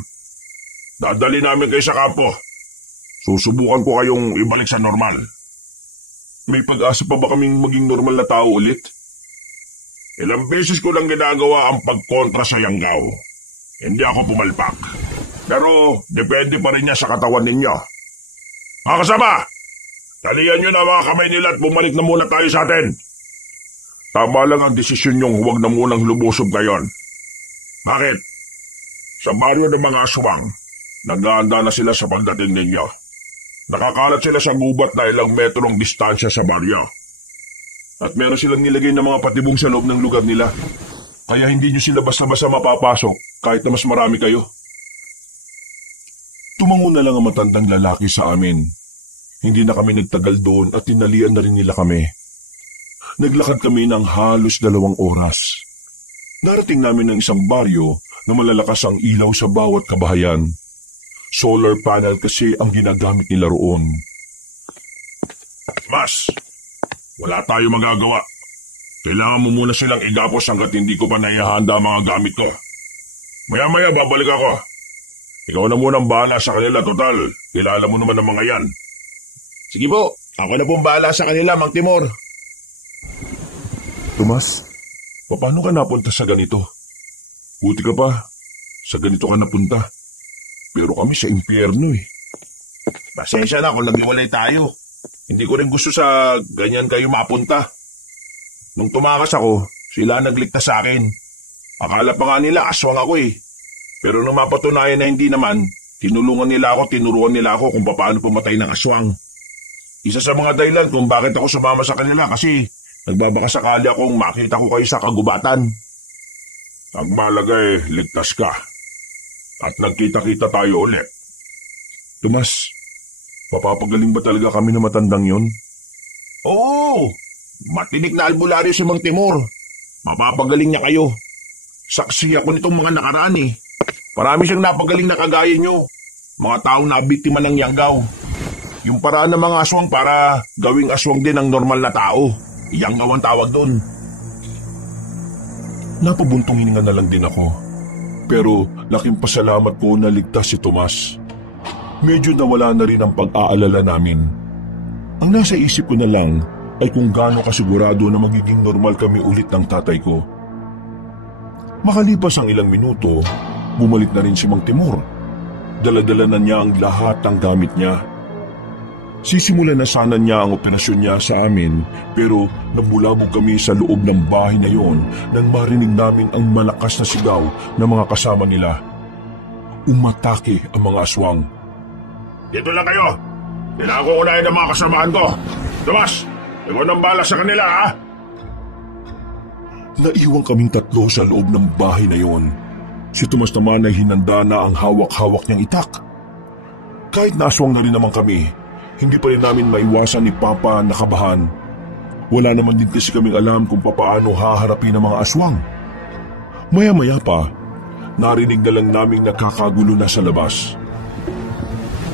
Dadali namin kayo sa kampo. Susubukan ko kayong ibalik sa normal. May pag-asa pa ba kaming maging normal na tao ulit? Ilang beses ko lang ginagawa ang pagkontra sa Yanggaw. Hindi ako pumalpak. Pero depende pa rin niya sa katawan ninyo. Mga kasama, talian nyo na mga kamay nila at bumalik na muna tayo sa atin. Tama lang ang desisyon nyong huwag na munang lumusob ngayon. Bakit? Sa baryo ng mga aswang, nag-aanda na sila sa pagdating ninyo. Nakakalat sila sa gubat na ilang metrong distansya sa baryo. At meron silang nilagay ng mga patibong sa loob ng lugar nila. Kaya hindi nyo sila basta-basta mapapasok kahit na mas marami kayo. Tumango na lang ang matandang lalaki sa amin. Hindi na kami nagtagal doon at tinalian na rin nila kami. Naglakad kami ng halos 2 oras. Narating namin ng isang baryo na malalakas ang ilaw sa bawat kabahayan. Solar panel kasi ang ginagamit nila roon. Mas, wala tayo magagawa. Kailangan mo muna silang igapos hanggat hindi ko pa naihahanda ang mga gamit ko. Maya-maya babalik ako. Ikaw na munang bahala sa kanila, total. Kilala mo naman ang mga yan. Sige po, ako na pong bahala sa kanila, Mang Timor. Tomas, paano ka napunta sa ganito? Buti ka pa, sa ganito ka napunta. Pero kami sa impyerno eh. Pasensya na kung naghiwalay tayo. Hindi ko rin gusto sa ganyan kayo mapunta. Nung tumakas ako, sila nagligtas sa akin. Akala pa nga nila aswang ako eh. Pero nung mapatunayan na hindi naman, tinuruan nila ako kung paano pumatay ng aswang. Isa sa mga dahilan kung bakit ako sumama sa kanila kasi nagbabakasakali akong makita ko kayo sa kagubatan. Ang mahalaga ligtas ka. At nagkita-kita tayo ulit. Tomas, papapagaling ba talaga kami na matandang yon? Oo, matinik na albularyo si Mang Timor. Mapapagaling niya kayo. Saksi ako nitong mga nakaraan eh. Marami siyang napagaling na kagaya nyo. Mga taong nabiktima ng Yanggaw. Yung paraan ng mga aswang para gawing aswang din ang normal na tao. Yanggaw ang tawag doon. Napabuntong hininga na lang din ako. Pero laking pasalamat ko na ligtas si Tomas. Medyo nawala na rin ang pag-aalala namin. Ang nasa isip ko na lang ay kung gaano kasigurado na magiging normal kami ulit ng tatay ko. Makalipas ang ilang minuto, bumalik na rin si Mang Timur. Dala-dala na niya ang lahat ng gamit niya. Sisimulan na sana niya ang operasyon niya sa amin, pero nabulabog kami sa loob ng bahay na yon nang marinig namin ang malakas na sigaw ng mga kasama nila. Umatake ang mga aswang. Dito lang kayo! Kailangan ko unahin ang mga kasamaan ko! Tomas! Ikaw nang bala sa kanila, ha? Naiwan kaming tatlo sa loob ng bahay na yon. Si Tomas naman ay hinanda na ang hawak-hawak niyang itak. Kahit naaswang na rin naman kami, hindi pa rin namin maiwasan ni Papa na kabahan. Wala naman din kasi kaming alam kung papaano haharapin ang mga aswang. Maya-maya pa, narinig na lang naming nagkakagulo na sa labas.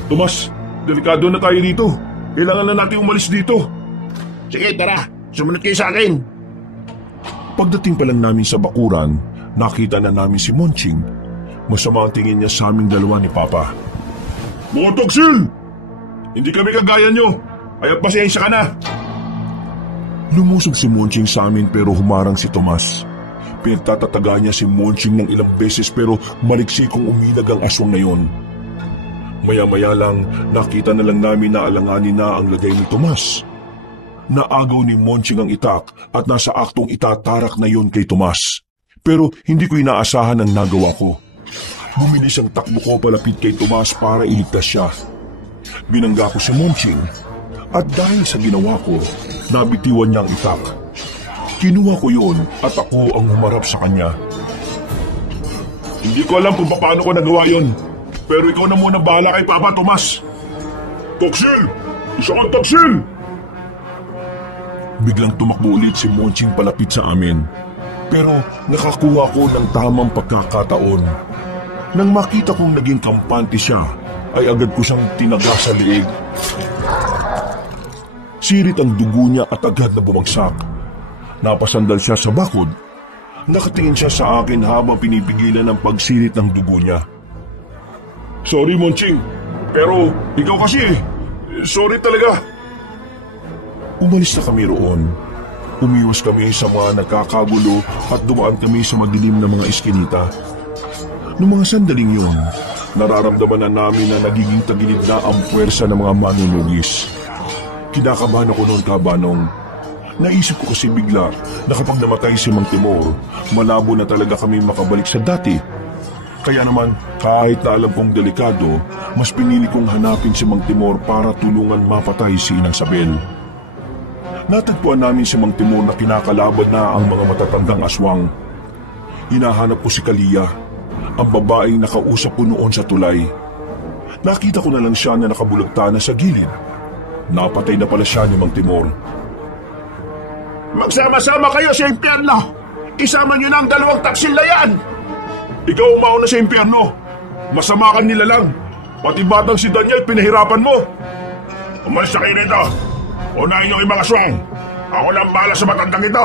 Tomas, delikado na tayo dito. Kailangan na natin umalis dito. Sige, tara. Sumunod kayo sa akin. Pagdating pa lang namin sa bakuran, nakita na namin si Monching. Masama ang tingin niya sa aming dalawa ni Papa. Mga toksil! Hindi kami kagaya nyo. Kaya pasensya ka na. Lumusog si Monching sa amin pero humarang si Tomas. Pinagtatataga niya si Monching ng ilang beses pero maliksi kong uminag ang aswang na yon. Maya-maya lang, nakita na lang namin na alanganin na ang lagay ni Tomas. Naagaw ni Monching ang itak at nasa aktong itatarak na yon kay Tomas. Pero hindi ko inaasahan ang nagawa ko. Bumilis ang takbo ko palapit kay Tomas para iligtas siya. Binangga ko si Monching at dahil sa ginawa ko, nabitiwan niya ang itak. Kinuha ko yun at ako ang humarap sa kanya. Hindi ko alam kung paano ko nagawa yun. Pero ikaw na muna bahala kay Papa Tomas. Toksil! Isa kang toksil! Biglang tumakbo ulit si Monching palapit sa amin. Pero nakakuha ko ng tamang pagkakataon. Nang makita kong naging kampante siya, ay agad ko siyang tinaga sa liig. Sirit ang dugo niya at agad na bumagsak. Napasandal siya sa bakod. Nakatingin siya sa akin habang pinipigilan ang pagsirit ng dugo niya. Sorry, Monching. Pero ikaw kasi, sorry talaga. Umalis na kami roon. Umiwas kami sa mga nagkakagulo at dumaan kami sa madilim na mga eskinita. Noong mga sandaling yun, nararamdaman na namin na nagiging tagilid na ang puwersa ng mga manunugis. Kinakabahan ako noon, Kabanong. Naisip ko kasi bigla na kapag namatay si Mang Timur, malabo na talaga kami makabalik sa dati. Kaya naman, kahit na alam kong delikado, mas pinili kong hanapin si Mang Timur para tulungan mapatay si Inang Sabel. Natagpuan namin si Mang Timur na kinakalaban na ang mga matatandang aswang. Hinahanap ko si Kalia, ang babaeng nakausap ko noon sa tulay. Nakita ko na lang siya na nakabulagta na sa gilid. Napatay na pala siya ni Mang Timur. Magsama-sama kayo sa impyerno! Isama niyo na ang dalawang taksil na yan! Ikaw umauna sa impyerno. Masama ka nila lang. Pati batang si Daniel pinahirapan mo. Umalis na kayo nito. Unahin niyo yung mga aswang. Ako lang bahala sa matandang ito.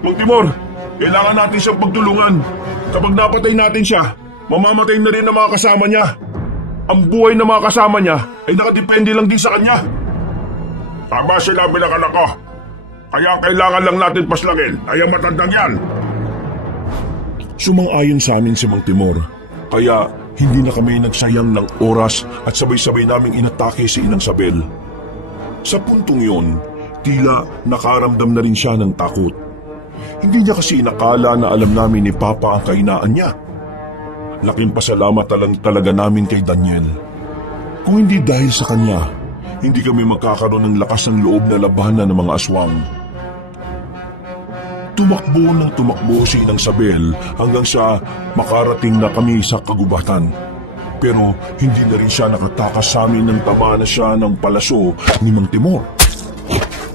Mang Timur, kailangan natin siyang pagtulungan. Kapag napatay natin siya, mamamatay na rin ang mga kasama niya. Ang buhay ng mga kasama niya ay nakadepende lang din sa kanya. Tama sila bilang anak ko. Kaya kailangan lang natin paslangin ay ang matandang yan. Sumang-ayon sa amin si Mang Timur, kaya hindi na kami nagsayang ng oras at sabay-sabay naming inatake si Inang Sabel. Sa puntong yon, tila nakaramdam na rin siya ng takot. Hindi niya kasi inakala na alam namin ni Papa ang kahinaan niya. Laking pasalamat talaga namin kay Daniel. Kung hindi dahil sa kanya, hindi kami magkakaroon ng lakas ng loob na labanan ng mga aswang. Tumakbo si Inang Sabel hanggang sa makarating na kami sa kagubatan. Pero hindi na rin siya nakatakas sa amin nang tama na siya ng palaso ni Mang Timur.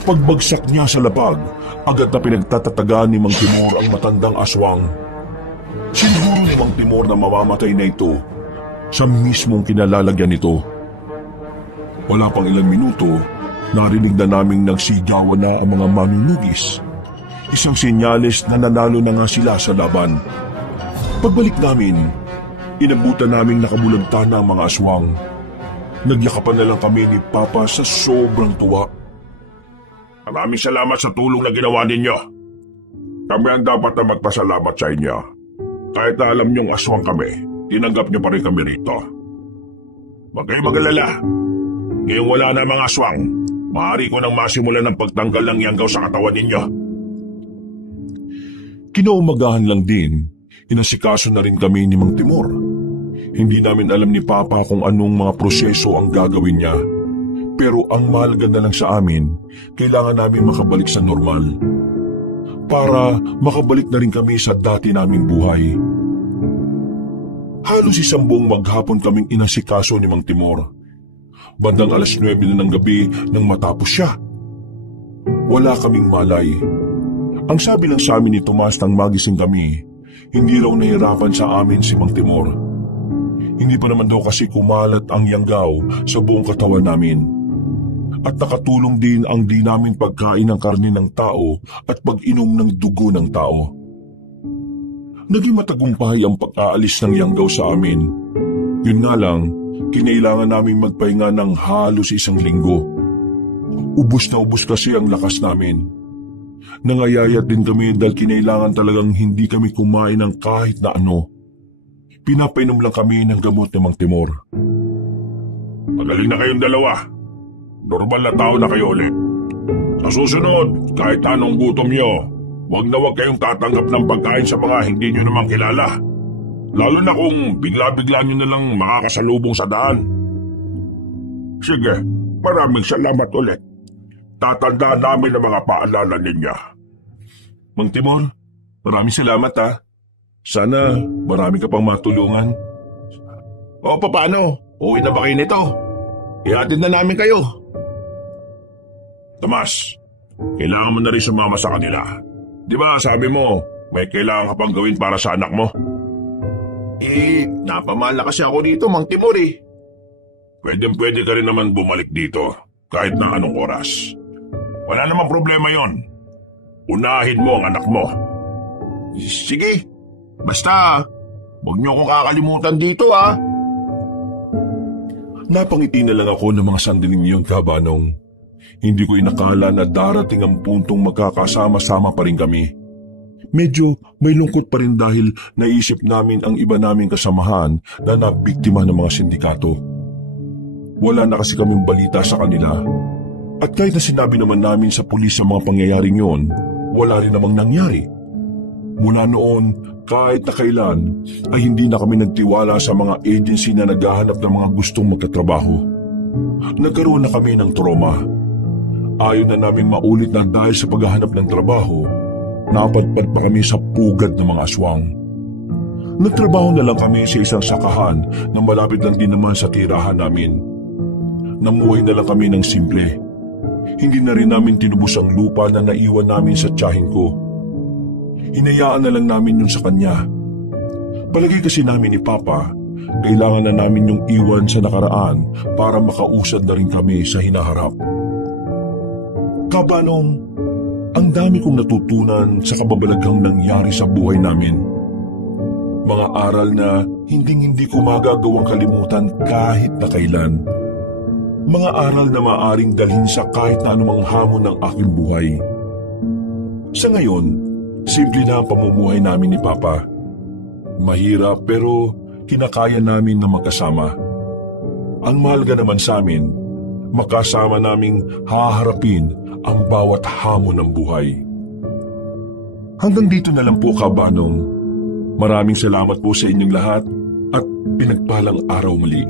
Pagbagsak niya sa labag, agad na pinagtatataga ni Mang Timur ang matandang aswang. Siguro ni Mang Timur na mamamatay na ito sa mismong kinalalagyan nito. Wala pang ilang minuto, narinig na naming nagsigawan na ang mga manunugis. Isang senyales na nanalo na nga sila sa laban. Pagbalik namin, inabutan naming nakabulagta na ang mga aswang. Nagyakapan na lang kami ni Papa sa sobrang tuwa. Maraming salamat sa tulong na ginawa ninyo. Kami ang dapat na magpasalamat sa inyo. Kahit na alam niyong aswang kami, tinanggap niyo pa rin kami rito. Huwag kayong mag-alala. Ngayong wala na mga aswang, maaari ko nang masimulan ng pagtanggal ng yanggaw sa katawan ninyo. Kinaumagahan lang din, inasikaso na rin kami ni Mang Timor. Hindi namin alam ni Papa kung anong mga proseso ang gagawin niya. Pero ang mahalaga na lang sa amin, kailangan namin makabalik sa normal. Para makabalik na rin kami sa dati naming buhay. Halos isang buong maghapon kaming inasikaso ni Mang Timor. Bandang 9:00 na ng gabi nang matapos siya. Wala kaming malay. Ang sabi lang sa amin ni Tomas nang magising kami, hindi raw nahirapan sa amin si Mang Timor. Hindi pa naman daw kasi kumalat ang yanggaw sa buong katawan namin. At nakatulong din ang di namin pagkain ng karne ng tao at pag-inom ng dugo ng tao. Naging matagumpay ang pag-aalis ng yanggaw sa amin. Yun nga lang, kinailangan namin magpahinga ng halos 1 linggo. Ubus na ubus kasi ang lakas namin. Nangayayat din kami dahil kinailangan talagang hindi kami kumain ng kahit na ano. Pinapainom lang kami ng gamot ni Mang Timor. Magaling na kayong dalawa. Normal na tao na kayo ulit. Sa susunod, kahit anong gutom nyo, wag kayong tatanggap ng pagkain sa mga hindi nyo naman kilala. Lalo na kung bigla-bigla nyo na lang makakasalubong sa daan. Sige, maraming salamat ulit. Tatandaan namin ang mga paalala ninyo. Mang Timor, maraming salamat ha. Sana marami ka pang matulungan. O paano? Uwi na ba kayo nito? Ihatid na namin kayo. Tomas, kailangan mo na rin sumama sa kanila. Di ba sabi mo, may kailangan ka pang gawin para sa anak mo? Napamala kasi ako dito, Mang Timor eh. Pwede ka rin naman bumalik dito, kahit na anong oras. Wala namang problema yon. Unahin mo ang anak mo. Sige, basta huwag niyo akong kakalimutan dito ha. Napangiti na lang ako ng mga sandaling yun, Kabanong. Hindi ko inakala na darating ang puntong magkakasama-sama pa rin kami. Medyo may lungkot pa rin dahil naisip namin ang iba naming kasamahan na nabiktima ng mga sindikato. Wala na kasi kaming balita sa kanila. At kahit na sinabi naman namin sa pulis ang mga pangyayaring yon, wala rin namang nangyari. Mula noon, kahit na kailan, ay hindi na kami nagtiwala sa mga agency na naghahanap ng mga gustong magkatrabaho. Nagkaroon na kami ng trauma. Ayaw na namin maulit na dahil sa paghahanap ng trabaho, napadpad pa kami sa pugad ng mga aswang. Nagtrabaho na lang kami sa isang sakahan na malapit lang din naman sa tirahan namin. Namuhay na lang kami ng simple. Hindi na rin namin tinubos ang lupa na naiwan namin sa tiyahin ko. Hinayaan na lang namin yun sa kanya. Palagi kasi namin ni Papa, kailangan na namin yung iwan sa nakaraan para makausad na rin kami sa hinaharap. Kabanong, ang dami kong natutunan sa kababalaghang nangyari sa buhay namin. Mga aral na hinding-hindi ko magagawang kalimutan kahit na kailan. Mga aral na maaring dalhin sa kahit na anumang hamon ng aking buhay. Sa ngayon, simple na ang pamumuhay namin ni Papa. Mahirap pero kinakaya namin na magkasama. Ang mahalaga naman sa amin, makasama naming haharapin ang bawat hamon ng buhay. Hanggang dito na lang po, Kabanong. Maraming salamat po sa inyong lahat at pinagpalang araw muli.